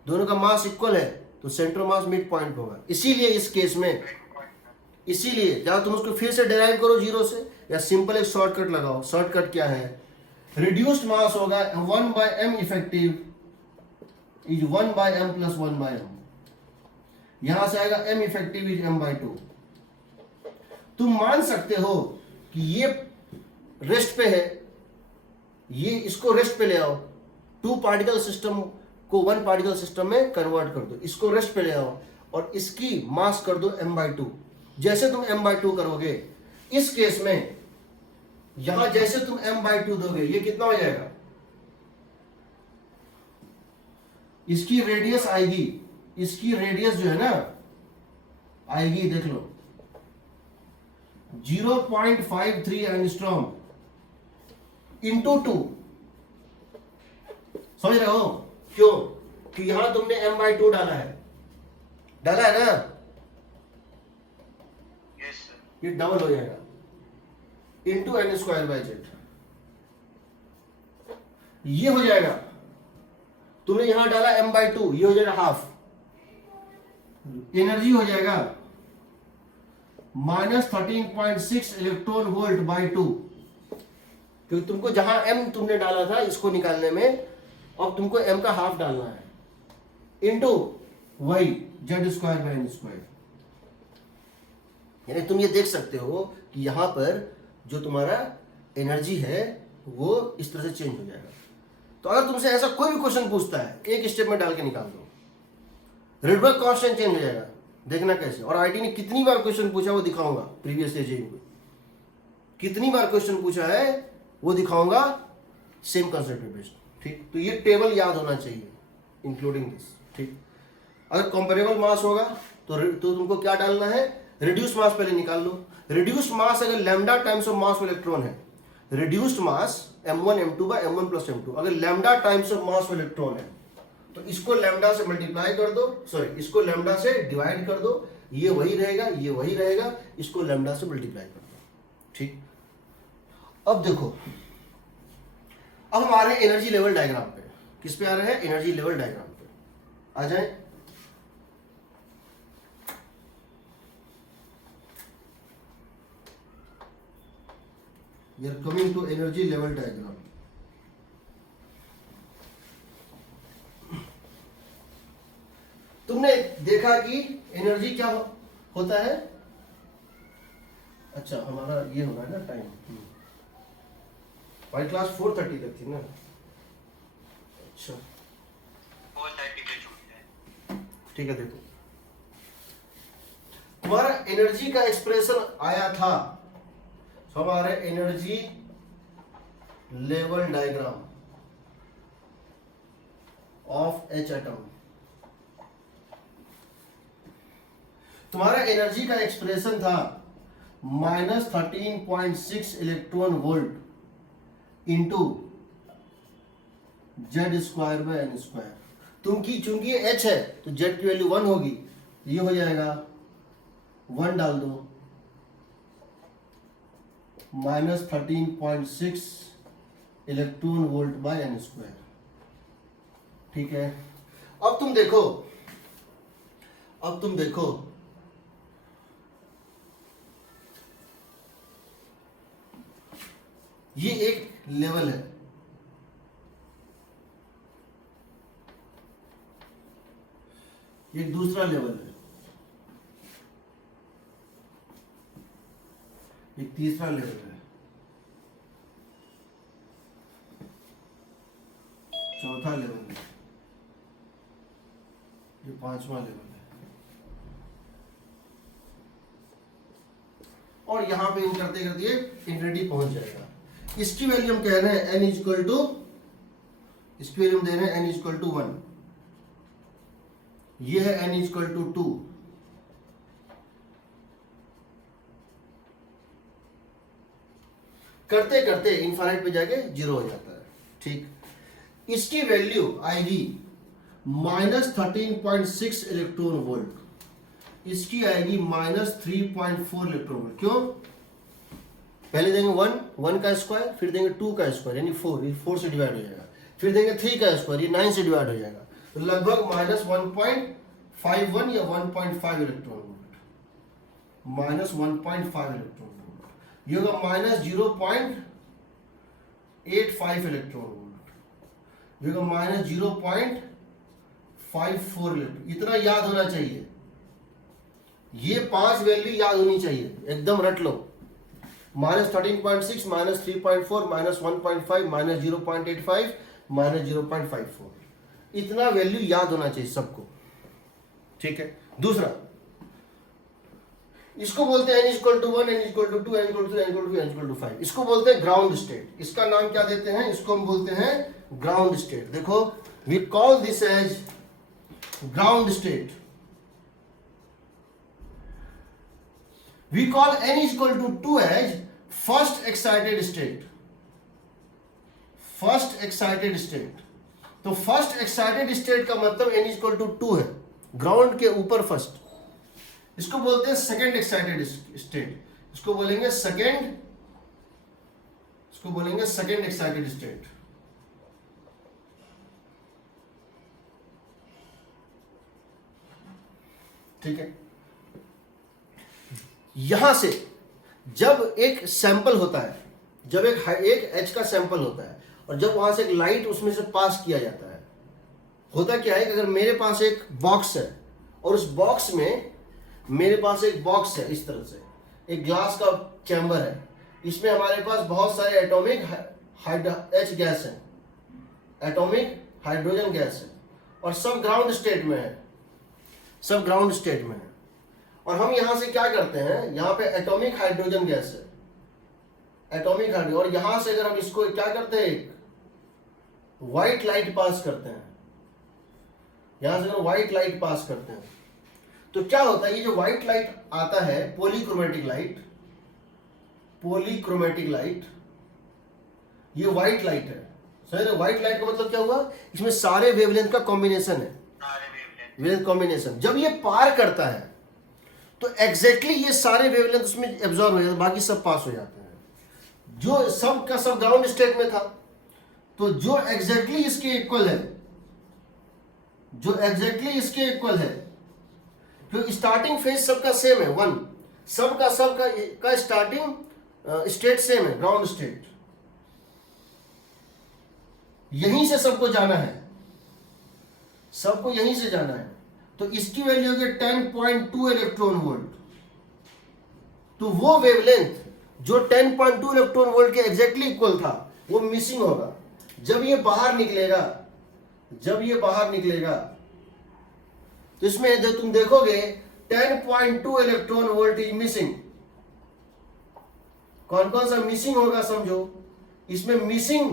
दोनों का मास इक्वल है तो सेंट्रल मास मिड पॉइंट पे होगा। इसीलिए इस केस में, इसीलिए जहां तुम उसको फिर से डिराइव करो जीरो से, या सिंपल एक शॉर्टकट लगाओ। शॉर्टकट क्या है, रिड्यूस्ड मास होगा 1/m effective is 1/m + 1/m। यहां से आएगा m इफेक्टिव इज m/2। तुम मान सकते हो कि ये रेस्ट पे है, ये इसको रेस्ट पे ले आओ, 2 पार्टिकल सिस्टम को 1 पार्टिकल सिस्टम में कन्वर्ट कर दो। इसको रेस्ट पे ले आओ और इसकी मास कर दो m/2। जैसे तुम m/2 करोगे, इस केस में यहां जैसे तुम m/2 दोगे, ये कितना हो जाएगा, इसकी रेडियस आएगी, इसकी रेडियस जो है ना आएगी, देख लो 0.53 एंगस्ट्रॉम इंटू 2। समझ रहे हो क्यों, कि यहां तुमने m/2 डाला है ना, यस सर। ये डबल हो जाएगा इंटू n²/z। ये हो जाएगा, तुमने यहां डाला m/2, ये हो जाएगा हाफ। एनर्जी हो जाएगा -13.6 इलेक्ट्रॉन वोल्ट बाई 2, क्योंकि तुमको जहां m तुमने डाला था इसको निकालने में, अब तुमको m का हाफ डालना है, इंटू वही z²/n²। यानी तुम ये देख सकते हो कि यहां पर जो तुम्हारा एनर्जी है वो इस तरह से चेंज हो जाएगा। तो अगर तुमसे ऐसा कोई भी क्वेश्चन पूछता है, एक स्टेप में डाल के निकाल दो, रिडबर्ग कांस्टेंट चेंज हो जाएगा। देखना कैसे, और आईटी ने कितनी बार क्वेश्चन पूछा वो दिखाऊंगा, प्रीवियस ईयर जेईई में कितनी बार क्वेश्चन पूछा है वो दिखाऊंगा, सेम कंसेप्ट बेस्ड। ठीक, तो ये टेबल याद होना चाहिए इंक्लूडिंग दिस। ठीक, अगर कंपेरेबल मास होगा तो तुमको क्या डालना है, रिड्यूस्ड मास पहले निकाल लो। रिड्यूस्ड मास अगर lambda times of mass of electron है, reduced mass m1 m2 by m1 + m2, अगर lambda times of mass of electron है तो इसको लैम्डा से मल्टीप्लाई कर दो, सॉरी इसको लैम्डा से डिवाइड कर दो, ये वही रहेगा, ये वही रहेगा, इसको लैम्डा से मल्टीप्लाई कर दो। ठीक, अब देखो, अब हम आ रहे हैं एनर्जी लेवल डायग्राम पे। किस पे आ रहे हैं, एनर्जी लेवल डायग्राम पे आ जाए। We are coming to energy level diagram. तुमने देखा कि एनर्जी क्या होता है, अच्छा हमारा ये हो रहा है ना टाइम, हमारी क्लास 4:30 तक थी ना। अच्छा 4:30 पे छूट जाए। ठीक है, देखो तुम्हारा एनर्जी का एक्सप्रेशन आया था, हमारे energy level diagram of H atom. तुम्हारा एनर्जी का एक्सप्रेशन था -13.6 इलेक्ट्रॉन वोल्ट इंटू z²/n²। चूंकि ये H है तो Z की वैल्यू 1 होगी, ये हो जाएगा 1 डाल दो, -13.6 इलेक्ट्रॉन वोल्ट बाय n²। ठीक है, अब तुम देखो ये एक लेवल है, ये दूसरा लेवल है। ये तीसरा लेवल है, चौथा लेवल है, ये पांचवा लेवल है, और यहां पे इन करते करते ये इंफिनिटी पहुंच जाएगा। इसकी वैल्यू हम कह रहे हैं n इक्वल टू, इसकी वैल्यू हम दे रहे हैं n इक्वल टू 1, ये है n इक्वल टू 2, करते करते इनफाइनाइट पे जाके जीरो हो जाता है। ठीक, इसकी वैल्यू आएगी -13.6 इलेक्ट्रॉन वोल्ट, इसकी आएगी -3.4 इलेक्ट्रॉन वोल्ट। क्यों? पहले देंगे 1 का स्क्वायर, फिर देंगे 2 का स्क्वायर यानी 4, ये 4 से डिवाइड हो जाएगा, फिर देंगे 3 का स्क्वायर, ये 9 से डिवाइड हो जाएगा, तो लगभग -1.51 या 1.5 इलेक्ट्रॉन वोल्ट, -1.5 इलेक्ट्रॉन वोल्ट, ये होगा -0.85 इलेक्ट्रॉन वोल्ट, ये होगा -0.54 इलेक्ट्रॉन। इतना याद होना चाहिए, ये 5 वैल्यू याद होनी चाहिए, एकदम रट लो। -13.6, -3.4, -1.5, -0.85, -0.54, इतना वैल्यू याद होना चाहिए सबको। ठीक है, दूसरा इसको बोलते हैं n equal to 1, n equal to 2, n equal to 3, n equal to 4, n equal to 5। इसको बोलते हैं ग्राउंड स्टेट। इसका नाम क्या देते हैं? इसको हम बोलते हैं ग्राउंड स्टेट। देखो, we call this as ground state. We call n equal to 2 as first excited state. First excited state. तो first excited state का मतलब n equal to 2 है, ग्राउंड के ऊपर फर्स्ट। इसको बोलते हैं सेकेंड एक्साइटेड स्टेट, इसको बोलेंगे सेकेंड एक्साइटेड स्टेट। ठीक है, यहां से जब एक सैंपल होता है, जब एक एच का सैंपल होता है और जब वहां से एक लाइट उसमें से पास किया जाता है, होता क्या है कि अगर मेरे पास एक बॉक्स है और उस बॉक्स में मेरे पास एक बॉक्स है, इस तरह से एक ग्लास का चैम्बर है, इसमें हमारे पास बहुत सारे एटॉमिक एच गैस है, एटॉमिक हाइड्रोजन गैस है, और सब ग्राउंड स्टेट में है, सब ग्राउंड स्टेट में है। और हम यहां से क्या करते हैं, यहां पे एटॉमिक हाइड्रोजन गैस है, एटॉमिक हाइड्रोजन, और यहां से अगर हम इसको क्या करते हैं, व्हाइट लाइट पास करते हैं, यहां से अगर व्हाइट लाइट पास करते हैं तो क्या होता है, ये जो व्हाइट लाइट आता है, पॉलीक्रोमेटिक लाइट, पॉलीक्रोमेटिक लाइट, ये व्हाइट लाइट है। सही, व्हाइट लाइट का मतलब क्या हुआ, इसमें सारे वेवलेंथ का कॉम्बिनेशन है, वेवलेंथ कॉम्बिनेशन। जब ये पार करता है तो एग्जैक्टली ये सारे वेवलेंथ उसमें एब्जॉर्ब हो जाते हैं, बाकी सब पास हो जाते हैं। जो सब का सब ग्राउंड स्टेट में था, तो जो एग्जैक्टली इसके इक्वल है, जो एग्जैक्टली इसके इक्वल है, क्योंकि स्टार्टिंग फेज सबका सेम है 1, सबका सबका स्टार्टिंग स्टेट सेम है, ग्राउंड स्टेट, यहीं से सबको जाना है, सबको यहीं से जाना है। तो इसकी वैल्यू होगी 10.2 इलेक्ट्रॉन वोल्ट। तो वो वेवलेंथ जो 10.2 इलेक्ट्रॉन वोल्ट के एग्जैक्टली इक्वल था, वो मिसिंग होगा। जब ये बाहर निकलेगा, जब ये बाहर निकलेगा तो इसमें जो तुम देखोगे 10.2 इलेक्ट्रॉन वोल्ट इज मिसिंग। कौन कौन सा मिसिंग होगा समझो, इसमें मिसिंग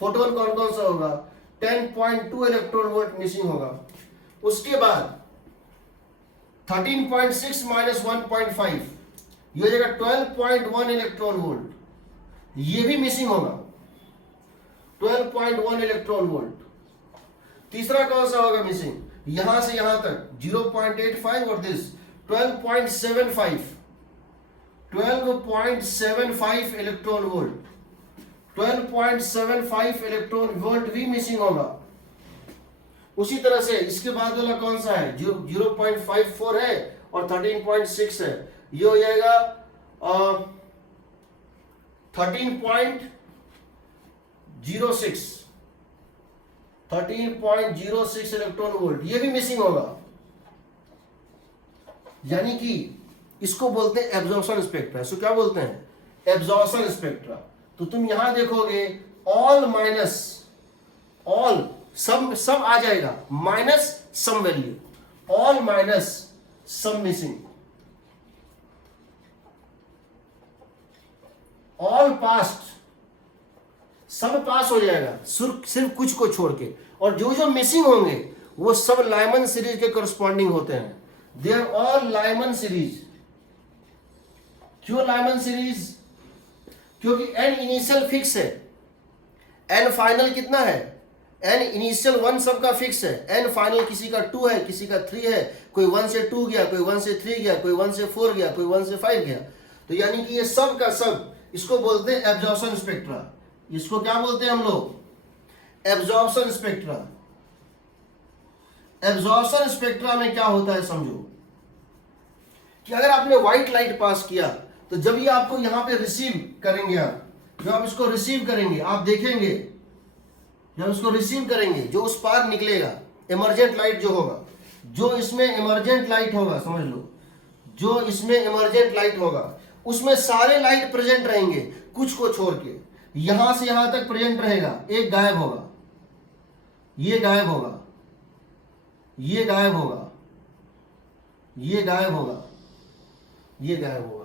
फोटोन कौन कौन सा होगा, 10.2 इलेक्ट्रॉन वोल्ट मिसिंग होगा। उसके बाद 13.6 माइनस 1.5, ये हो जाएगा 12.1 इलेक्ट्रॉन वोल्ट, ये भी मिसिंग होगा, 12.1 इलेक्ट्रॉन वोल्ट। तीसरा कौन सा होगा मिसिंग, यहां से यहां तक 0.85 और this 12.75 electron volt, 12.75 electron volt भी मिसिंग होगा। उसी तरह से इसके बाद वाला कौन सा है, 0.54 है और 13.6 है, ये हो जाएगा 13.06 इलेक्ट्रॉन वोल्ट, ये भी मिसिंग होगा। यानी कि इसको बोलते हैं एब्जॉर्प्शन स्पेक्ट्रा। इसको क्या बोलते हैं? Absorption spectra. तो तुम यहां देखोगे ऑल माइनस ऑल, सब आ जाएगा, minus some value, all minus some missing, all passed, सब पास हो जाएगा सिर्फ कुछ को छोड़ के, और जो जो मिसिंग होंगे वो सब लाइमन सीरीज के करस्पॉन्डिंग होते हैं। They are all Lyman series. क्यों लाइमन सीरीज? क्योंकि एन इनिशियल फिक्स है, एन फाइनल कितना है? एन इनिशियल 1 सबका फिक्स है, एन फाइनल किसी का 2 है, किसी का 3 है, कोई 1 से 2 गया, कोई 1 से 3 गया, कोई 1 से 4 गया, कोई 1 से 5 गया। तो यानी कि ये सब का सब, इसको बोलते हैं एब्जॉर्प्शन स्पेक्ट्रा। इसको क्या बोलते हैं हम लोग? Absorption spectra. एब्जॉर्प्शन स्पेक्ट्रा में क्या होता है समझो, कि अगर आपने व्हाइट लाइट पास किया तो जब ये आपको यहां पे रिसीव करेंगे, जब आप इसको रिसीव करेंगे, आप देखेंगे जब इसको रिसीव करेंगे जो उस पार निकलेगा, इमर्जेंट लाइट जो होगा, जो इसमें इमर्जेंट लाइट होगा, समझ लो, जो इसमें इमर्जेंट लाइट होगा उसमें सारे लाइट प्रेजेंट रहेंगे, कुछ को छोड़ के। यहां से यहां तक प्रेजेंट रहेगा, एक गायब होगा, ये गायब होगा, ये गायब होगा, ये गायब होगा, ये गायब होगा।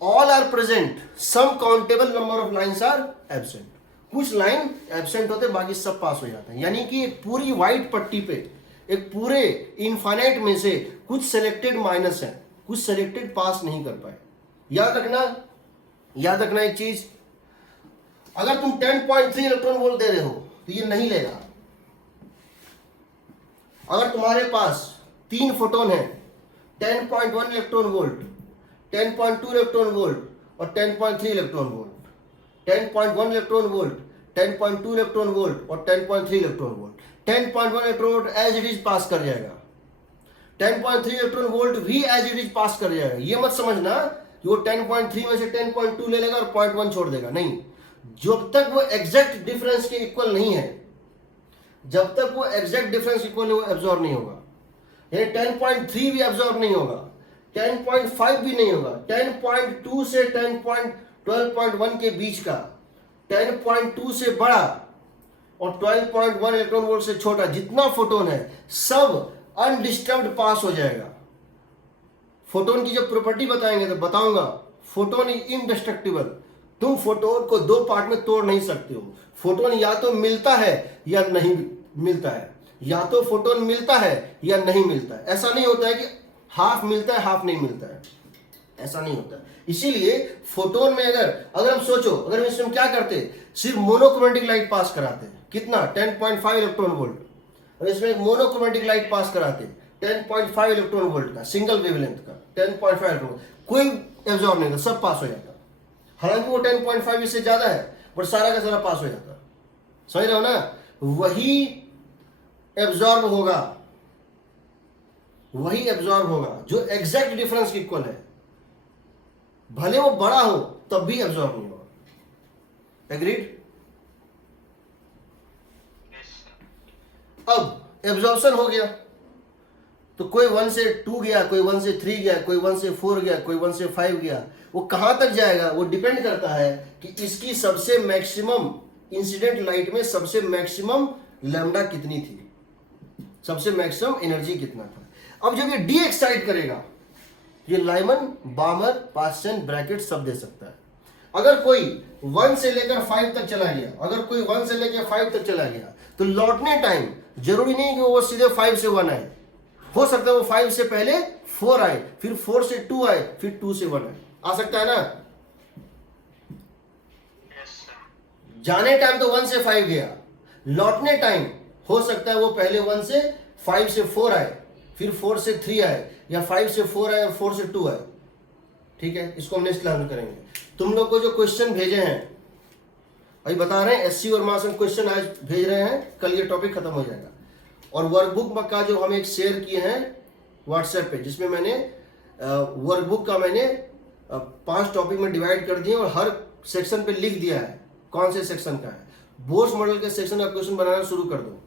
All are present, some countable number of lines are absent. कुछ लाइन एब्सेंट होते, बाकी सब पास हो जाते हैं। यानी कि एक पूरी व्हाइट पट्टी पे, एक पूरे इनफाइनाइट में से कुछ सिलेक्टेड माइनस है, कुछ सिलेक्टेड पास नहीं कर पाए। याद रखना एक चीज, अगर तुम 10.3 इलेक्ट्रॉन वोल्ट दे रहे हो तो ये नहीं लेगा। अगर तुम्हारे पास 3 फोटोन है, 10.1 इलेक्ट्रॉन वोल्ट, 10.2 इलेक्ट्रॉन वोल्ट और 10.3 electron volt, 10.1 electron volt, 10.2 electron volt और 10.3 electron volt, 10.1 electron volt as it is pass कर जाएगा, 10.3 इलेक्ट्रॉन वोल्ट भी एज इट इज पास कर जाएगा। ये मत समझना कि वो 10.3 में से 10.2 ले लेगा और 0.1 छोड़ देगा, नहीं। जब तक वो एग्जैक्ट डिफरेंस के इक्वल नहीं है, जब तक वो एग्जैक्ट डिफरेंस इक्वल है, वो एब्जॉर्ब नहीं होगा। यानी 10.3 भी एब्जॉर्ब नहीं होगा, 10.5 भी नहीं होगा, 10.2 से 12.1 के बीच का, 10.2 से बड़ा और 12.1 इलेक्ट्रॉन वोल्ट से छोटा जितना फोटोन है, सब अनडिस्टर्ब्ड पास हो जाएगा। फोटोन की जब प्रॉपर्टी बताएंगे तो बताऊंगा, फोटोन इज इनडिस्ट्रक्टिबल। तुम फोटोन को 2 पार्ट में तोड़ नहीं सकते हो। फोटोन या तो मिलता है या नहीं मिलता है, या तो फोटोन मिलता है या नहीं मिलता है। ऐसा नहीं होता है कि हाफ मिलता है हाफ नहीं मिलता है, ऐसा नहीं होता। इसीलिए फोटोन में अगर हम सोचो, अगर हम इसमें क्या करते, सिर्फ मोनोक्रोमेटिक लाइट पास कराते, कितना 10.5 इलेक्ट्रॉन वोल्ट, और इसमें एक मोनोक्रोमेटिक लाइट पास कराते 10.5 इलेक्ट्रॉन वोल्ट का, सिंगल वेवलेंथ का 10.5 इलेक्ट्रॉन, कोई एब्जॉर्ब नहीं होता, सब पास हो जाता। हालांकि वो 10.5 इससे ज्यादा है, बट सारा का सारा पास हो जाता। समझ रहे हो ना? वही एब्जॉर्ब होगा, वही एब्जॉर्ब होगा जो एग्जैक्ट डिफरेंस के इक्वल है, भले वो बड़ा हो तब भी एब्जॉर्ब नहीं होगा। एग्रीड? अब एब्जॉर्प्शन हो गया तो कोई 1 से 2 गया, कोई 1 से 3 गया, कोई 1 से 4 गया, कोई 1 से 5 गया। वो कहां तक जाएगा वो डिपेंड करता है कि इसकी सबसे मैक्सिमम इंसिडेंट लाइट में सबसे मैक्सिमम लैम्डा कितनी थी, सबसे मैक्सिमम एनर्जी कितना था। अब जब ये डी एक्साइट करेगा, ये लाइमन, बामर, पास्चन, ब्रैकेट सब दे सकता है। अगर कोई 1 से लेकर 5 तक चला गया, अगर कोई 1 से लेकर 5 तक चला गया, तो लौटने टाइम जरूरी नहीं कि वो सीधे 5 से 1 आए, हो सकता है वो 5 से पहले 4 आए, फिर 4 से 2 आए, फिर 2 से 1 आए, आ सकता है ना? जाने टाइम तो 1 से 5 गया, लौटने टाइम हो सकता है वो पहले 1 से 5 से 4 आए, फिर 4 से 3 आए, या 5 से 4 आए और 4 से 2 आए। ठीक है, इसको हम नेक्स्ट लर्न करेंगे। तुम लोग को जो क्वेश्चन भेजे हैं अभी बता रहे हैं, एससी और मास में क्वेश्चन आज भेज रहे हैं, कल ये टॉपिक खत्म हो जाएगा। और वर्कबुक का जो हम एक शेयर किए हैं व्हाट्सएप पे, जिसमें मैंने वर्कबुक का मैंने 5 टॉपिक में डिवाइड कर दिए और हर सेक्शन पे लिख दिया है कौन से सेक्शन का है। बोर्स मॉडल के सेक्शन का क्वेश्चन बनाना शुरू कर दो।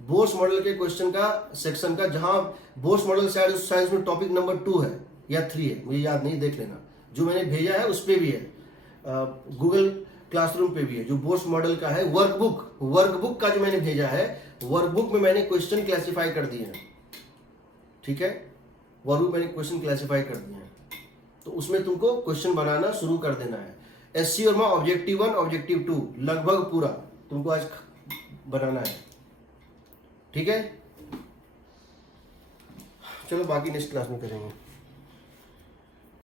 बोर्स मॉडल के क्वेश्चन का सेक्शन का, जहां बोर्स मॉडल साइंस में टॉपिक नंबर 2 है, या 3 है, मुझे याद नहीं, देख लेना। जो मैंने भेजा है उस पर भी है, गूगल क्लासरूम पे भी है, जो बोर्ड्स मॉडल का है। वर्कबुक का जो मैंने भेजा है, वर्कबुक में मैंने क्वेश्चन क्लासिफाई कर दिए हैं, ठीक है, वर्कबुक मैंने क्वेश्चन क्लासिफाई कर दिए हैं, तो उसमें तुमको क्वेश्चन बनाना शुरू कर देना है। SC और ऑब्जेक्टिव 1 ऑब्जेक्टिव 2 लगभग पूरा तुमको आज बनाना है, ठीक है। चलो बाकी नेक्स्ट क्लास में करेंगे।